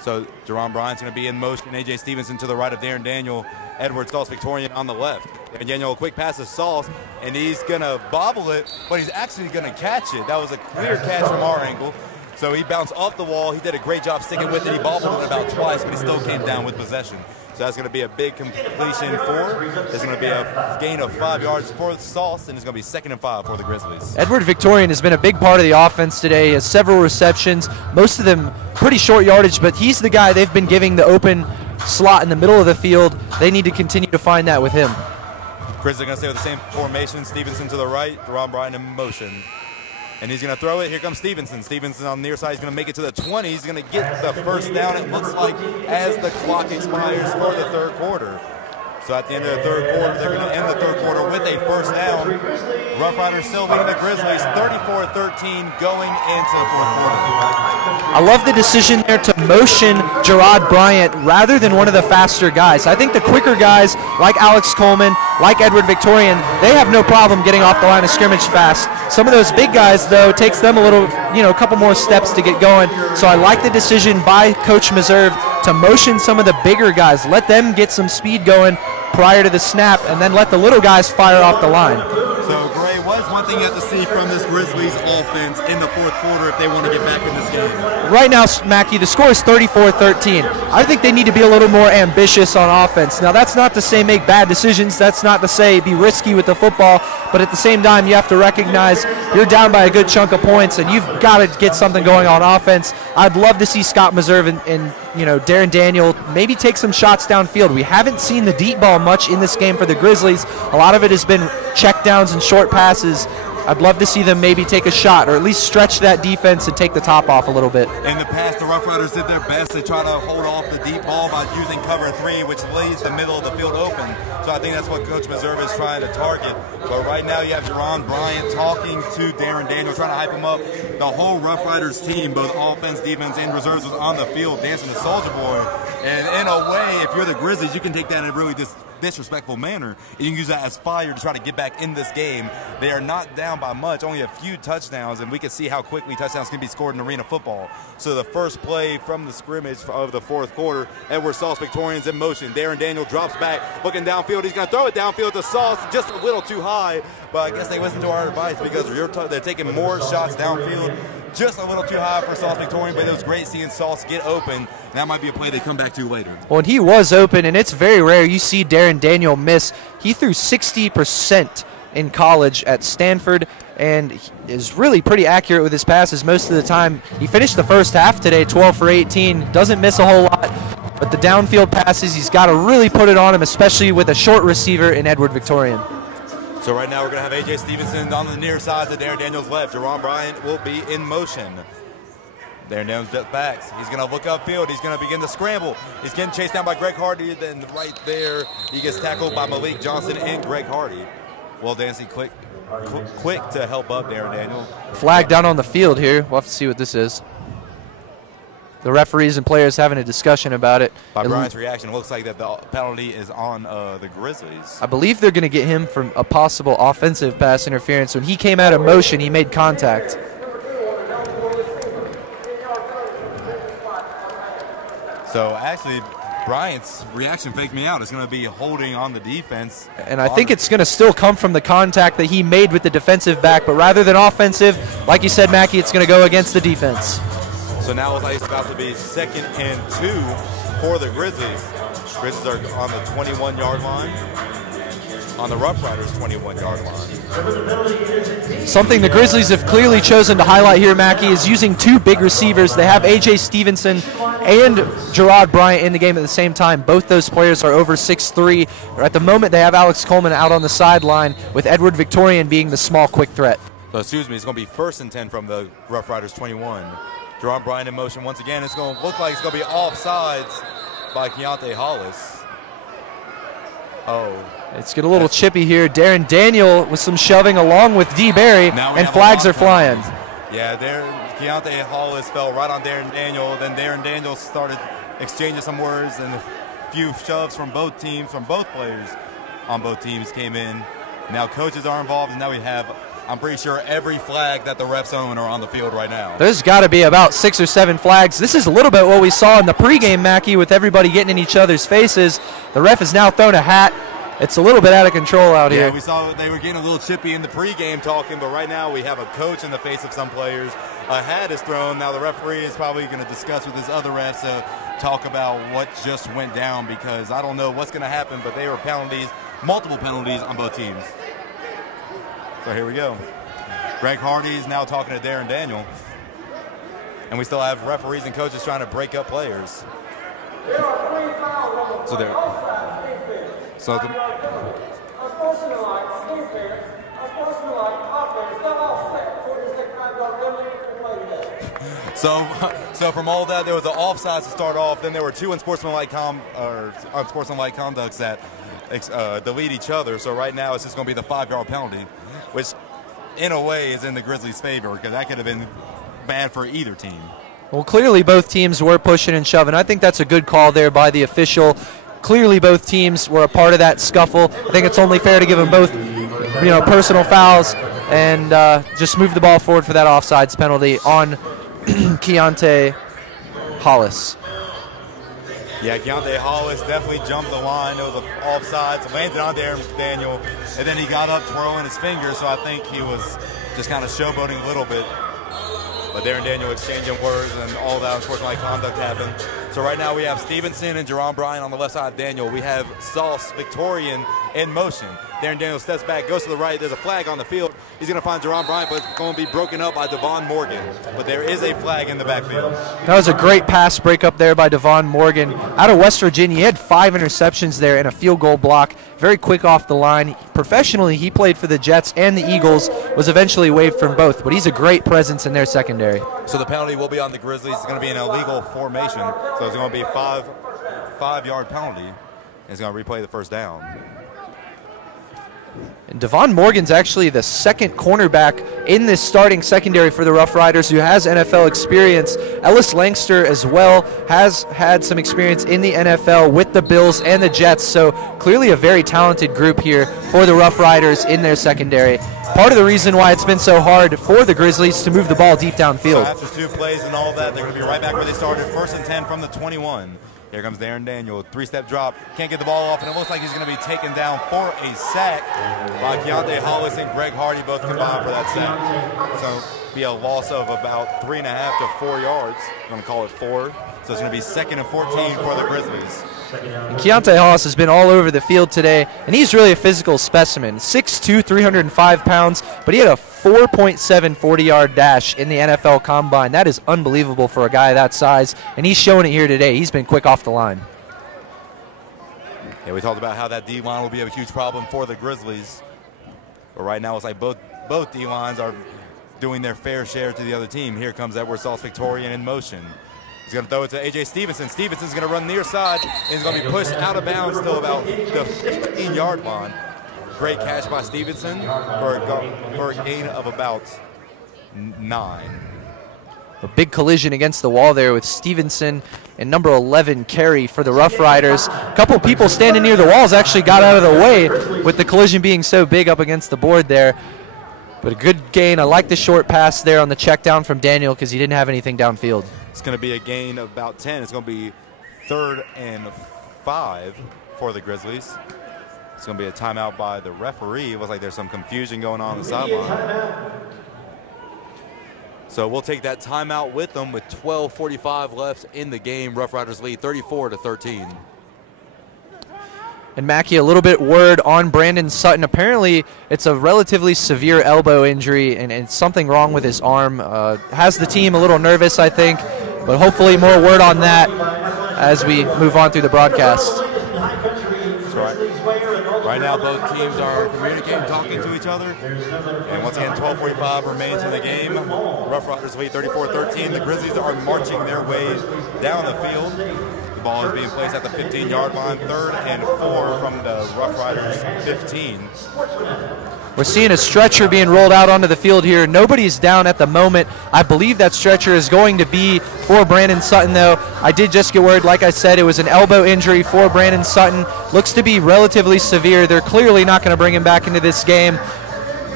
So Geron Bryant's going to be in motion. A.J. Stevenson to the right of Darren Daniel. Edward Sauce Victorian on the left. And Daniel, a quick pass to Sauce, and he's going to bobble it, but he's actually going to catch it. That was a clear catch from our angle. So he bounced off the wall. He did a great job sticking with it. He bobbled it about twice, but he still came down with possession. So that's going to be a big completion for. It's going to be a gain of 5 yards for Sauce, and it's going to be 2nd and 5 for the Grizzlies. Edward Victorian has been a big part of the offense today. He has several receptions, most of them pretty short yardage, but he's the guy they've been giving the open slot in the middle of the field. They need to continue to find that with him. Grizzlies are going to stay with the same formation. Stevenson to the right, Geron Bryant in motion. And he's going to throw it. Here comes Stevenson. Stevenson on the near side. He's going to make it to the 20. He's going to get the first down, it looks like, as the clock expires for the third quarter. So at the end of the third quarter, they're going to end the third quarter with a first down. Roughriders still leading the Grizzlies 34-13 going into the fourth quarter. I love the decision there to motion Geron Bryant rather than one of the faster guys. I think the quicker guys like Alex Coleman, like Edward Victorian, they have no problem getting off the line of scrimmage fast. Some of those big guys, though, it takes them a couple more steps to get going. So I like the decision by Coach Meserve to motion some of the bigger guys. Let them get some speed going prior to the snap, and then let the little guys fire off the line. So, Gray, what's one thing you have to see from this Grizzlies offense in the fourth quarter if they want to get back in this game? Right now, Mackey, the score is 34-13. I think they need to be a little more ambitious on offense. Now, that's not to say make bad decisions. That's not to say be risky with the football. but at the same time, you have to recognize you're down by a good chunk of points, and you've got to get something going on offense. I'd love to see Scott Meserve and Darren Daniel maybe take some shots downfield. We haven't seen the deep ball much in this game for the Grizzlies. A lot of it has been checkdowns and short passes. I'd love to see them maybe take a shot or at least stretch that defense and take the top off a little bit. In the past, the Roughriders did their best to try to hold off the deep ball by using cover 3, which leaves the middle of the field open. So I think that's what Coach Meserve is trying to target. But right now you have Geron Bryant talking to Darren Daniel, trying to hype him up. The whole Roughriders team, both offense, defense, and reserves, was on the field dancing the Soldier Boy. And in a way, if you're the Grizzlies, you can take that in a really disrespectful manner. You can use that as fire to try to get back in this game. They are not down by much, only a few touchdowns, and we can see how quickly touchdowns can be scored in arena football. So the first play from the scrimmage of the fourth quarter, Edward Sauce Victorians in motion. Darren Daniel drops back, looking downfield. He's going to throw it downfield to Sauce, just a little too high, but I guess they listened to our advice because they're taking more shots downfield. Just a little too high for Sauce Victorian, but it was great seeing Sauce get open. That might be a play they come back to later. Well, and he was open, and it's very rare you see Darren Daniel miss. He threw 60% in college at Stanford and is really pretty accurate with his passes most of the time. He finished the first half today 12 for 18, doesn't miss a whole lot, but the downfield passes, he's got to really put it on him, especially with a short receiver in Edward Victorian. So right now we're going to have A.J. Stevenson on the near side to Darren Daniel's left. Geron Bryant will be in motion. Darren Daniels just backs. He's going to look upfield. He's going to begin to scramble. He's getting chased down by Greg Hardy. Then right there, he gets tackled by Malik Johnson and Greg Hardy. Well, Dancy quick to help up Darren Daniel. Flag down on the field here. We'll have to see what this is. The referees and players having a discussion about it. By Bryant's reaction, it looks like that the penalty is on the Grizzlies. I believe they're going to get him from a possible offensive pass interference. When he came out of motion, he made contact. So actually, Bryant's reaction faked me out. It's going to be holding on the defense. And I think it's going to still come from the contact that he made with the defensive back, but rather than offensive, like you said, Mackie, it's going to go against the defense. So now it's about to be 2nd and 2 for the Grizzlies. Grizzlies are on the 21-yard line, on the Roughriders' 21-yard line. Something the Grizzlies have clearly chosen to highlight here, Mackie, is using two big receivers. They have A.J. Stevenson and Geron Bryant in the game at the same time. Both those players are over 6'3". At the moment, they have Alex Coleman out on the sideline, with Edward Victorian being the small, quick threat. So, excuse me, it's going to be 1st and 10 from the Roughriders' 21. Geron Bryant in motion once again. It's going to look like it's going to be offsides by Kiante Hollis. Oh. It's getting a little chippy here. Darren Daniel with some shoving along with D. Barry, and flags are flying. Yeah, Kiante Hollis fell right on Darren Daniel. Then Darren Daniel started exchanging some words, and a few shoves from both teams, from both players on both teams came in. Now coaches are involved, and now we have, I'm pretty sure, every flag that the refs own are on the field right now. There's got to be about 6 or 7 flags. This is a little bit what we saw in the pregame, Mackie, with everybody getting in each other's faces. The ref has now thrown a hat. It's a little bit out of control out here. Yeah, we saw they were getting a little chippy in the pregame talking, but right now we have a coach in the face of some players. A hat is thrown. Now the referee is probably going to discuss with his other refs to talk about what just went down, because I don't know what's going to happen, but there were penalties, multiple penalties on both teams. So here we go. Greg Hardy is now talking to Darren Daniel. And we still have referees and coaches trying to break up players. So there. So So from all that, there was an offsides to start off. Then there were 2 unsportsmanlike conducts that delete each other. So right now it's just going to be the 5-yard penalty, which in a way is in the Grizzlies' favor, because that could have been bad for either team. Well, clearly both teams were pushing and shoving. I think that's a good call there by the official. Clearly both teams were a part of that scuffle. I think it's only fair to give them both, personal fouls and just move the ball forward for that offsides penalty on Kiante Hollis. Yeah, Kiante Hollis definitely jumped the line. It was an offsides, landed on Darren Daniel, and then he got up twirling his fingers, so I think he was just kind of showboating a little bit. But Darren Daniel exchanging words, and all that unsportsmanlike conduct happened. So right now we have Stevenson and Geron Bryant on the left side of Daniel. We have Sauce Victorian in motion. Darren Daniels steps back, goes to the right. There's a flag on the field. He's going to find Geron Bryant, but it's going to be broken up by Devon Morgan. But there is a flag in the backfield. That was a great pass breakup there by Devon Morgan. Out of West Virginia, he had 5 interceptions there and a field goal block. Very quick off the line. Professionally, he played for the Jets and the Eagles, was eventually waived from both, but he's a great presence in their secondary. So the penalty will be on the Grizzlies. It's going to be an illegal formation. So it's going to be a five-yard penalty. He's going to replay the first down. And Devon Morgan's actually the second cornerback in this starting secondary for the Rough Riders who has NFL experience. Ellis Langster as well has had some experience in the NFL with the Bills and the Jets, so clearly a very talented group here for the Rough Riders in their secondary. Part of the reason why it's been so hard for the Grizzlies to move the ball deep downfield. So after 2 plays and all that, they're going to be right back where they started, 1st and 10 from the 21. Here comes Darren Daniel, 3-step drop, can't get the ball off, and it looks like he's going to be taken down for a sack by Kiante Hollis and Greg Hardy, both combined for that sack. So be a loss of about 3.5 to 4 yards. I'm going to call it 4. So it's going to be 2nd and 14 for the Grizzlies. And Kiante Hollis has been all over the field today, and he's really a physical specimen. 6'2", 305 pounds, but he had a 4.7 40-yard dash in the NFL Combine. That is unbelievable for a guy that size, and he's showing it here today. He's been quick off the line. Yeah, we talked about how that D-line will be a huge problem for the Grizzlies. But right now it's like both D-lines are doing their fair share to the other team. Here comes Edward Sauce Victorian in motion. He's going to throw it to A.J. Stevenson. Stevenson's going to run near side, and he's going to be pushed out of bounds till about the 15-yard line. Great catch by Stevenson for a gain of about 9. A big collision against the wall there with Stevenson and number 11 carry for the Rough Riders. A couple people standing near the walls actually got out of the way with the collision being so big up against the board there. But a good gain. I like the short pass there on the check down from Daniel because he didn't have anything downfield. It's going to be a gain of about 10. It's going to be 3rd and 5 for the Grizzlies. It's going to be a timeout by the referee. It looks like there's some confusion going on the sideline. So we'll take that timeout with them with 12:45 left in the game. Rough Riders lead 34-13. And Mackey, a little bit word on Brandon Sutton. Apparently, it's a relatively severe elbow injury and something wrong with his arm. Has the team a little nervous, I think, but hopefully more word on that as we move on through the broadcast. That's right. Right now, both teams are communicating, talking to each other. And once again, 12:45 remains in the game. Rough Riders lead 34-13. The Grizzlies are marching their way down the field. The ball is being placed at the 15-yard line, 3rd and 4 from the Rough Riders 15. We're seeing a stretcher being rolled out onto the field here. Nobody's down at the moment. I believe that stretcher is going to be for Brandon Sutton, though. I did just get word, like I said, it was an elbow injury for Brandon Sutton. Looks to be relatively severe. They're clearly not going to bring him back into this game.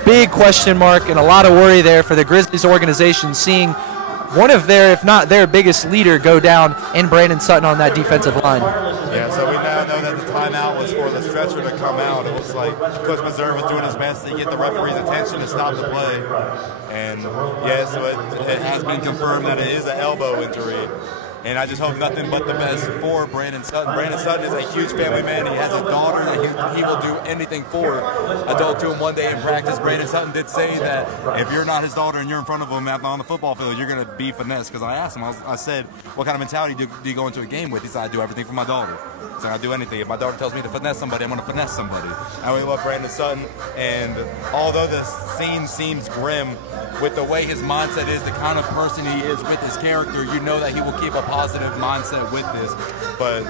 Big question mark and a lot of worry there for the Grizzlies organization, seeing one of their, if not their biggest leader go down in Brandon Sutton on that defensive line. Yeah, so we now know that the timeout was for the stretcher to come out. It looks like Coach Meserve was doing his best to get the referee's attention to stop the play. And yes, so it has been confirmed that it is an elbow injury. And I just hope nothing but the best for Brandon Sutton. Brandon Sutton is a huge family man. He has a daughter that he will do anything for. I talked to him one day in practice. Brandon Sutton did say that if you're not his daughter and you're in front of him on the football field, you're going to be finessed. Because I asked him, I said, what kind of mentality do you go into a game with? He said, I do everything for my daughter. He said, I do anything. If my daughter tells me to finesse somebody, I'm going to finesse somebody. I really love Brandon Sutton. And although the scene seems grim, with the way his mindset is, the kind of person he is with his character, you know that he will keep a positive mindset with this. But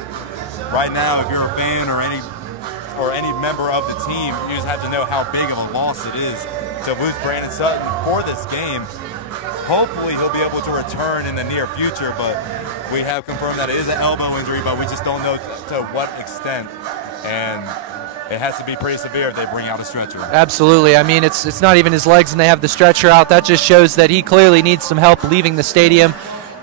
right now, if you're a fan or any member of the team, you just have to know how big of a loss it is to lose Brandon Sutton for this game. Hopefully he'll be able to return in the near future, but we have confirmed that it is an elbow injury, but we just don't know to what extent. And it has to be pretty severe if they bring out a stretcher. Absolutely. I mean, it's not even his legs and they have the stretcher out. That just shows that he clearly needs some help leaving the stadium.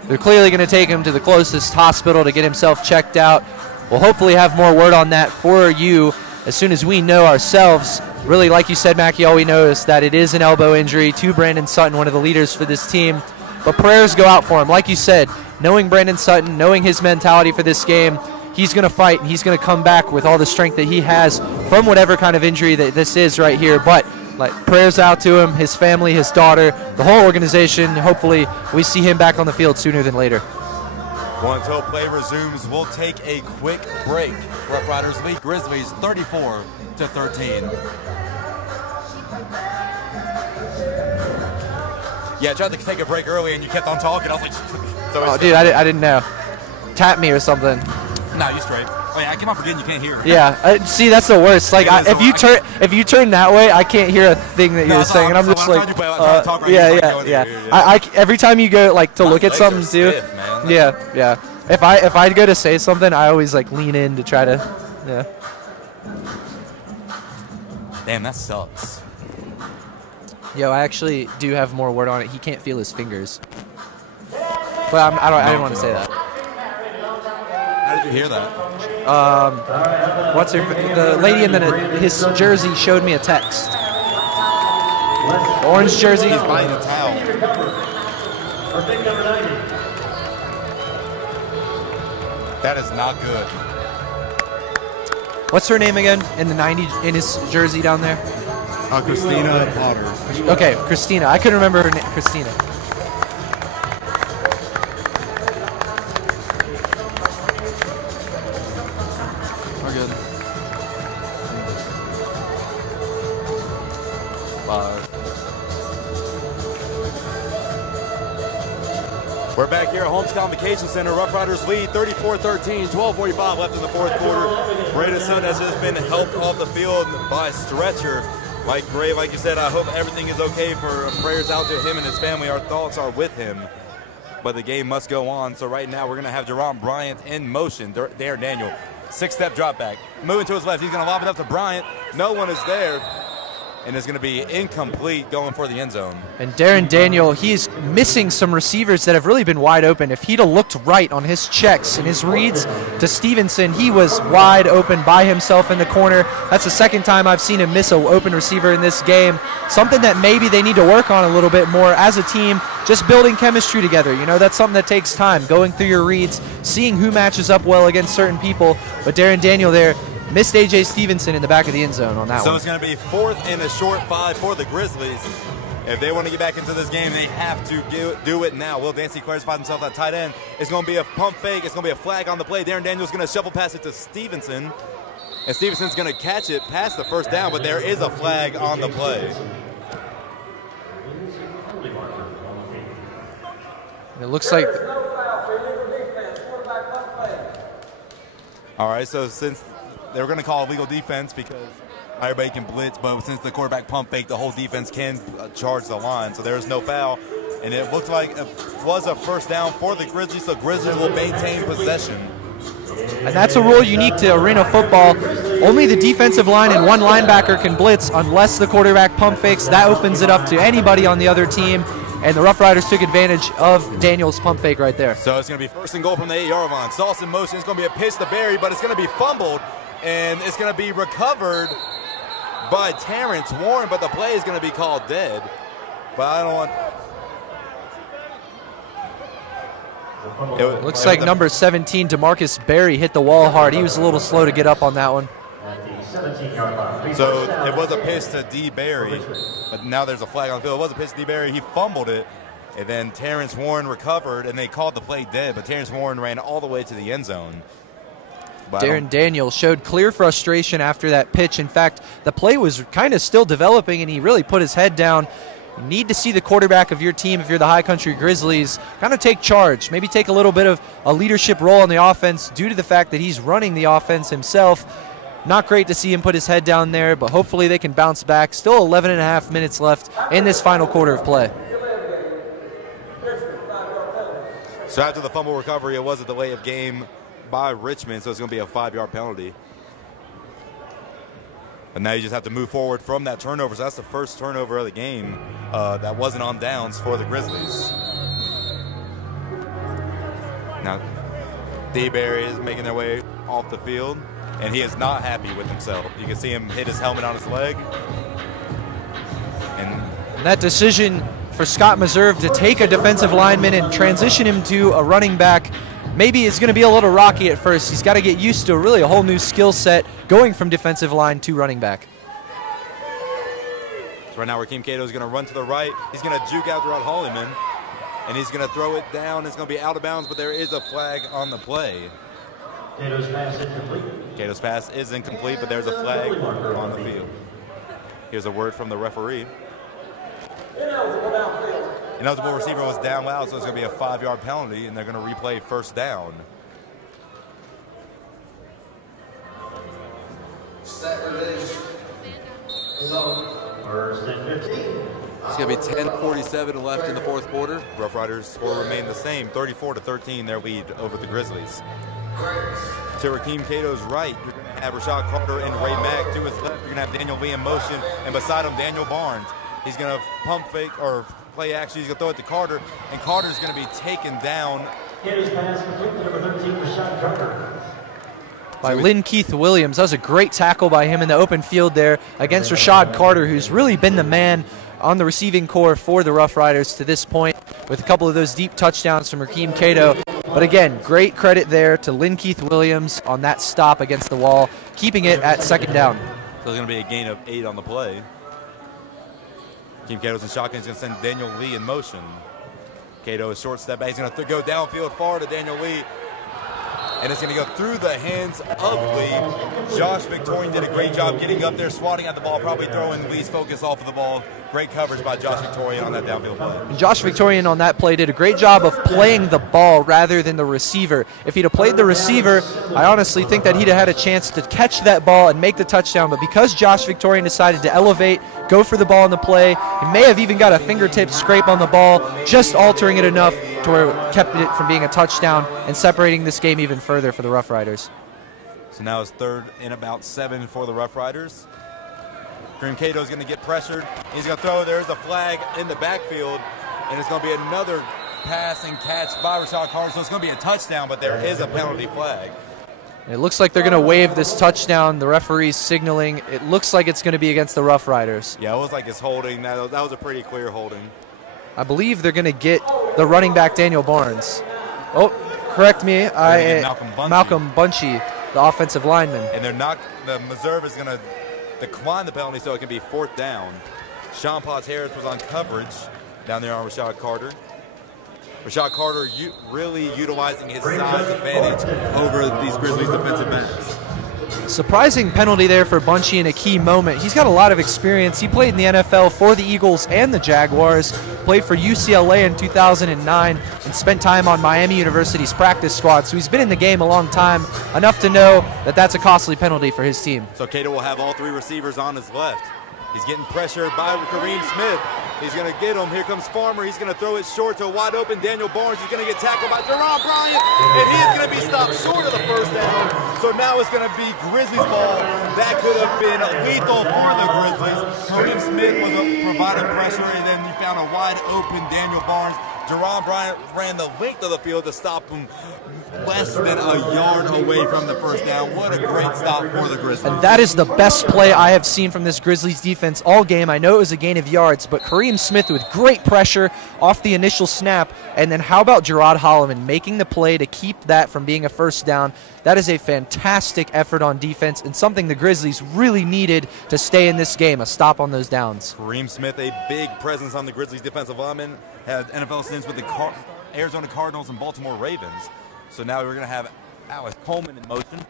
They're clearly going to take him to the closest hospital to get himself checked out. We'll hopefully have more word on that for you as soon as we know ourselves. Really, like you said, Mackie, all we know is that it is an elbow injury to Brandon Sutton, one of the leaders for this team. But prayers go out for him. Like you said, knowing Brandon Sutton, knowing his mentality for this game, he's going to fight, and he's going to come back with all the strength that he has from whatever kind of injury that this is right here. But like, prayers out to him, his family, his daughter, the whole organization. Hopefully we see him back on the field sooner than later. Well, until play resumes, we'll take a quick break. Rough Riders lead Grizzlies 34-13. Yeah, I tried to take a break early and you kept on talking. I was like, so oh, dude, I didn't know. Tap me or something. No, you straight. Oh, yeah, I keep on forgetting you can't hear. Yeah, see, that's the worst. Like, if you turn that way, I can't hear a thing that you're saying, and I'm just like, every time you go like to look at something, dude. Yeah. If I go to say something, I always like lean in to try to, yeah. Damn, that sucks. Yo, I actually do have more word on it. He can't feel his fingers. But I didn't want to say that. How did you hear that? What's her? The lady in his jersey showed me a text. Orange jersey. He's buying a towel. That is not good. What's her name again? In the 90 in his jersey down there. Christina Potter. Okay, Christina. I couldn't remember her name. Christina. We're good. 5. We're back here at Holmes Convocation Center. Rough Riders lead 34-13, 12:45 left in the fourth quarter. Braden Sutton has just been helped off the field by stretcher. Mike Gray, like you said, I hope everything is okay. For prayers out to him and his family. Our thoughts are with him. But the game must go on. So right now we're going to have Geron Bryant in motion. Darren Daniel, 6-step drop back. Moving to his left. He's going to lob it up to Bryant. No one is there. And it's going to be incomplete, going for the end zone. And Darren Daniel, he's missing some receivers that have really been wide open. If he'd have looked right on his checks and his reads to Stevenson, he was wide open by himself in the corner. That's the second time I've seen him miss an open receiver in this game. Something that maybe they need to work on a little bit more as a team, just building chemistry together. You know, that's something that takes time, going through your reads, seeing who matches up well against certain people. But Darren Daniel there missed A.J. Stevenson in the back of the end zone on that one. So it's going to be 4th and a short 5 for the Grizzlies. If they want to get back into this game, they have to do it now. Will Dancy clarifies himself at tight end. It's going to be a pump fake. It's going to be a flag on the play. Darren Daniels going to shuffle pass it to Stevenson. And Stevenson's going to catch it past the first down, but there is a flag on the play. It looks like... All right, so since they were going to call illegal defense because everybody can blitz, but since the quarterback pump fake, the whole defense can charge the line. So there is no foul. And it looked like it was a first down for the Grizzlies, so Grizzlies will maintain possession. And that's a rule unique to arena football. Only the defensive line and one linebacker can blitz unless the quarterback pump fakes. That opens it up to anybody on the other team. And the Rough Riders took advantage of Daniel's pump fake right there. So it's going to be 1st and goal from the 8-yard line. Sauce in motion. It's going to be a pitch to Barry, but it's going to be fumbled. And it's going to be recovered by Terrence Warren, but the play is going to be called dead. But I don't want... It looks like number 17, DeMarcus Berry, hit the wall hard. He was a little slow to get up on that one. So it was a pitch to D. Berry, but now there's a flag on the field. It was a pitch to D. Berry. He fumbled it, and then Terrence Warren recovered, and they called the play dead, but Terrence Warren ran all the way to the end zone. Darren Daniel showed clear frustration after that pitch. In fact, the play was kind of still developing, and he really put his head down. You need to see the quarterback of your team, if you're the High Country Grizzlies, kind of take charge, maybe take a little bit of a leadership role in the offense due to the fact that he's running the offense himself. Not great to see him put his head down there, but hopefully they can bounce back. Still 11 and a half minutes left in this final quarter of play. So after the fumble recovery, it was a delay of game by Richmond, so it's going to be a 5-yard penalty. But now you just have to move forward from that turnover. So that's the first turnover of the game that wasn't on downs for the Grizzlies. Now, D-Berry is making their way off the field, and he is not happy with himself. You can see him hit his helmet on his leg. And that decision for Scott Meserve to take a defensive lineman and transition him to a running back maybe it's going to be a little rocky at first. He's got to get used to really a whole new skill set going from defensive line to running back. So right now, Rakeem Cato is going to run to the right. He's going to juke out Geron Holliman, and he's going to throw it down. It's going to be out of bounds, but there is a flag on the play. Cato's pass incomplete. Cato's pass is incomplete, but there's a flag on the field. Here's a word from the referee. Ineligible receiver was down loud, so it's going to be a 5-yard penalty, and they're going to replay first down. First and 15. It's going to be 10:47 left in the fourth quarter. Rough Riders score remain the same, 34-13, their lead over the Grizzlies. To Rakeem Cato's right, you're going to have Rashad Carter and Ray Mack. To his left, you're going to have Daniel Lee in motion, and beside him, Daniel Barnes. He's going to pump fake or play action. He's going to throw it to Carter, and Carter's going to be taken down. Cato's pass complete to number 13, Rashad Carter. By Lynn Keith Williams. That was a great tackle by him in the open field there against Rashad Carter, who's really been the man on the receiving core for the Rough Riders to this point, with a couple of those deep touchdowns from Rakeem Cato. But again, great credit there to Lynn Keith Williams on that stop against the wall, keeping it at second down. So there's going to be a gain of 8 on the play. Rakeem Cato's in shotgun. He's going to send Daniel Lee in motion. Cato is short step back. He's going to go downfield far to Daniel Lee. And it's going to go through the hands of Lee. Josh Victorian did a great job getting up there, swatting at the ball, probably throwing Lee's focus off of the ball. Great coverage by Josh Victorian on that downfield play. And Josh Victorian on that play did a great job of playing the ball rather than the receiver. If he'd have played the receiver, I honestly think that he'd have had a chance to catch that ball and make the touchdown. But because Josh Victorian decided to elevate, go for the ball in the play, he may have even got a fingertip scrape on the ball, just altering it enough to where it kept it from being a touchdown and separating this game even further for the Rough Riders. So now it's 3rd and about 7 for the Rough Riders. Rakeem Cato's going to get pressured. He's going to throw. There's a flag in the backfield, and it's going to be another pass and catch by Rashad Carter. So it's going to be a touchdown, but there is a penalty flag. It looks like they're going to waive this touchdown. The referee's signaling. It looks like it's going to be against the Rough Riders. Yeah, it was like it's holding. That was a pretty clear holding. I believe they're going to get the running back, Daniel Barnes. Oh, correct me. Malcolm Bunchy, the offensive lineman. And they're not. The Missouri is going to decline the penalty, so it can be 4th down. Sean Potts Harris was on coverage down there on Rashad Carter. Rashad Carter really utilizing his size advantage over these Grizzlies defensive backs. Surprising penalty there for Bunchy in a key moment. He's got a lot of experience. He played in the NFL for the Eagles and the Jaguars, played for UCLA in 2009, and spent time on Miami University's practice squad. So he's been in the game a long time, enough to know that that's a costly penalty for his team. So Cato will have all 3 receivers on his left. He's getting pressured by Kareem Smith. He's going to get him. Here comes Farmer. He's going to throw it short to a wide open Daniel Barnes. He's going to get tackled by Geron Bryant, and he's going to be stopped short of the first down. So now it's going to be Grizzlies ball. That could have been lethal for the Grizzlies. Kareem Smith was providing pressure, and then you found a wide open Daniel Barnes. Geron Bryant ran the length of the field to stop him less than a yard away from the first down. What a great stop for the Grizzlies. And that is the best play I have seen from this Grizzlies defense all game. I know it was a gain of yards, but Kareem Smith with great pressure off the initial snap. And then how about Geron Holliman making the play to keep that from being a first down? That is a fantastic effort on defense and something the Grizzlies really needed to stay in this game, a stop on those downs. Kareem Smith, a big presence on the Grizzlies defensive lineman, had NFL stints with the Arizona Cardinals and Baltimore Ravens. So now we're going to have Alex Coleman in motion.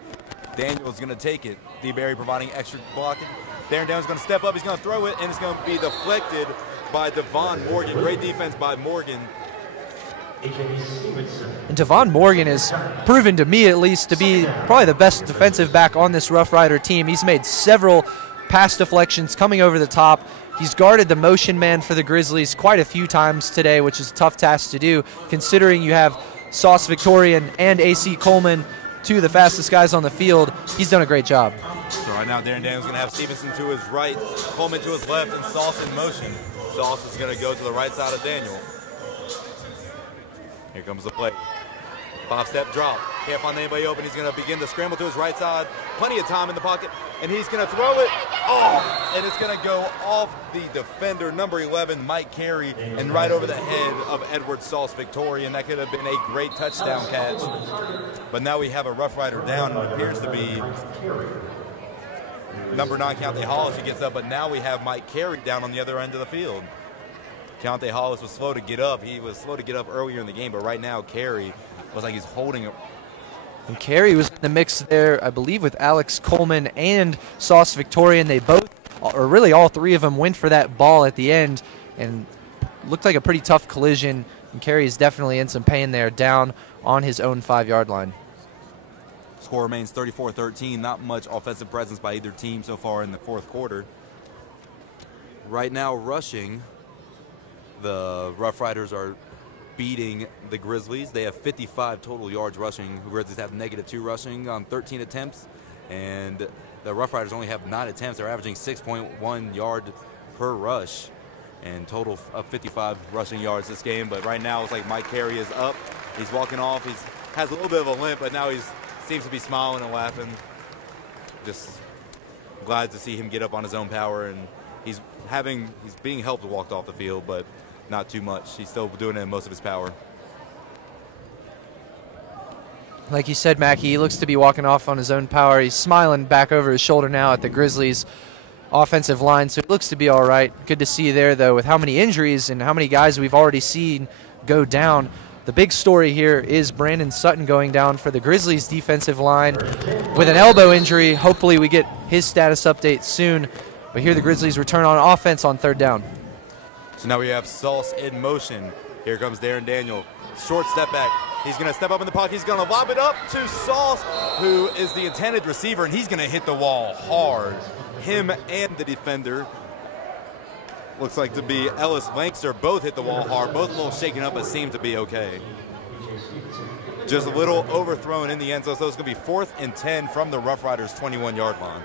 Daniel's going to take it. DeBerry providing extra blocking. Darren Daniels going to step up. He's going to throw it, and it's going to be deflected by Devon Morgan. Great defense by Morgan. And Devon Morgan is proven to me, at least, to be probably the best defensive back on this Rough Rider team. He's made several pass deflections coming over the top. He's guarded the motion man for the Grizzlies quite a few times today, which is a tough task to do, considering you have Sauce Victorian and A.C. Coleman, 2 of the fastest guys on the field. He's done a great job. So right now, Darren Daniels going to have Stevenson to his right, Coleman to his left, and Sauce in motion. Sauce is going to go to the right side of Daniel. Here comes the play. 5-step drop. Can't find anybody open. He's going to begin to scramble to his right side. Plenty of time in the pocket, and he's going to throw it. Oh, and it's going to go off the defender, number 11, Mike Carey, and right over the head of Edward Sauce Victorian. That could have been a great touchdown catch. But now we have a Rough Rider down. It appears to be number 9, Kiante Hollis, who gets up, but now we have Mike Carey down on the other end of the field. Kiante Hollis was slow to get up. He was slow to get up earlier in the game, but right now Carey was like he's holding it. And Carey was in the mix there, I believe, with Alex Coleman and Sauce Victorian. They both, or really all three of them, went for that ball at the end, and looked like a pretty tough collision. And Carey is definitely in some pain there, down on his own 5-yard line. Score remains 34-13. Not much offensive presence by either team so far in the fourth quarter. Right now, rushing, the Rough Riders are beating the Grizzlies. They have 55 total yards rushing. The Grizzlies have -2 rushing on 13 attempts, and the Rough Riders only have 9 attempts. They're averaging 6.1 yard per rush, and total of 55 rushing yards this game. But right now, it's like Mike Carey is up. He's walking off. He has a little bit of a limp, but now he seems to be smiling and laughing. Just glad to see him get up on his own power, and he's being helped walk off the field, but not too much. He's still doing it in most of his power. Like you said, Mackie, he looks to be walking off on his own power. He's smiling back over his shoulder now at the Grizzlies offensive line, so it looks to be all right. Good to see you there, though, with how many injuries and how many guys we've already seen go down. The big story here is Brandon Sutton going down for the Grizzlies defensive line with an elbow injury. Hopefully we get his status update soon. But here the Grizzlies return on offense on 3rd down. So now we have Sauce in motion. Here comes Darren Daniel. Short step back. He's going to step up in the pocket. He's going to lob it up to Sauce, who is the intended receiver, and he's going to hit the wall hard. Him and the defender, looks like to be Ellis Lankster, both hit the wall hard. Both a little shaken up, but seem to be okay. Just a little overthrown in the end zone, so it's going to be 4th and 10 from the Rough Riders' 21-yard line.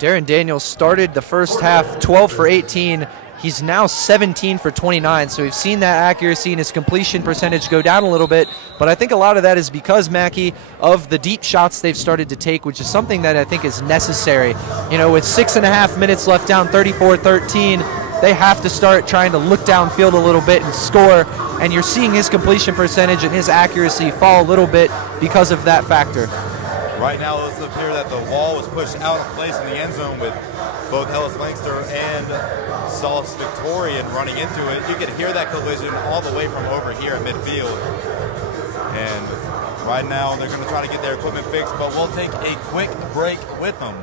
Darren Daniels started the first half 12 for 18. He's now 17 for 29, so we've seen that accuracy and his completion percentage go down a little bit, but I think a lot of that is because, Mackie, of the deep shots they've started to take, which is something that I think is necessary. You know, with 6.5 minutes left down 34-13, they have to start trying to look downfield a little bit and score, and you're seeing his completion percentage and his accuracy fall a little bit because of that factor. Right now, it looks appear that the wall was pushed out of place in the end zone with both Ellis Lankster and Sauce Victorian running into it. You can hear that collision all the way from over here at midfield. And right now, they're going to try to get their equipment fixed, but we'll take a quick break with them.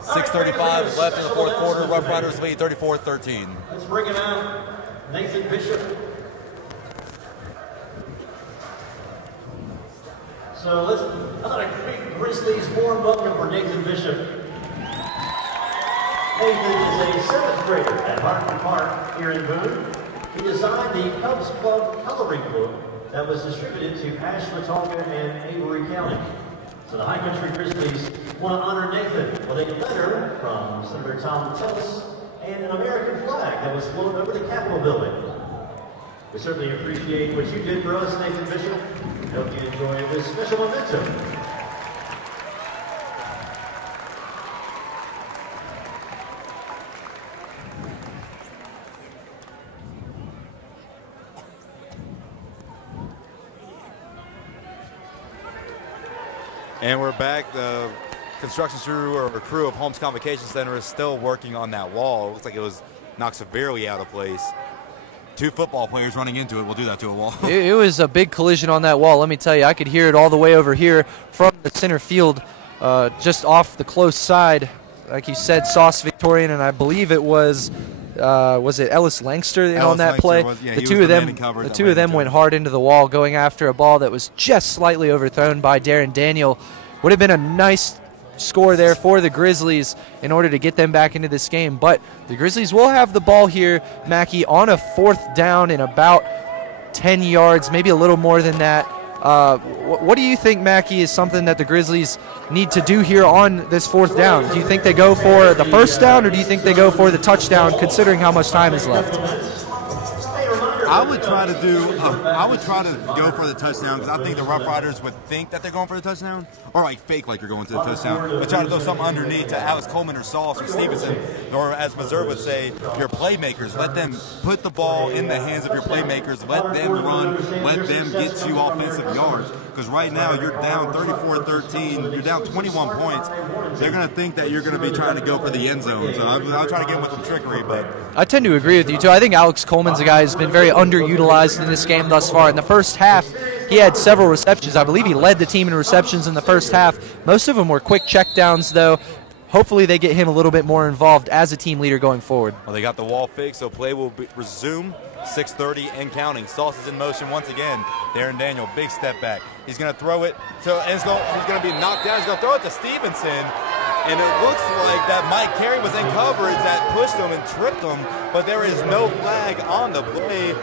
6:35 left in the fourth quarter. Rough Riders lead 34-13. Let's bring him out. Nathan Bishop. So let's quick Grizzlies warm welcome for Nathan Bishop. Nathan is a 7th grader at Hartman Park here in Boone. He designed the Cubs Club coloring book that was distributed to Ashwaubenon and Avery County. So the High Country Grizzlies want to honor Nathan with a letter from Senator Tom Tillis and an American flag that was flown over the Capitol building. We certainly appreciate what you did for us, Nathan Bishop. Hope you enjoy this special momentum. And we're back. The construction crew of Holmes Convocation Center is still working on that wall. It looks like it was knocked severely out of place. 2 football players running into it will do that to a wall. It was a big collision on that wall. Let me tell you, I could hear it all the way over here from the center field, just off the close side. Like you said, Sauce Victorian, and I believe it was it Ellis Lankster on that play? The two of them went hard into the wall, going after a ball that was just slightly overthrown by Darren Daniel. Would have been a nice score there for the Grizzlies in order to get them back into this game. But the Grizzlies will have the ball here, Mackie, on a 4th down in about 10 yards, maybe a little more than that. What do you think, Mackie, is something that the Grizzlies need to do here on this 4th down? Do you think they go for the first down, or do you think they go for the touchdown, considering how much time is left? I would try to go for the touchdown because I think the Rough Riders would think that they're going for the touchdown, or like fake like you're going to the touchdown, but try to throw something underneath to Alex Coleman or Sauce or Stevenson, or as Missouri would say, your playmakers. Let them put the ball in the hands of your playmakers. Let them run. Let them get you offensive yards. Because right now you're down 34-13. You're down 21 points. They're going to think that you're going to be trying to go for the end zone. So I'll try to get with some trickery. But I tend to agree with you, too. I think Alex Coleman's a guy who's been very underutilized in this game thus far. In the first half, he had several receptions. I believe he led the team in receptions in the first half. Most of them were quick checkdowns, though. Hopefully they get him a little bit more involved as a team leader going forward. Well, they got the wall fixed, so play will resume. 6:30 and counting. Sauce is in motion once again. Darren Daniel, big step back. He's going to throw it. He's going to be knocked down. He's going to throw it to Stevenson. And it looks like that Mike Carey was in coverage that pushed him and tripped him, but there is no flag on the play.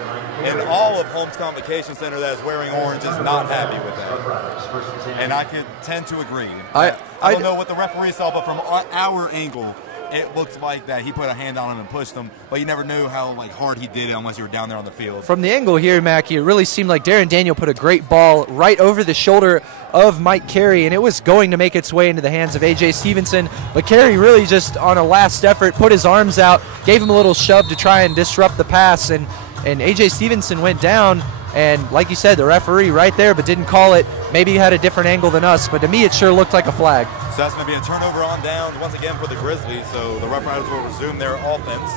And all of Holmes Convocation Center that is wearing orange is not happy with that. And I could tend to agree. I don't know what the referee saw, but from our angle, it looks like that he put a hand on him and pushed him, but you never knew how hard he did it unless you were down there on the field. From the angle here, Mackie, it really seemed like Darren Daniel put a great ball right over the shoulder of Mike Carey, and it was going to make its way into the hands of A.J. Stevenson, but Carey really just on a last effort put his arms out, gave him a little shove to try and disrupt the pass, and A.J. Stevenson went down. And like you said, the referee right there, but didn't call it. Maybe he had a different angle than us, but to me it sure looked like a flag. So that's going to be a turnover on downs once again for the Grizzlies. So the Rough Riders will resume their offense.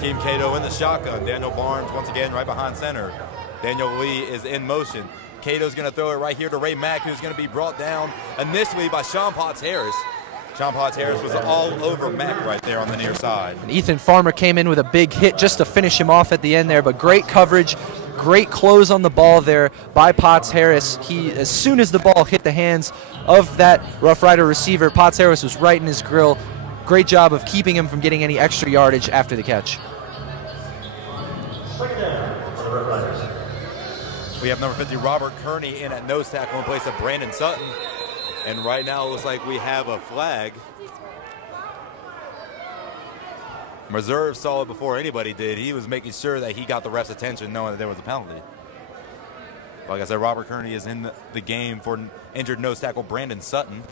Keem Cato in the shotgun. Daniel Barnes once again right behind center. Daniel Lee is in motion. Cato's going to throw it right here to Ray Mack, who's going to be brought down initially by Sean Potts-Harris. Sean Potts-Harris was all over Mack right there on the near side. And Ethan Farmer came in with a big hit just to finish him off at the end there, but great coverage. Great close on the ball there by Potts-Harris. As soon as the ball hit the hands of that Rough Rider receiver, Potts-Harris was right in his grill. Great job of keeping him from getting any extra yardage after the catch. We have number 50, Robert Kearney, in at nose tackle in place of Brandon Sutton. And right now it looks like we have a flag. Reserve saw it before anybody did. He was making sure that he got the ref's attention knowing that there was a penalty. Like I said, Robert Kearney is in the game for injured nose tackle Brandon Sutton.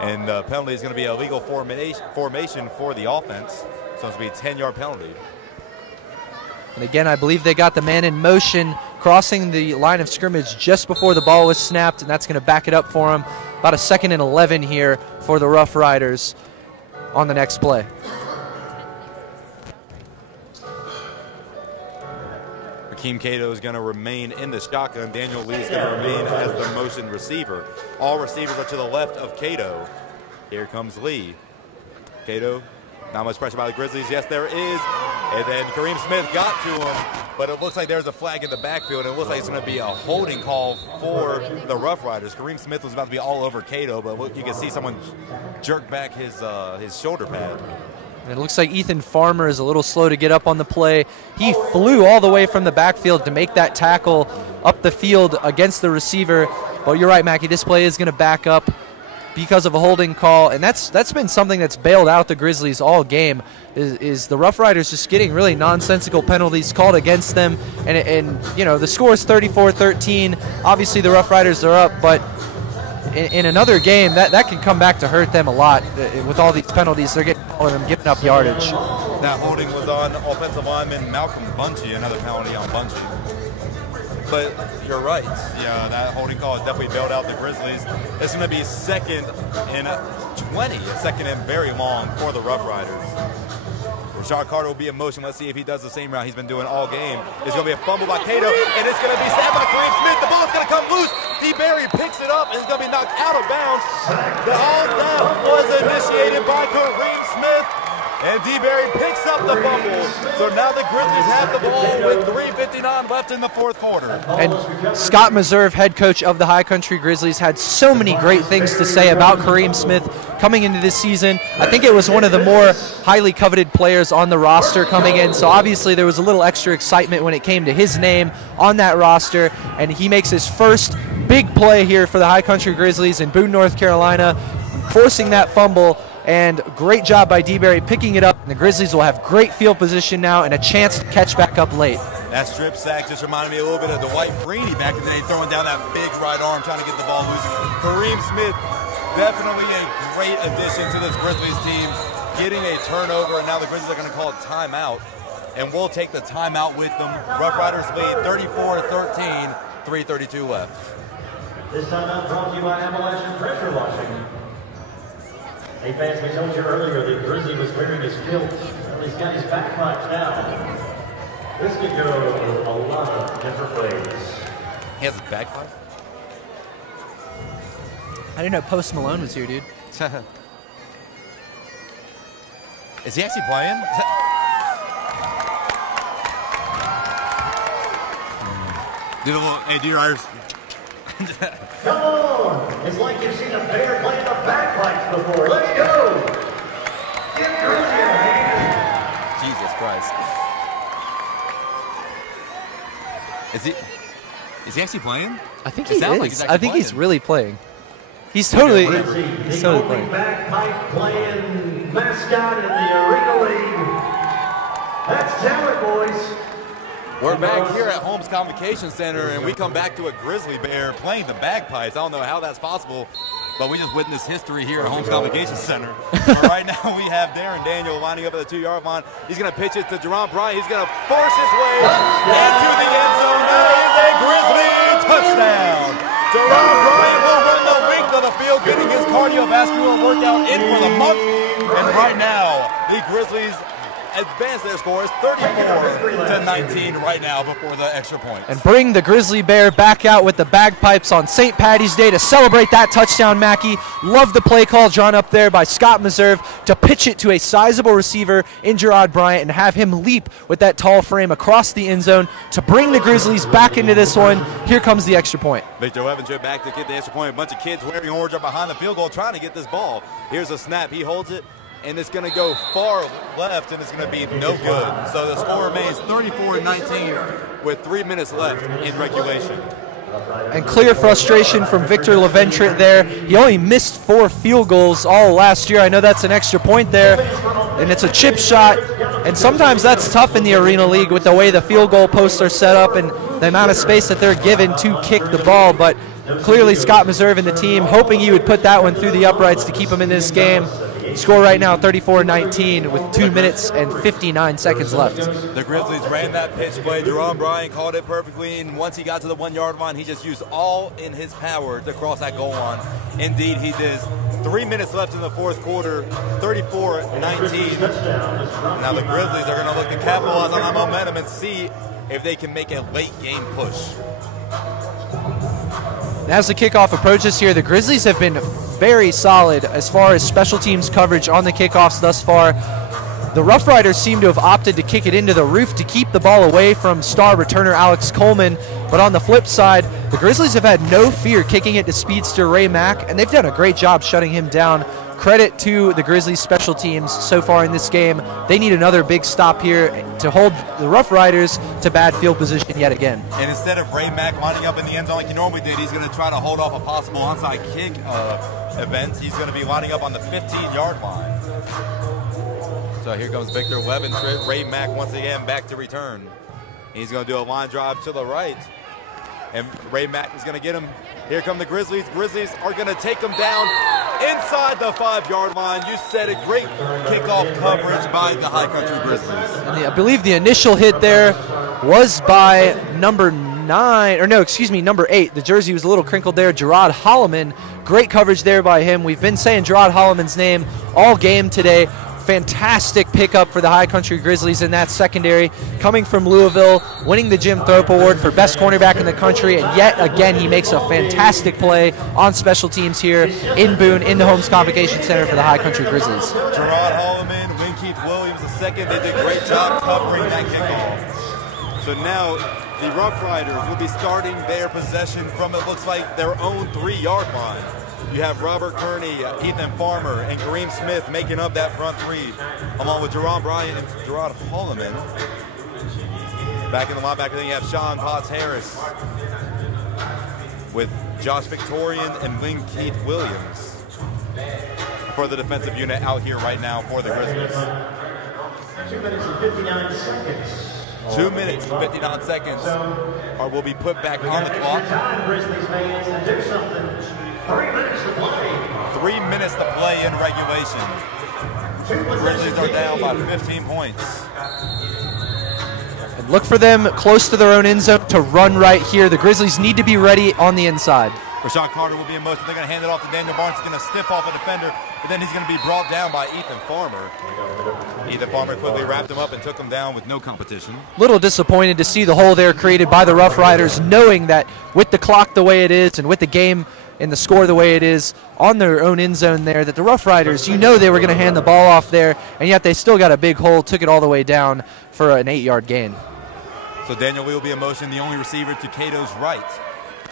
And the penalty is going to be a illegal formation for the offense. So it's going to be a 10-yard penalty. And again, I believe they got the man in motion, crossing the line of scrimmage just before the ball was snapped, and that's going to back it up for him. About a 2nd and 11 here for the Rough Riders on the next play. Keem Cato is going to remain in the shotgun. Daniel Lee is going to remain as the motion receiver. All receivers are to the left of Cato. Here comes Lee. Cato, not much pressure by the Grizzlies. Yes, there is. And then Kareem Smith got to him, but it looks like there's a flag in the backfield. And it looks like it's going to be a holding call for the Rough Riders. Kareem Smith was about to be all over Cato, but you can see someone jerk back his shoulder pad. And it looks like Ethan Farmer is a little slow to get up on the play. He flew all the way from the backfield to make that tackle up the field against the receiver. But you're right, Mackie, this play is going to back up because of a holding call, and that's been something that's bailed out the Grizzlies all game, is the Rough Riders just getting really nonsensical penalties called against them, and you know, the score is 34-13. Obviously the Rough Riders are up, but in another game that can come back to hurt them a lot. With all these penalties, they're getting all of them giving up yardage. That holding was on offensive lineman Malcolm Bunchy, another penalty on Bunchy. But you're right. Yeah, that holding call has definitely bailed out the Grizzlies. It's going to be 2nd and 20, second and very long for the Rough Riders. Rashad Carter will be in motion. Let's see if he does the same route he's been doing all game. It's going to be a fumble by Cato, and it's going to be snapped by Kareem Smith. The ball's going to come loose. D. Berry picks it up, and it's going to be knocked out of bounds. That was initiated by Kareem Smith. And D. Berry picks up the fumble. So now the Grizzlies have the ball with 3:59 left in the 4th quarter. And Scott Meserve, head coach of the High Country Grizzlies, had so many great things to say about Kareem Smith coming into this season. I think it was one of the more highly coveted players on the roster coming in. So obviously there was a little extra excitement when it came to his name on that roster. And he makes his first big play here for the High Country Grizzlies in Boone, North Carolina, forcing that fumble. And great job by D-Berry picking it up. And the Grizzlies will have great field position now and a chance to catch back up late. That strip sack just reminded me a little bit of Dwight Freeney back in the day, throwing down that big right arm, trying to get the ball loose. Kareem Smith, definitely a great addition to this Grizzlies team, getting a turnover, and now the Grizzlies are going to call a timeout, and we'll take the timeout with them. Rough Riders lead 34-13, 3:32 left. This timeout brought to you by Avalanche Pressure Washing. Hey fans, we told you earlier that Grizzly was wearing his kilt. Well, he's got his backpipes now. This could go a lot of different ways. He has a bagpipe? I didn't know Post Malone was here, dude. Is he actually playing? Do the little, hey, do Riders. Come on! It's like you've seen a bear playing the bagpipes before. Let's go! Give Grizzly a hand! Jesus Christ. Is he actually playing? I think It he sounds is. like he's I actually think he's playing. really playing. He's totally, Grizzly, he's the totally only playing. bagpipe playing mascot in the Arena League. That's talent, boys. We're back here at Holmes Convocation Center, and we come back to a Grizzly Bear playing the bagpipes. I don't know how that's possible, but we just witnessed history here at Holmes Convocation Center. But right now we have Darren Daniel lining up at the 2-yard line. He's going to pitch it to Geron Bryant. He's going to force his way into the end zone. That is a Grizzly touchdown. Geron Bryant will run the length of the field, getting his cardiovascular workout in for the month. And right now, the Grizzlies advance their scores 34-19 right now before the extra point. And bring the Grizzly Bear back out with the bagpipes on St. Patty's Day to celebrate that touchdown, Mackey. Love the play call drawn up there by Scott Meserve to pitch it to a sizable receiver in Geron Bryant and have him leap with that tall frame across the end zone to bring the Grizzlies back into this one. Here comes the extra point. Victor Levinger back to get the extra point. A bunch of kids wearing orange are behind the field goal trying to get this ball. Here's a snap. He holds it, and it's going to go far left, and it's going to be no good. So the score remains 34-19 with 3 minutes left in regulation. And clear frustration from Victor Leventre there. He only missed 4 field goals all last year. I know that's an extra point there, and it's a chip shot. And sometimes that's tough in the Arena League with the way the field goal posts are set up and the amount of space that they're given to kick the ball. But clearly Scott Meserve and the team hoping he would put that one through the uprights to keep him in this game. Score right now 34-19 with 2 minutes and 59 seconds left. The Grizzlies ran that pitch play. Geron Bryant called it perfectly, and once he got to the 1-yard line, he just used all in his power to cross that goal line. Indeed, he did. 3 minutes left in the fourth quarter, 34-19. Now the Grizzlies are going to look to capitalize on that momentum and see if they can make a late game push. As the kickoff approaches here, the Grizzlies have been very solid as far as special teams coverage on the kickoffs thus far. The Roughriders seem to have opted to kick it into the roof to keep the ball away from star returner Alex Coleman. But on the flip side, the Grizzlies have had no fear kicking it to speedster Ray Mack, and they've done a great job shutting him down. Credit to the Grizzlies special teams so far in this game. They need another big stop here to hold the Roughriders to bad field position yet again. And instead of Ray Mack lining up in the end zone like he normally did, he's going to try to hold off a possible onside kick event. He's going to be lining up on the 15-yard line. So here comes Victor Leventre. Ray Mack once again back to return. He's going to do a line drive to the right. And Ray Mack is going to get him. Here come the Grizzlies. Grizzlies are going to take him down inside the 5-yard line. You said it. Great kickoff coverage by the High Country Grizzlies. And I believe the initial hit there was by number 8. The jersey was a little crinkled there. Gerard Holloman. Great coverage there by him. We've been saying Gerard Holloman's name all game today. Fantastic pickup for the High Country Grizzlies in that secondary, coming from Louisville, winning the Jim Thorpe Award for best cornerback in the country, and yet again he makes a fantastic play on special teams here in Boone in the Holmes Convocation Center for the High Country Grizzlies. Gerard Holloman, Winkeith Williams II, they did a great job covering that kickoff. So now the Roughriders will be starting their possession from, it looks like, their own 3-yard line. You have Robert Kearney, Ethan Farmer, and Kareem Smith making up that front 3, along with Geron Bryant and Gerard Holloman. Back in the linebacker, then you have Sean Potts-Harris with Josh Victorian and Lynn Keith Williams. for the defensive unit out here right now for the Grizzlies. 2 minutes and 59 seconds. 2 minutes and 59 seconds will be put back on the clock. Time, Grizzlies fans, to do something. 3 minutes to play. 3 minutes to play in regulation. The Grizzlies are down by 15 points. And look for them close to their own end zone to run right here. The Grizzlies need to be ready on the inside. Rashawn Carter will be in motion. They're going to hand it off to Daniel Barnes. He's going to stiff off a defender, but then he's going to be brought down by Ethan Farmer. Ethan Farmer quickly wrapped him up and took him down with no competition. Little disappointed to see the hole there created by the Roughriders, knowing that with the clock the way it is and with the game and the score the way it is on their own end zone there, that the Roughriders, you know they were going to hand the ball off there, and yet they still got a big hole, took it all the way down for an 8-yard gain. So Daniel Lee will be in motion, the only receiver to Cato's right.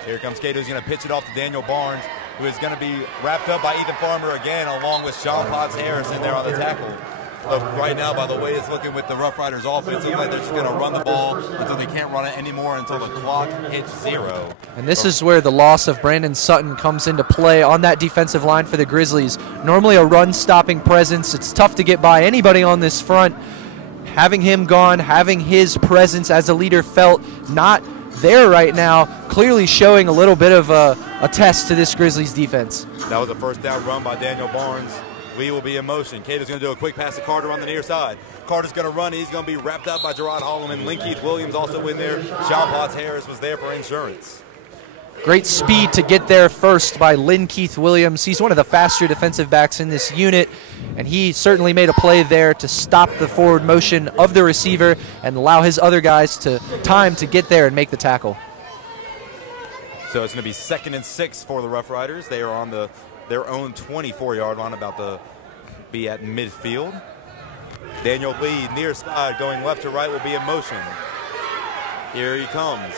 Here comes Cato. He's going to pitch it off to Daniel Barnes, who is going to be wrapped up by Ethan Farmer again, along with Sean Potts Harris in there on the tackle. Look, right now, by the way it's looking with the Roughriders offense, it looks like they're just going to run the ball until they can't run it anymore until the clock hits 0. And this is where the loss of Brandon Sutton comes into play on that defensive line for the Grizzlies. Normally a run-stopping presence. It's tough to get by anybody on this front. Having him gone, having his presence as a leader felt not there right now, clearly showing a little bit of a test to this Grizzlies defense. That was a first down run by Daniel Barnes. Lee will be in motion. Cato's going to do a quick pass to Carter on the near side. Carter's going to run. He's going to be wrapped up by Geron Holloman. Linkeith Williams also in there. Sean Potts Harris was there for insurance. Great speed to get there first by Linkeith Williams. He's one of the faster defensive backs in this unit, and he certainly made a play there to stop the forward motion of the receiver and allow his other guys time to get there and make the tackle. So it's going to be 2nd and 6 for the Roughriders. They are on their own 24-yard line, about to be at midfield. Daniel Lee, near side, going left to right, will be in motion. Here he comes.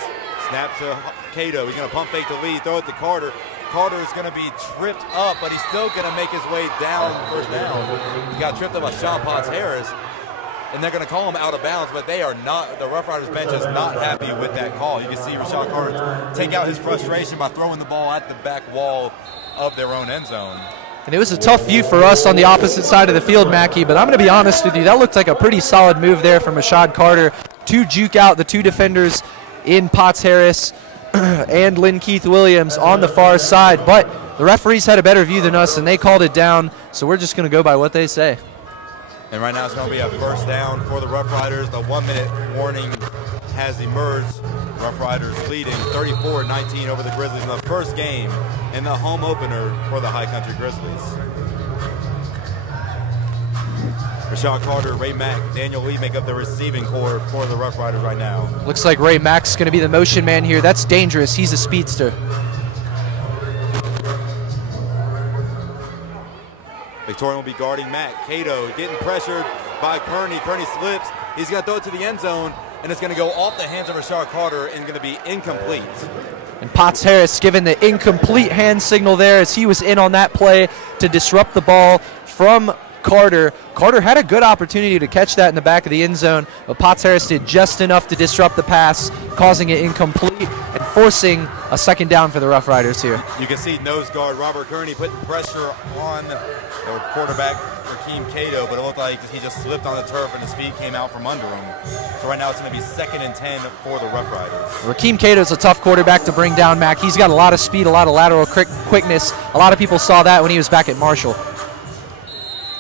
Snap to Cato. He's going to pump fake to Lee, throw it to Carter. Carter is going to be tripped up, but he's still going to make his way down first down. He got tripped up by Sean Potts Harris, and they're going to call him out of bounds, but they are not. The Roughriders bench is not happy with that call. You can see Rashawn Carter take out his frustration by throwing the ball at the back wall of their own end zone. And it was a tough view for us on the opposite side of the field, Mackey, but I'm going to be honest with you, that looked like a pretty solid move there from Rashawn Carter to juke out the two defenders in Potts Harris and Linkeith Williams on the far side. But the referees had a better view than us, and they called it down, so we're just going to go by what they say. And right now it's going to be a first down for the Roughriders. The 1-minute warning has emerged. Roughriders leading 34-19 over the Grizzlies in the first game in the home opener for the High Country Grizzlies. Rashawn Carter, Ray Mack, Daniel Lee make up the receiving core for the Roughriders right now. Looks like Ray Mack's going to be the motion man here. That's dangerous. He's a speedster. Victorian will be guarding Mack. Cato getting pressured by Kearney. Kearney slips. He's going to throw it to the end zone, and it's going to go off the hands of Rashawn Carter and going to be incomplete. And Potts Harris given the incomplete hand signal there as he was in on that play to disrupt the ball from Carter. Carter had a good opportunity to catch that in the back of the end zone, but Potts Harris did just enough to disrupt the pass, causing it incomplete and forcing a second down for the Roughriders here. You can see nose guard Robert Kearney putting pressure on the quarterback Rakeem Cato, but it looked like he just slipped on the turf and his feet came out from under him. So right now it's going to be 2nd and 10 for the Roughriders. Rakeem Cato's a tough quarterback to bring down, Mac. He's got a lot of speed, a lot of lateral quickness. A lot of people saw that when he was back at Marshall.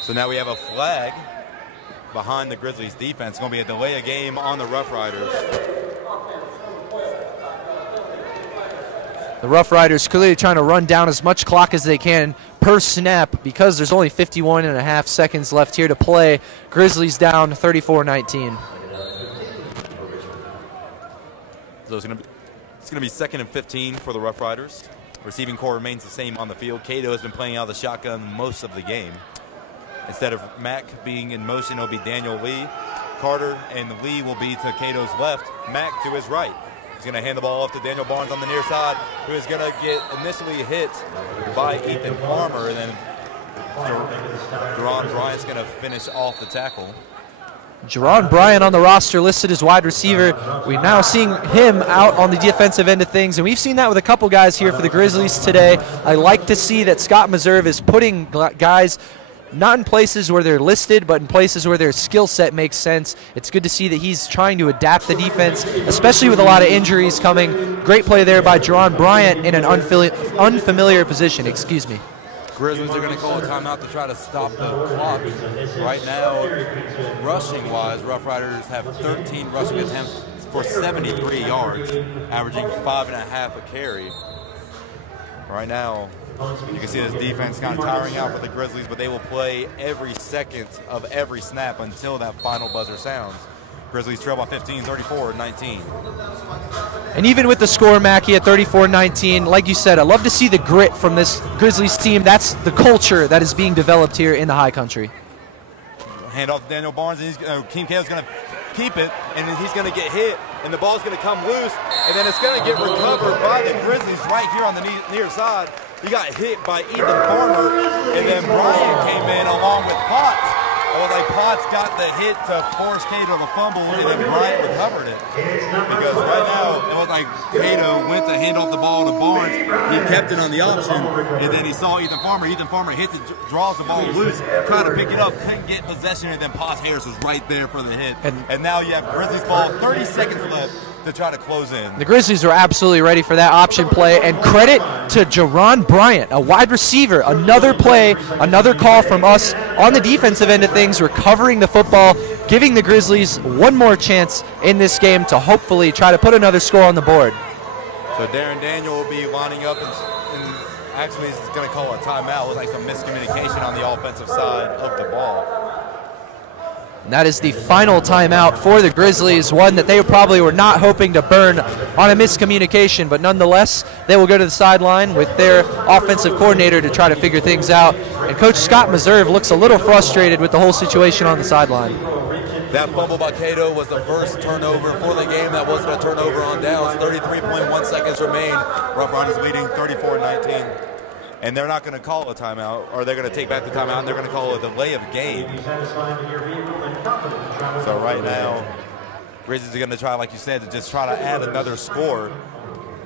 So now we have a flag behind the Grizzlies defense. It's going to be a delay of game on the Roughriders. The Roughriders clearly trying to run down as much clock as they can per snap because there's only 51.5 seconds left here to play. Grizzlies down 34-19. So it's going to be 2nd and 15 for the Roughriders. Receiving core remains the same on the field. Cato has been playing out of the shotgun most of the game. Instead of Mack being in motion, it'll be Daniel Lee. Carter and Lee will be to Cato's left. Mack to his right. He's going to hand the ball off to Daniel Barnes on the near side, who is going to get initially hit by Ethan Farmer, and then Geron Bryant's going to finish off the tackle. Geron Bryant on the roster listed as wide receiver. We're now seeing him out on the defensive end of things, and we've seen that with a couple guys here for the Grizzlies today. I like to see that Scott Meserve is putting guys not in places where they're listed, but in places where their skill set makes sense. It's good to see that he's trying to adapt the defense, especially with a lot of injuries coming. Great play there by Geron Bryant in an unfamiliar position. Excuse me. Grizzlies are going to call a timeout to try to stop the clock. Right now, rushing-wise, Roughriders have 13 rushing attempts for 73 yards, averaging 5.5 a carry. Right now, you can see this defense kind of tiring out for the Grizzlies, but they will play every second of every snap until that final buzzer sounds. Grizzlies trail by 15, 34-19. And even with the score, Mackey, at 34-19, like you said, I love to see the grit from this Grizzlies team. That's the culture that is being developed here in the high country. Hand off to Daniel Barnes, and Kiante's going to keep it, and then he's going to get hit, and the ball's going to come loose, and then it's going to get recovered by the Grizzlies right here on the near side. He got hit by Ethan Farmer, and then Bryant came in along with Potts. It was like Potts got the hit to force Cato to fumble, and then Bryant recovered it. Because right now, it was like Cato went to hand off the ball to Barnes. He kept it on the option, and then he saw Ethan Farmer. Ethan Farmer hits it, draws the ball loose, tried to pick it up, couldn't get possession, and then Potts Harris was right there for the hit. And now you have Grizzlies ball, 30 seconds left to try to close in. The Grizzlies are absolutely ready for that option play, and credit to Geron Bryant, a wide receiver. Another play, another call from us on the defensive end of things, recovering the football, giving the Grizzlies one more chance in this game to hopefully try to put another score on the board. So Darren Daniel will be lining up, and actually he's going to call a timeout. It was like some miscommunication on the offensive side of the ball. And that is the final timeout for the Grizzlies, one that they probably were not hoping to burn on a miscommunication, but nonetheless, they will go to the sideline with their offensive coordinator to try to figure things out. And Coach Scott Meserve looks a little frustrated with the whole situation on the sideline. That fumble by Cato was the first turnover for the game. That wasn't a turnover on downs. 33.1 seconds remain. Roughriders leading 34-19. And they're not going to call a timeout, or they're going to take back the timeout, and they're going to call a delay of game. So right now, Grizzlies are going to try, like you said, to just try to add another score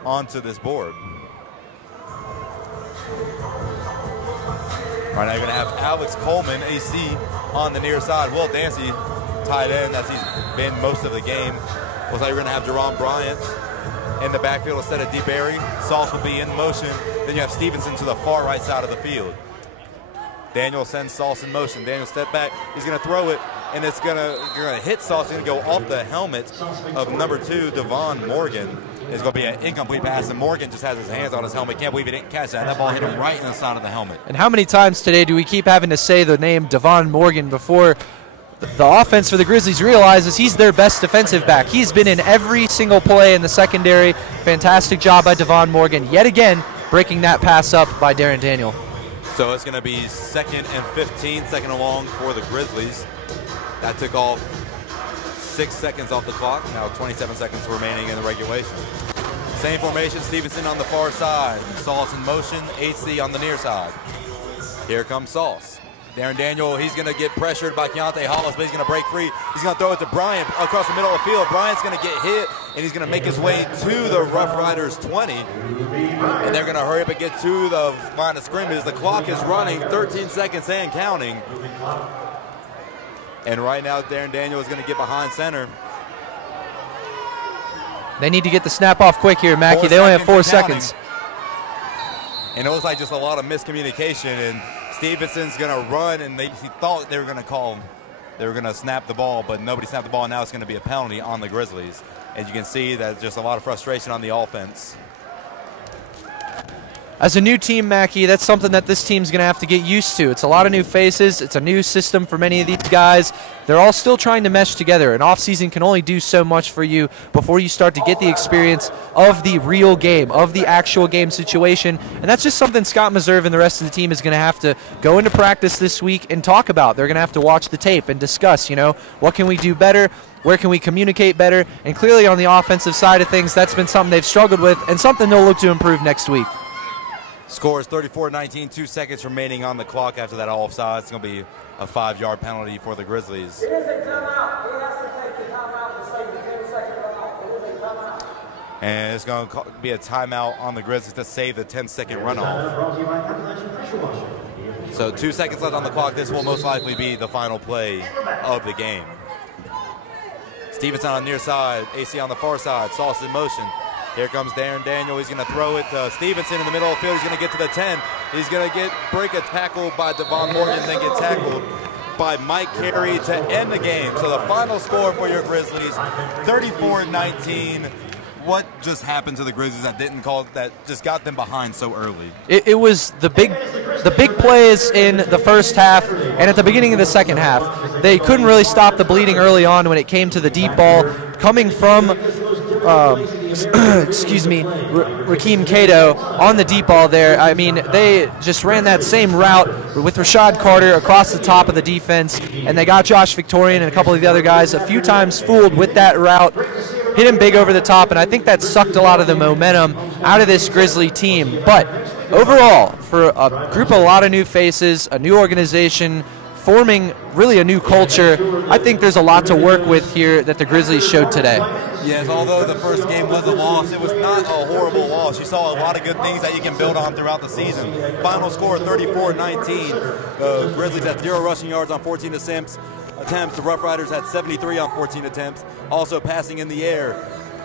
onto this board. Right now, you're going to have Alex Coleman, AC, on the near side. Will Dancy, tight end, as he's been most of the game. Looks like you're going to have Geron Bryant in the backfield instead of DeBerry. Sauce will be in motion. Then you have Stevenson to the far right side of the field. Daniel sends Sauce in motion. Daniel step back. He's going to throw it, and it's going to hit Sauce. It's going to go off the helmet of number 2, Devon Morgan. It's going to be an incomplete pass, and Morgan just has his hands on his helmet. Can't believe he didn't catch that. That ball hit him right in the side of the helmet. And how many times today do we keep having to say the name Devon Morgan before the offense for the Grizzlies realizes he's their best defensive back? He's been in every single play in the secondary. Fantastic job by Devon Morgan. Yet again, breaking that pass up by Darren Daniel. So it's going to be 2nd and 15, second and long for the Grizzlies. That took off 6 seconds off the clock. Now 27 seconds remaining in the regulation. Same formation, Stevenson on the far side. Sauce in motion, HC on the near side. Here comes Sauce. Darren Daniel, he's going to get pressured by Kiante Hollis, but he's going to break free. He's going to throw it to Bryant across the middle of the field. Bryant's going to get hit, and he's going to make his way to the Roughriders 20. And they're going to hurry up and get to the line of scrimmage. The clock is running, 13 seconds and counting. And right now, Darren Daniel is going to get behind center. They need to get the snap off quick here, Mackey. They only have 4 seconds. And it was like just a lot of miscommunication, and Stevenson's going to run, and he thought they were going to call, they were going to snap the ball, but nobody snapped the ball, and now it's going to be a penalty on the Grizzlies. As you can see, that's just a lot of frustration on the offense. As a new team, Mackey, that's something that this team's going to have to get used to. It's a lot of new faces. It's a new system for many of these guys. They're all still trying to mesh together. An offseason can only do so much for you before you start to get the experience of the real game, of the actual game situation. And that's just something Scott Meserve and the rest of the team is going to have to go into practice this week and talk about. They're going to have to watch the tape and discuss, what can we do better? Where can we communicate better? And clearly on the offensive side of things, that's been something they've struggled with and something they'll look to improve next week. Score is 34-19, 2 seconds remaining on the clock after that offside. It's going to be a 5-yard penalty for the Grizzlies. It is a timeout. He has to take the timeout to save the 10-second runoff. It is a timeout. And it's going to be a timeout on the Grizzlies to save the 10-second runoff. So 2 seconds left on the clock. This will most likely be the final play of the game. Stevenson on the near side, AC on the far side, Sauce in motion. Here comes Darren Daniel. He's going to throw it to Stevenson in the middle of the field. He's going to get to the 10. He's going to break a tackle by Devon Morgan, then get tackled by Mike Carey to end the game. So the final score for your Grizzlies, 34-19. What just happened to the Grizzlies that just got them behind so early? It was the big plays in the first half and at the beginning of the second half. They couldn't really stop the bleeding early on when it came to the deep ball coming from Rakeem Cato on the deep ball there. I mean, they just ran that same route with Rashad Carter across the top of the defense, and they got Josh Victorian and a couple of the other guys a few times fooled with that route, hit him big over the top, and I think that sucked a lot of the momentum out of this Grizzly team. But overall, for a group of a lot of new faces, a new organization, forming really a new culture, I think there's a lot to work with here that the Grizzlies showed today. Yes, although the first game was a loss, it was not a horrible loss. You saw a lot of good things that you can build on throughout the season. Final score 34-19. The Grizzlies had 0 rushing yards on 14 attempts. The Roughriders had 73 on 14 attempts. Also passing in the air,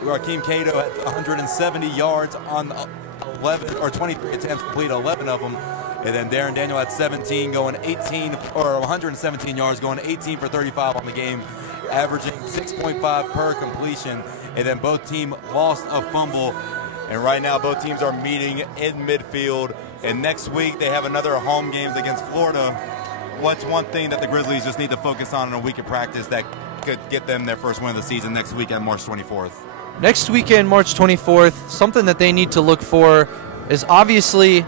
Rakeem Cato had 170 yards on 23 attempts, complete 11 of them. And then Darren Daniel had 117 yards, going 18 for 35 on the game, averaging 6.5 per completion. And then both teams lost a fumble. And right now both teams are meeting in midfield. And next week they have another home games against Florida. What's one thing that the Grizzlies just need to focus on in a week of practice that could get them their first win of the season next weekend, March 24th? Next weekend, March 24th, something that they need to look for is obviously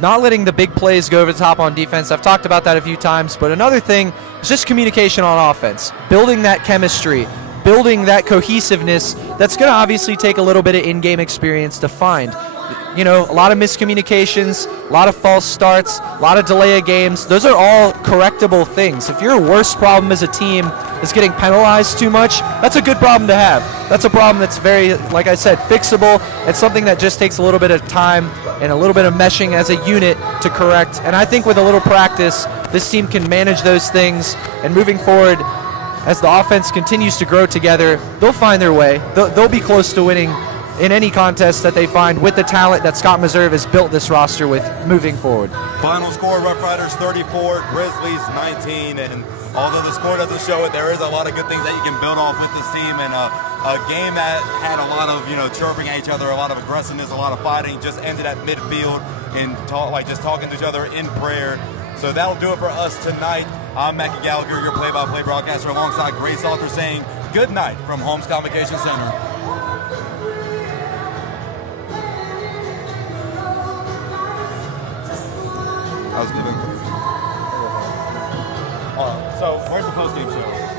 not letting the big plays go over the top on defense. I've talked about that a few times, but another thing is just communication on offense, building that chemistry, building that cohesiveness. That's going to obviously take a little bit of in-game experience to find. You know, a lot of miscommunications, a lot of false starts, a lot of delay of games. Those are all correctable things. If your worst problem as a team is getting penalized too much, that's a good problem to have. That's a problem that's very, like I said, fixable. It's something that just takes a little bit of time and a little bit of meshing as a unit to correct. And I think with a little practice, this team can manage those things. And moving forward, as the offense continues to grow together, they'll find their way. They'll be close to winning in any contest that they find with the talent that Scott Meserve has built this roster with moving forward. Final score, Roughriders 34, Grizzlies 19. And although the score doesn't show it, there is a lot of good things that you can build off with this team. And a game that had a lot of, chirping at each other, a lot of aggressiveness, a lot of fighting, just ended at midfield and just talking to each other in prayer. So that'll do it for us tonight. I'm Mackie Gallagher, your play-by-play broadcaster, alongside Grace Salter, saying good night from Holmes Convocation Center. I was giving. So where's the post-game show?